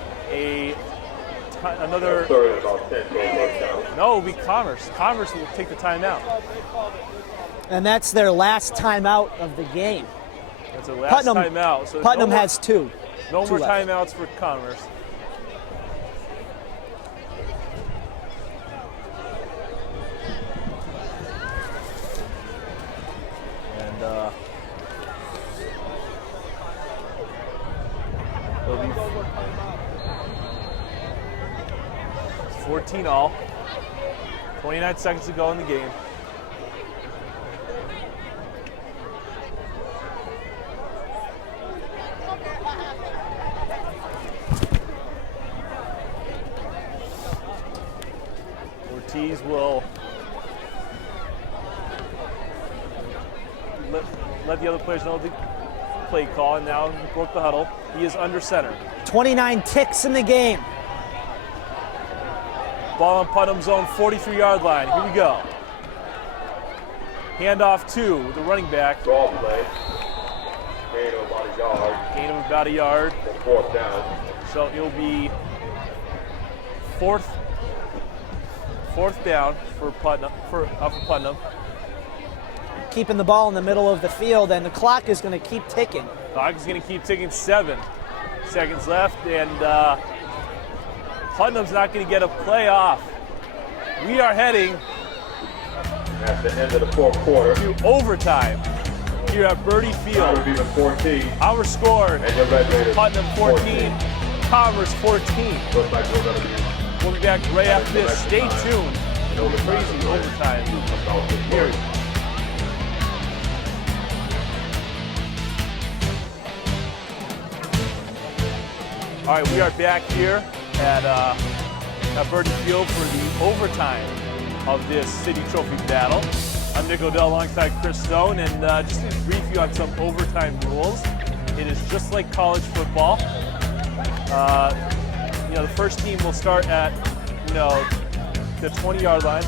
another. Sorry about 10 down. No, it'll be Commerce. Commerce will take the timeout. And that's their last timeout of the game. That's their last timeout. So Putnam has 2. No Two more left. timeouts for Commerce. And it'll be 14 all. 29 seconds to go in the game. Ortiz will let the other players know the play call, and now he broke the huddle. He is under center. 29 ticks in the game. Ball on Putnam's own 43-yard line. Here we go. Handoff to the running back. Draw play. Gain of about a yard. Gain of about a yard. Fourth down. So it'll be fourth down for Putnam. For Putnam. Keeping the ball in the middle of the field, and the clock is going to keep ticking. Clock is going to keep ticking. 7 seconds left, and Putnam's not going to get a play off. We are heading At the end of the fourth quarter. to overtime here at Berte Field. 14. Our score, And your Red Raiders. Putnam 14, Commerce 14. Looks like we're going to be We'll be back right after this. Stay tuned. Crazy overtime. Here. All right, we are back here at Berte Field for the overtime of this City Trophy battle. I'm Nick Odell alongside Chris Stone, and just to brief you on some overtime rules. It is just like college football. The first team will start at, the 20-yard line.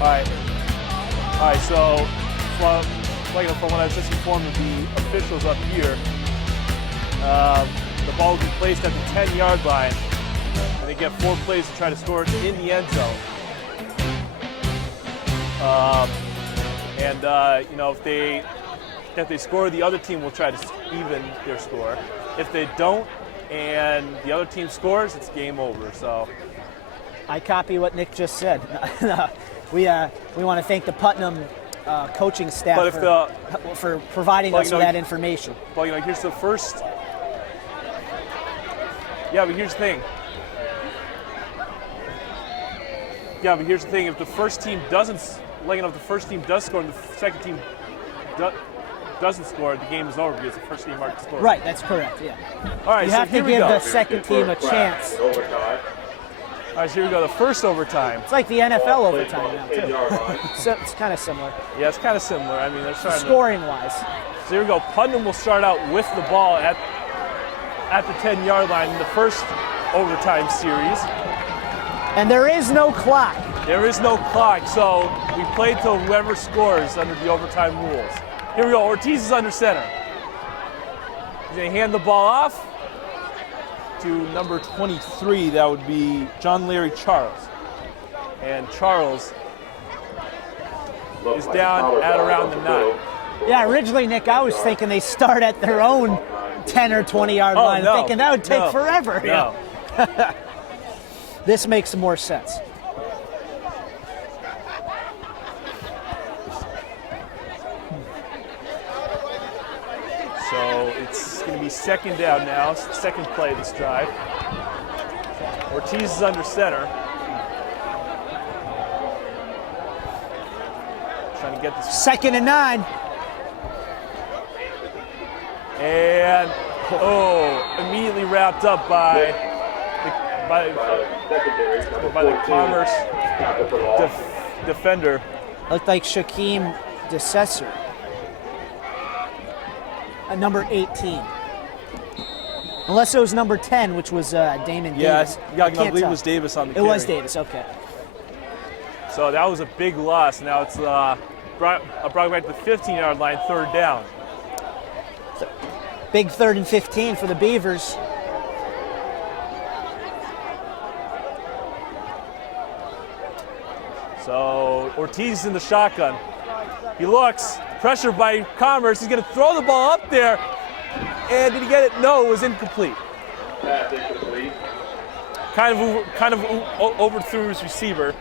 All right. So, from what I was just informed of the officials up here, the ball will be placed at the 10-yard line, and they get 4 plays to try to score it in the end zone. If they score, the other team will try to even their score. If they don't, and the other team scores, it's game over. So, I copy what Nick just said. We want to thank the Putnam coaching staff for providing us with that information. Well, here's the first. Yeah, but here's the thing. If the first team doesn't, if the first team does score and the second team doesn't score, the game is over because the first team already scored. Right, that's correct. Yeah. All right, you so have to here we give go. the second team a chance. All right, so here we go. The first overtime. It's like the NFL overtime now too. So it's kind of similar. Yeah, it's kind of similar. I mean, they're trying scoring-wise. So here we go. Putnam will start out with the ball at the 10-yard line in the first overtime series. And there is no clock. There is no clock, so we play till whoever scores under the overtime rules. Here we go. Ortiz is under center. He's going to hand the ball off to number 23. That would be John Larry Charles. And Charles is down at around the 9. Yeah, originally, Nick, I was thinking they start at their own 10 or 20-yard line. No, I'm thinking that would take forever. No. This makes more sense. So it's going to be second down now. It's the second play of this drive. Ortiz is under center. Trying to get this. 2nd and 9. And, immediately wrapped up by the Commerce defender. Looked like Shaquem DeCessor. Number 18. Unless it was number 10, which was Damon Davis. Yeah, I believe it was Davis on the carry. It was Davis, okay. So that was a big loss. Now it's brought back to the 15-yard line, 3rd down. Big 3rd and 15 for the Beavers. So Ortiz in the shotgun. He looks, pressured by Commerce. He's going to throw the ball up there. And did he get it? No, it was incomplete. Pass incomplete. Kind of overthrew his receiver.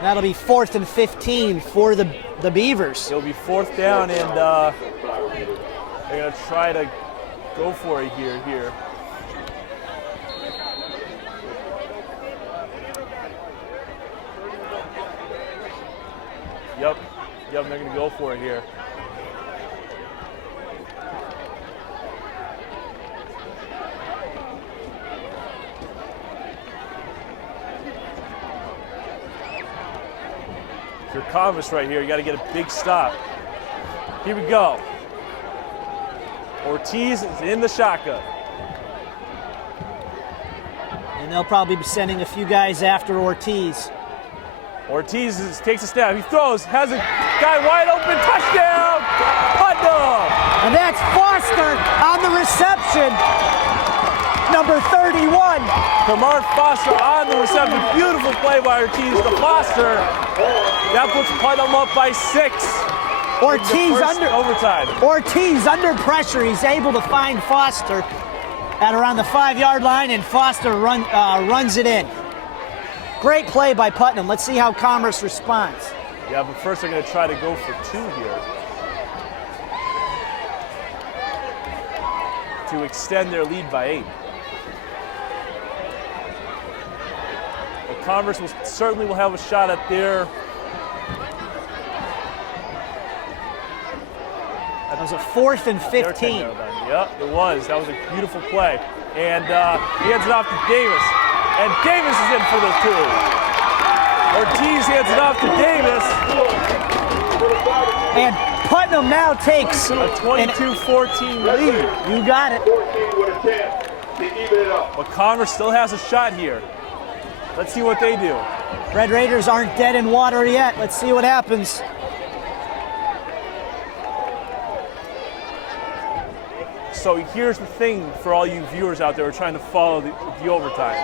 That'll be 4th and 15 for the Beavers. It'll be 4th down, and they're going to try to go for it here. Yep, they're going to go for it here. If you're Commerce right here, you got to get a big stop. Here we go. Ortiz is in the shotgun. And they'll probably be sending a few guys after Ortiz. Ortiz takes a snap. He throws, has a guy wide open, touchdown, Putnam! And that's Foster on the reception, number 31. Kamar Foster on the reception. Beautiful play by Ortiz to Foster. That puts Putnam up by 6. Ortiz under pressure. He's able to find Foster at around the 5-yard line, and Foster runs it in. Great play by Putnam. Let's see how Commerce responds. Yeah, but first they're going to try to go for 2 here to extend their lead by 8. Well, Commerce certainly will have a shot at their. That was a 4th and 15. Yep, it was. That was a beautiful play. And he hands it off to Davis. And Davis is in for the 2. Ortiz hands it off to Davis. And Putnam now takes a 22-14 lead. You got it. 14 with a chance to even it up. But Commerce still has a shot here. Let's see what they do. Red Raiders aren't dead in water yet. Let's see what happens. So here's the thing for all you viewers out there who are trying to follow the overtime.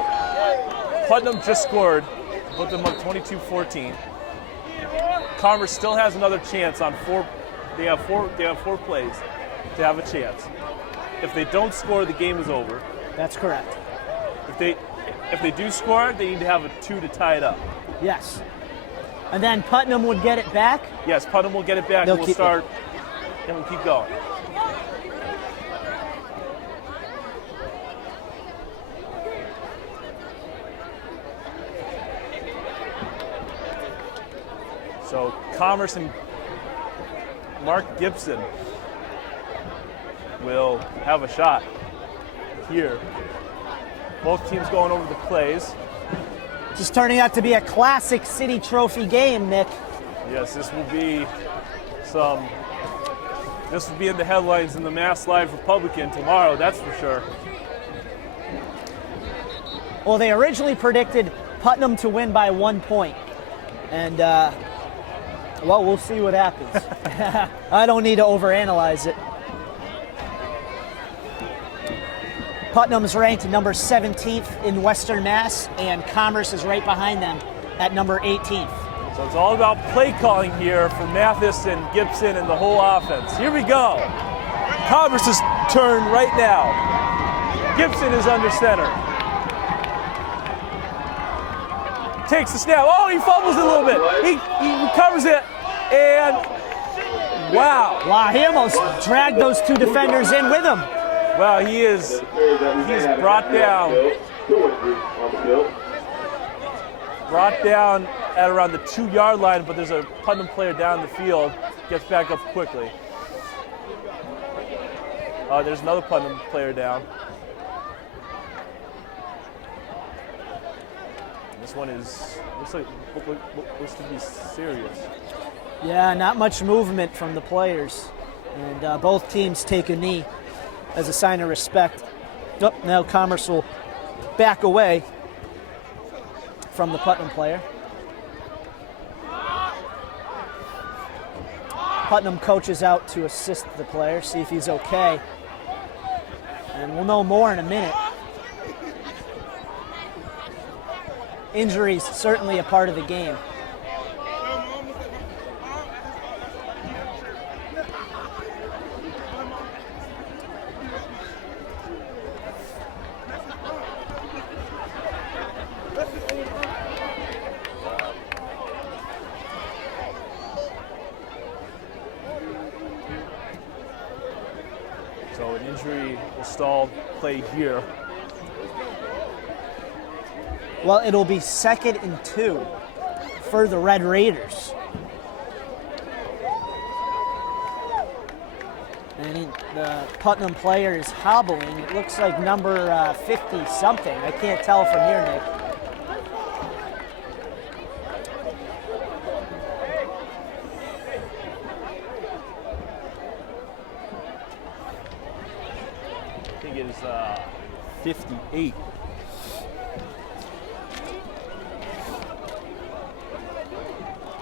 Putnam just scored, put them up 22-14. Commerce still has another chance on 4. They have 4 plays to have a chance. If they don't score, the game is over. That's correct. If they do score, they need to have a 2 to tie it up. Yes. And then Putnam would get it back? Yes, Putnam will get it back. We'll start, and we'll keep going. So Commerce and Mark Gibson will have a shot here. Both teams going over the plays. Just turning out to be a classic City Trophy game, Nick. Yes, this will be in the headlines in the Mass Live Republican tomorrow, that's for sure. Well, they originally predicted Putnam to win by 1 point. And, well, we'll see what happens. I don't need to overanalyze it. Putnam's ranked number 17th in Western Mass, and Commerce is right behind them at number 18th. So it's all about play calling here for Mathis and Gibson and the whole offense. Here we go. Commerce's turn right now. Gibson is under center. Takes the snap. Oh, he fumbles it a little bit. He recovers it, and wow. Wow, he almost dragged those 2 defenders in with him. Well, he's brought down at around the 2-yard line, but there's a Putnam player down the field, gets back up quickly. There's another Putnam player down. This one looks to be serious. Yeah, not much movement from the players, and both teams take a knee as a sign of respect. Oh, now Commerce will back away from the Putnam player. Putnam coaches out to assist the player, see if he's okay. And we'll know more in a minute. Injuries certainly a part of the game. So an injury will stall play here. Well, it'll be 2nd and 2 for the Red Raiders. And the Putnam player is hobbling. It looks like number 50-something. I can't tell from here, Nick. I think it is 58.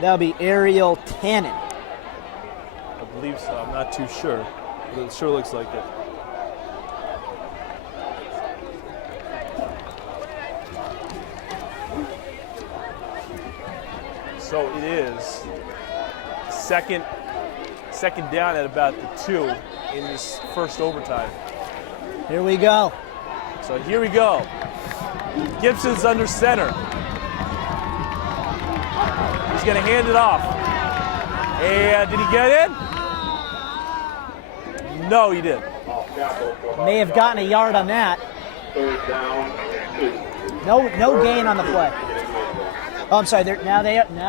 That'll be Ariel Tannen. I believe so. I'm not too sure, but it sure looks like it. So it is second down at about the 2 in this first overtime. Here we go. So here we go. Gibson's under center. He's going to hand it off. And did he get in? No, he didn't. May have gotten a yard on that. No gain on the play. Oh, I'm sorry. Now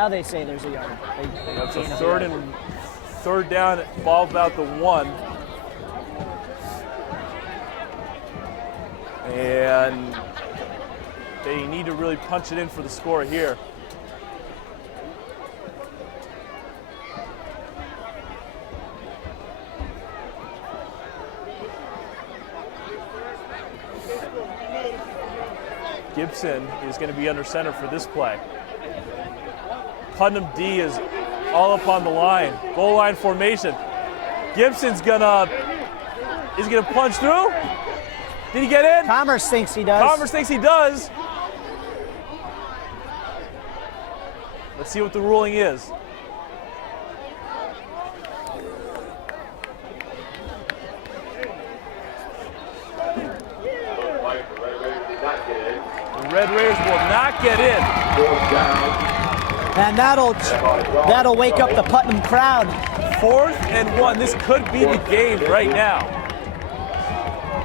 they say there's a yard. That's a third down. Ball about the 1. And they need to really punch it in for the score here. Gibson is going to be under center for this play. Putnam D is all up on the line. Goal line formation. Gibson's gonna punch through. Did he get in? Commerce thinks he does. Commerce thinks he does. Let's see what the ruling is. The Red Raiders will not get in. And that'll wake up the Putnam crowd. 4th and 1. This could be the game right now.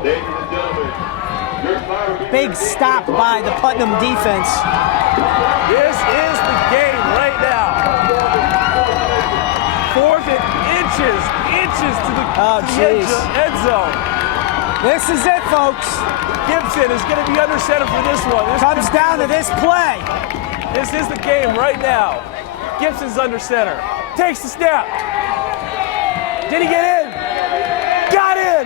Ladies and gentlemen, big stop by the Putnam defense. This is the game right now. 4th and inches to the end zone. This is it, folks. Gibson is going to be under center for this one. This comes down to this play. This is the game right now. Gibson's under center. Takes the snap. Did he get in? Got in.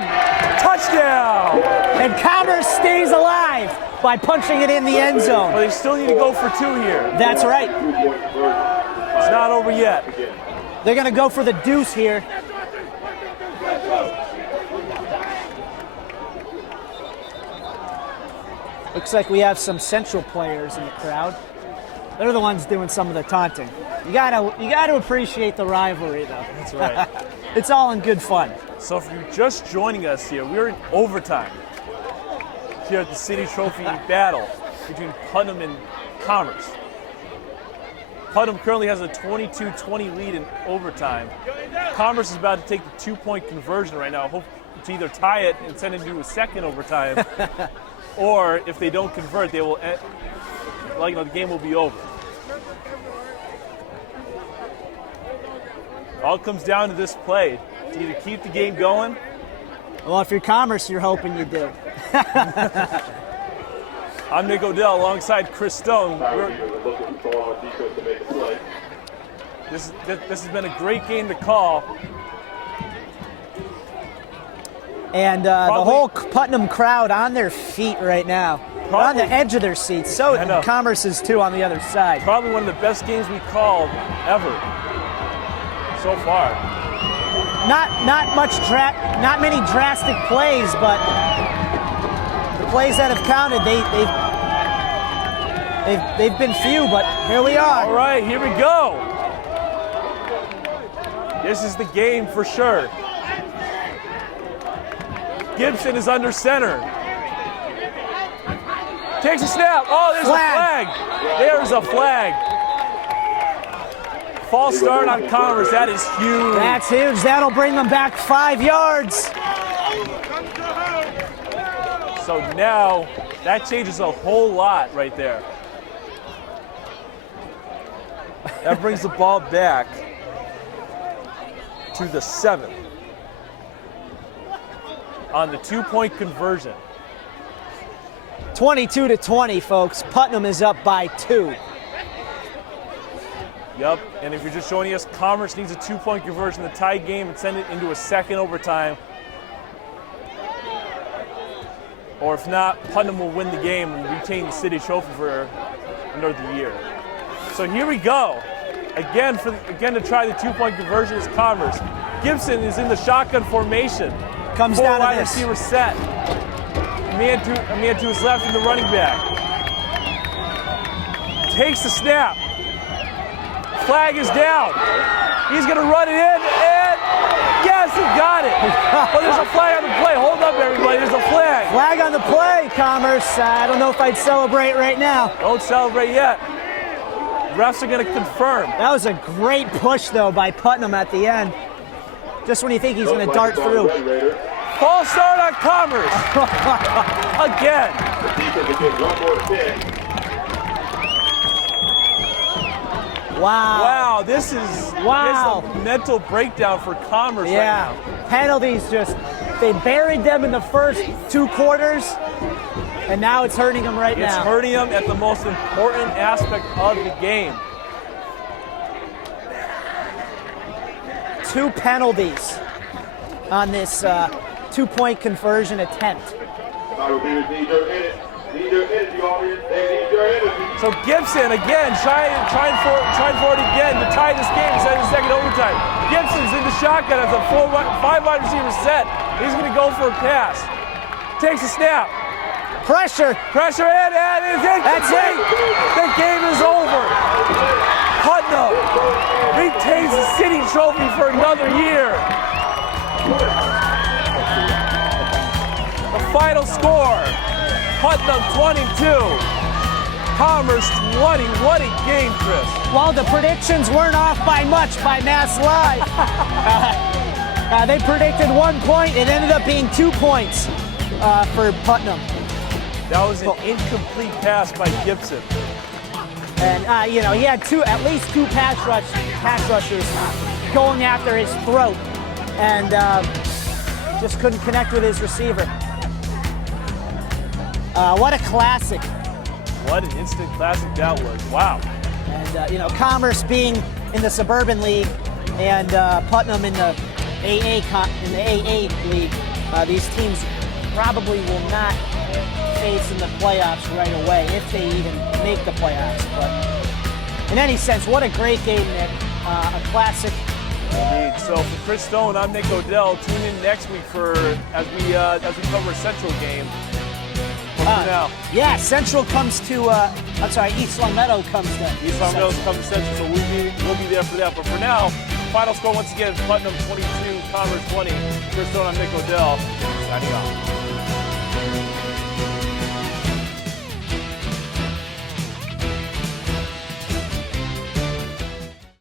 Touchdown. And Commerce stays alive by punching it in the end zone. But they still need to go for 2 here. That's right. It's not over yet. They're going to go for the deuce here. Looks like we have some Central players in the crowd. They're the ones doing some of the taunting. You gotta appreciate the rivalry, though. That's right. It's all in good fun. So if you're just joining us here, we're in overtime here at the City Trophy battle between Putnam and Commerce. Putnam currently has a 22-20 lead in overtime. Commerce is about to take the 2-point conversion right now. Hope to either tie it and send it into a second overtime, or if they don't convert, they will. The game will be over. All comes down to this play. To either keep the game going. Well, if you're Commerce, you're hoping you do. I'm Nick Odell alongside Chris Stone. This has been a great game to call. And the whole Putnam crowd on their feet right now. On the edge of their seats. So Commerce is too on the other side. Probably one of the best games we called ever so far. Not many drastic plays, but the plays that have counted, they've been few, but here we are. All right, here we go. This is the game for sure. Gibson is under center. Takes a snap. Oh, there's a flag. There's a flag. False start on Commerce. That is huge. That's huge. That'll bring them back 5 yards. So now that changes a whole lot right there. That brings the ball back to the 7 on the 2-point conversion. 22-20, folks. Putnam is up by 2. Yep, and if you're just joining us, Commerce needs a 2-point conversion to tie game and send it into a second overtime. Or if not, Putnam will win the game and retain the city trophy for another year. So here we go. Again, to try the 2-point conversion is Commerce. Gibson is in the shotgun formation. Comes 4 down to wide this. receiver set. A man to his left in the running back. Takes the snap. Flag is down. He's going to run it in, and yes, he got it. Oh, there's a flag on the play. Hold up, everybody. There's a flag. Flag on the play, Commerce. I don't know if I'd celebrate right now. Don't celebrate yet. Refs are going to confirm. That was a great push, though, by Putnam at the end. Just when you think he's going to dart through. False start on Commerce. Again. The defense will get one more pick. Wow. This is Wow. a mental breakdown for Commerce Yeah. right now. Penalties they buried them in the first 2 quarters, and now it's hurting them right It's now. hurting them at the most important aspect of the game. 2 penalties on this 2-point conversion attempt. Need your energy, audience. They need your energy. So Gibson again trying for it again to tie this game instead of the second overtime. Gibson's in the shotgun as a 5 wide receiver set. He's going to go for a pass. Takes a snap. Pressure. Pressure in, and it's incomplete. That's it. The game is over. Putnam retains the city trophy for another year. The final score, Putnam 22, Commerce 20. What a game, Chris. Well, the predictions weren't off by much by Mass Live. They predicted 1 point. It ended up being 2 points for Putnam. That was an incomplete pass by Gibson. And, he had at least two pass rushers going after his throat. And just couldn't connect with his receiver. What a classic. What an instant classic that was. Wow. And, Commerce being in the Suburban League and Putnam in the AA League, these teams probably will not face in the playoffs right away, if they even make the playoffs. But in any sense, what a great game, Nick. A classic. Indeed. So for Chris Stone, I'm Nick Odell. Tune in next week as we cover a Central game. But for now, yeah, Central comes to. East Longmeadow comes to. East Long Meadows comes to Central, so we'll be there for that. But for now, final score once again: Putnam 22, Commerce 20. Chris Stone, I'm Nick Odell. Signing off.